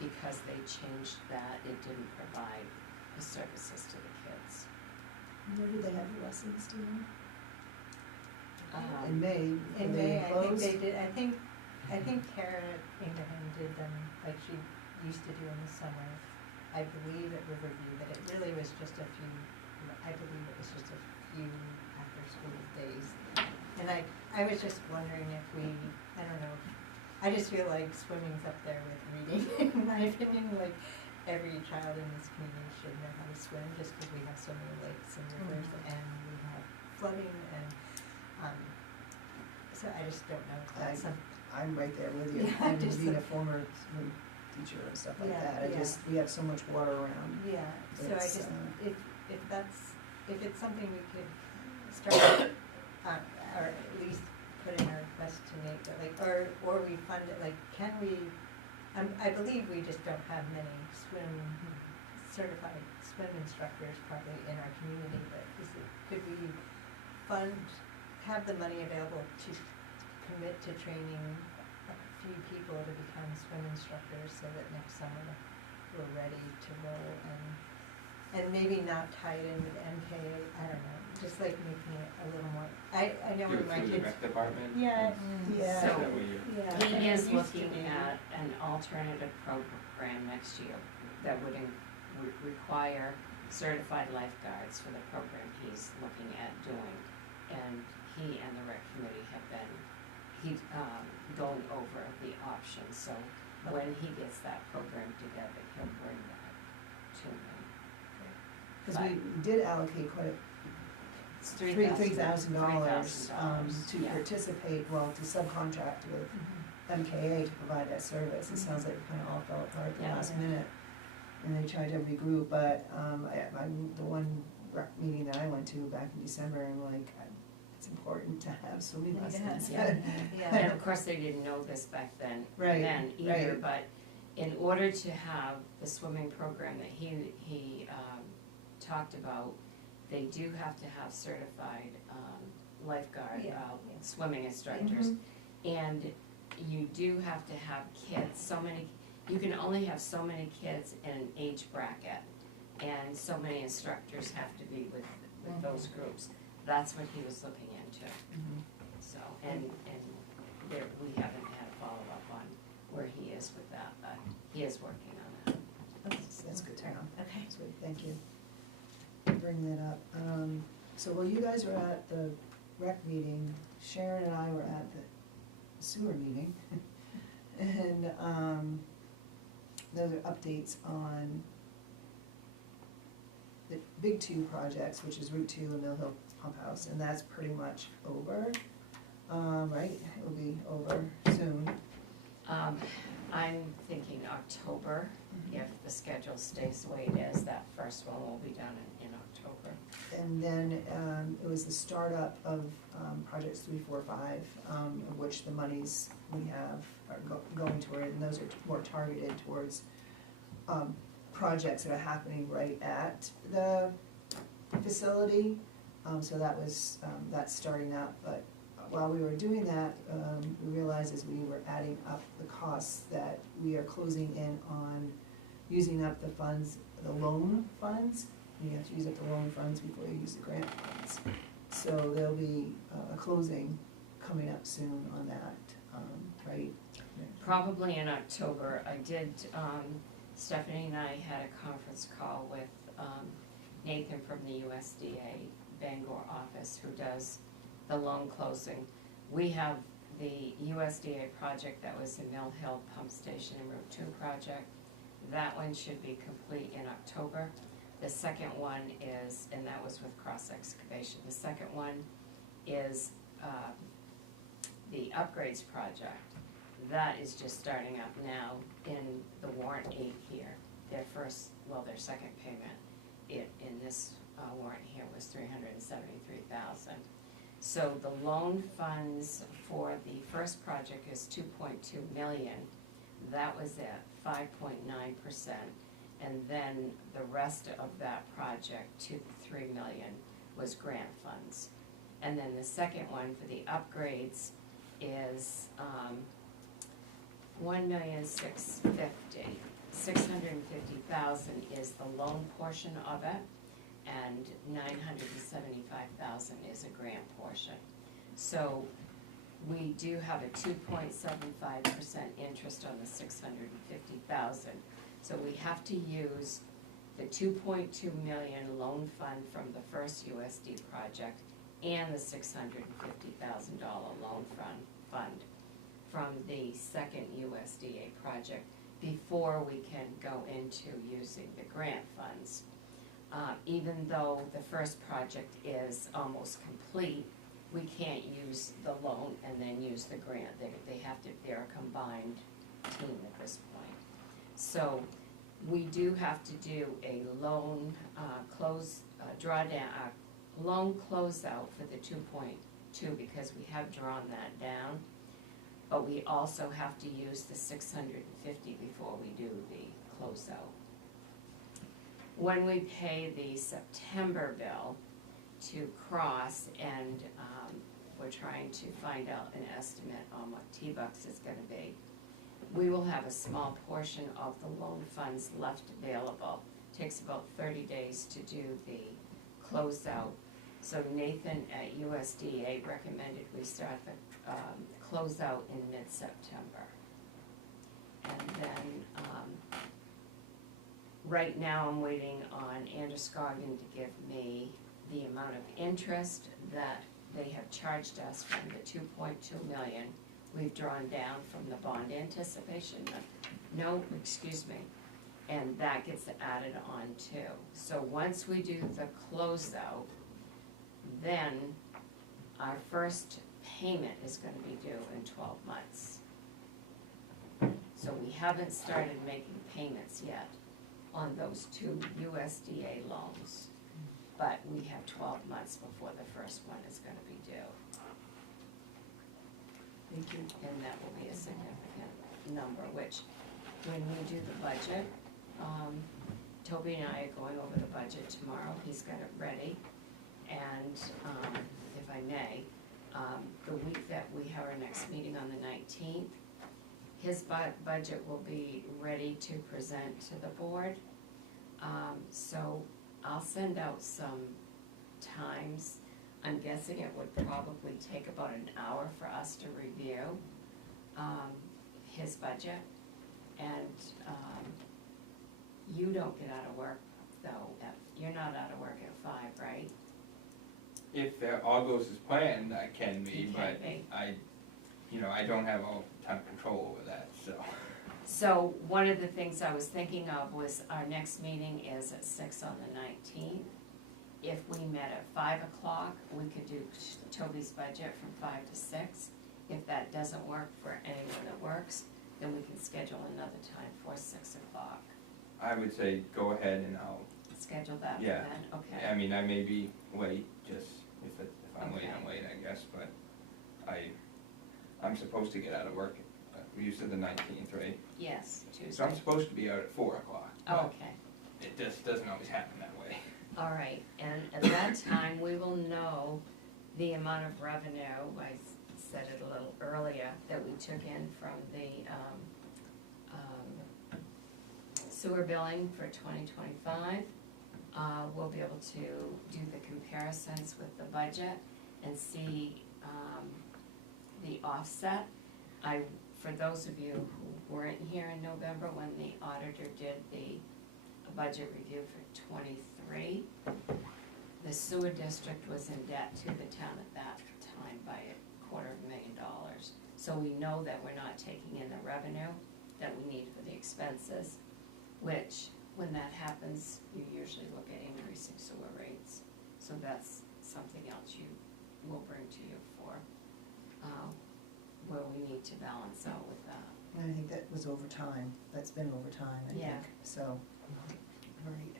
because they changed that, it didn't provide the services to the kids. Where did they have the lessons, do you know? Um, In May, In were May, they I think closed? they did, I think Kara Abraham did them like she used to do in the summer. I believe at Riverview, that it really was just a few, I believe it was just a few after-school days. And I was just wondering if we, I don't know, I just feel like swimming's up there with reading, in my opinion, like every child in this community should know how to swim, just because we have so many lakes and rivers, and we have flooding, and, so I just don't know if that's something. I'm right there with you, Yeah, and just being a the- former swim teacher and stuff like Yeah, that, yeah. we have so much water around. Yeah, so I It's, just, if it's something we could start, or at least put in a request to Nate, but like, or we fund it, like, can we, I believe we just don't have many certified swim instructors probably in our community, but could we have the money available to commit to training a few people to become swim instructors so that next summer we're ready to roll, and maybe not tie it in with MKA, I don't know, just like making it a little more, I know when my Through the kids. rec department? Yeah, Yeah. Is So- that what you- yeah. He it is used to looking be. at an alternative program next year that would require certified lifeguards for the program he's looking at doing. And he and the rec committee have been, going over the options, so when he gets that program together, he'll bring that to me. Cause we did allocate quite It's $3,000, to yeah. participate, well, to subcontract with MKA to provide that service. It sounds like it kind of all fell apart at the Yeah. last minute, and they tried every group, but, the one rec meeting that I went to back in December, I'm like, it's important to have swimming lessons. Yeah. Yeah. And of course, they didn't know this back then, Right, either, right. but in order to have the swimming program that he talked about, they do have to have certified, lifeguard, Yeah. swimming instructors. And you do have to have kids, you can only have so many kids in an age bracket, and so many instructors have to be with those groups. That's what he was looking into, Mhm. so, and we haven't had a follow-up on where he is with that, but he is working on that. That's good to know. Okay. That's good, thank you for bringing that up. So while you guys were at the rec meeting, Sharon and I were at the sewer meeting. And, those are updates on the big two projects, which is Route 2 and Mill Hill Pump House, and that's pretty much over. Right, it will be over soon. I'm thinking October, if the schedule stays the way it is, that first one will be done in October. And then, it was the startup of, projects 3, 4, 5, of which the monies we have are going toward, and those are more targeted towards, projects that are happening right at the facility. So that was, that's starting up, but while we were doing that, we realized as we were adding up the costs that we are closing in on using up the funds, the loan funds. You have to use up the loan funds before you use the grant funds. So there'll be a closing coming up soon on that, right? Probably in October. I did, Stephanie and I had a conference call with Nathan from the USDA Bangor office who does the loan closing. We have the USDA project that was the Mill Hill Pump Station and Route 2 project. That one should be complete in October. The second one is, and that was with cross excavation, the second one is the upgrades project. That is just starting up now in the W.H.A.T here. Their second payment in this warrant here was $373,000. So the loan funds for the first project is $2.2 million. That was at 5.9%. And then the rest of that project, to the $3 million, was grant funds. And then the second one for the upgrades is $1,650,000. $650,000 is the loan portion of it, and $975,000 is a grant portion. So we do have a 2.75% interest on the $650,000. So we have to use the $2.2 million loan fund from the first USD project and the $650,000 loan fund from the second USDA project before we can go into using the grant funds. Even though the first project is almost complete, we can't use the loan and then use the grant. They're a combined team at this point. So we do have to do a loan loan closeout for the 2.2 because we have drawn that down. But we also have to use the 650 before we do the closeout. When we pay the September bill to Cross, and we're trying to find out an estimate on what T-Bucks is gonna be, we will have a small portion of the loan funds left available. Takes about 30 days to do the closeout. So Nathan at USDA recommended we start the closeout in mid-September. And then, right now I'm waiting on Androscoggin to give me the amount of interest that they have charged us from the 2.2 million we've drawn down from the bond anticipation. And that gets added on too. So once we do the closeout, then our first payment is gonna be due in 12 months. So we haven't started making payments yet on those two USDA loans, but we have 12 months before the first one is gonna be due. Thank you. And that will be a significant number, which when we do the budget, Toby and I are going over the budget tomorrow. He's got it ready. And if I may, the week that we have our next meeting on the 19th, his budget will be ready to present to the board. So I'll send out some times. I'm guessing it would probably take about an hour for us to review his budget. And you don't get out of work though, you're not out of work at 5, right? If all goes as planned, I can be, You but can be. I don't have a ton of control over that, so. So one of the things I was thinking of was our next meeting is at 6 on the 19th. If we met at 5 o'clock, we could do Toby's budget from 5 to 6. If that doesn't work for anyone that works, then we can schedule another time for 6 o'clock. I would say go ahead and I'll schedule that for Yeah. then, okay. I mean, I may be late, just if I'm late, Okay. I'm late, I guess, but I'm supposed to get out of work, you said the 19th, right? Yes, So Tuesday. I'm supposed to be out at 4 o'clock. Oh, but okay. It just doesn't always happen that way. All right, and at that time, we will know the amount of revenue, I said it a little earlier, that we took in from the sewer billing for 2025. We'll be able to do the comparisons with the budget and see the offset. For those of you who weren't here in November when the auditor did the budget review for 23, the sewer district was in debt to the town at that time by $250,000. So we know that we're not taking in the revenue that we need for the expenses, which, when that happens, you usually look at increasing sewer rates. So that's something else you will bring to you for, where we need to balance out with that. And I think that was over time, that's been over time, I think, Yeah. so, all right.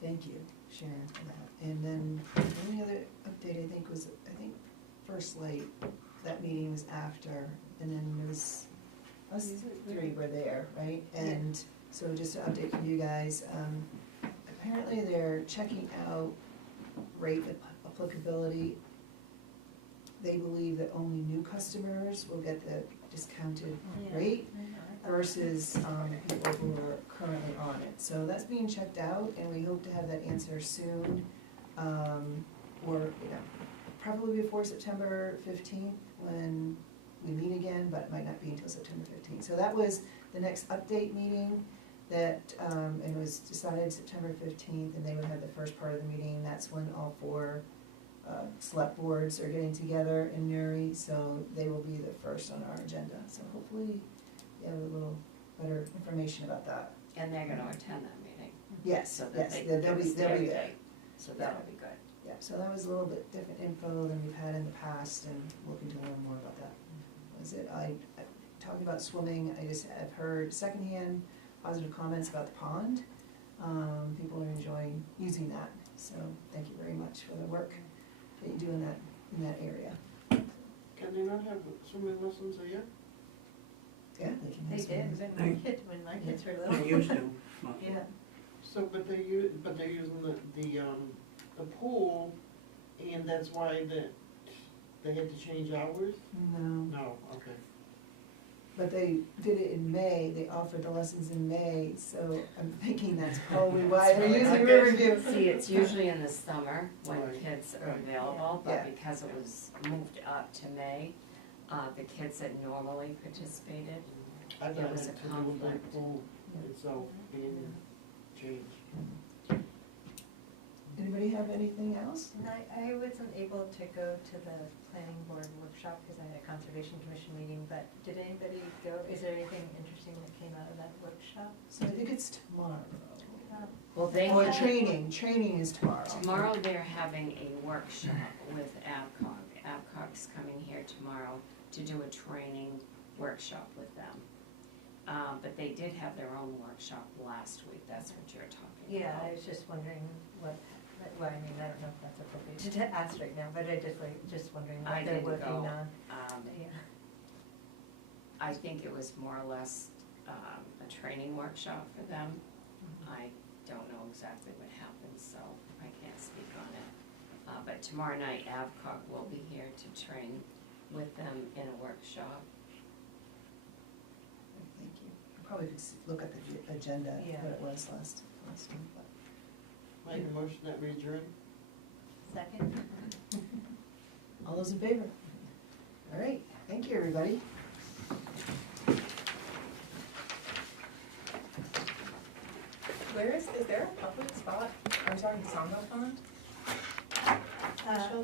Thank you, Sharon, for that. And then, the only other update I think was, First Light, that meeting was after, and then there was, us three were there, right? And so just an update for you guys, apparently they're checking out rate applicability. They believe that only new customers will get the discounted rate versus people who are currently on it. So that's being checked out, and we hope to have that answer soon, or, probably before September 15th, when we meet again, but it might not be until September 15th. So that was the next update meeting that, and it was decided September 15th, and they would have the first part of the meeting. That's when all four select boards are getting together in Newry, so they will be the first on our agenda. So hopefully you have a little better information about that. And they're gonna attend that meeting, Yes, so that yes, they they'll can be, give us they'll be their there. date. So that'll be good. Yeah, so that was a little bit different info than we've had in the past, and looking to learn more about that. Was it, I talking about swimming, I just have heard secondhand positive comments about the pond. People are enjoying using that, so thank you very much for the work that you do in that area. Can they not have swimming lessons a year? Yeah, they can. They have did, swimming. when my kids were They little. used to, but Yeah. So, but they're using the pool, and that's why they had to change hours? No, No, okay. but they did it in May, they offered the lessons in May, so I'm thinking that's probably why they're using Riverview. See, it's usually in the summer when Right. kids are available, Yeah. but because it was moved up to May, the kids that normally participated, I thought There it was had a to do with the conflict. pool itself being changed. Anybody have anything else? And I wasn't able to go to the planning board workshop because I had a conservation commission meeting, but did anybody go? Is there anything interesting that came out of that workshop? So I think it's tomorrow. well, they Or had, training is tomorrow. tomorrow they're having a workshop with AvCog. AvCog's coming here tomorrow to do a training workshop with them. But they did have their own workshop last week, that's what you're talking Yeah, about. I was just wondering what, well, I mean, I don't know if that's appropriate to ask right now, but I just wondering I what they're didn't working go. on. Yeah. I think it was more or less a training workshop for them. I don't know exactly what happened, so I can't speak on it. But tomorrow night, AvCog will be here to train with them in a workshop. Thank you. I probably could look at the agenda, Yeah. what it was last week, but. Make a motion that we adjourn? Second? All those in favor? All right, thank you, everybody. Where is there a public spot, I'm sorry, Songo Pond? Uh,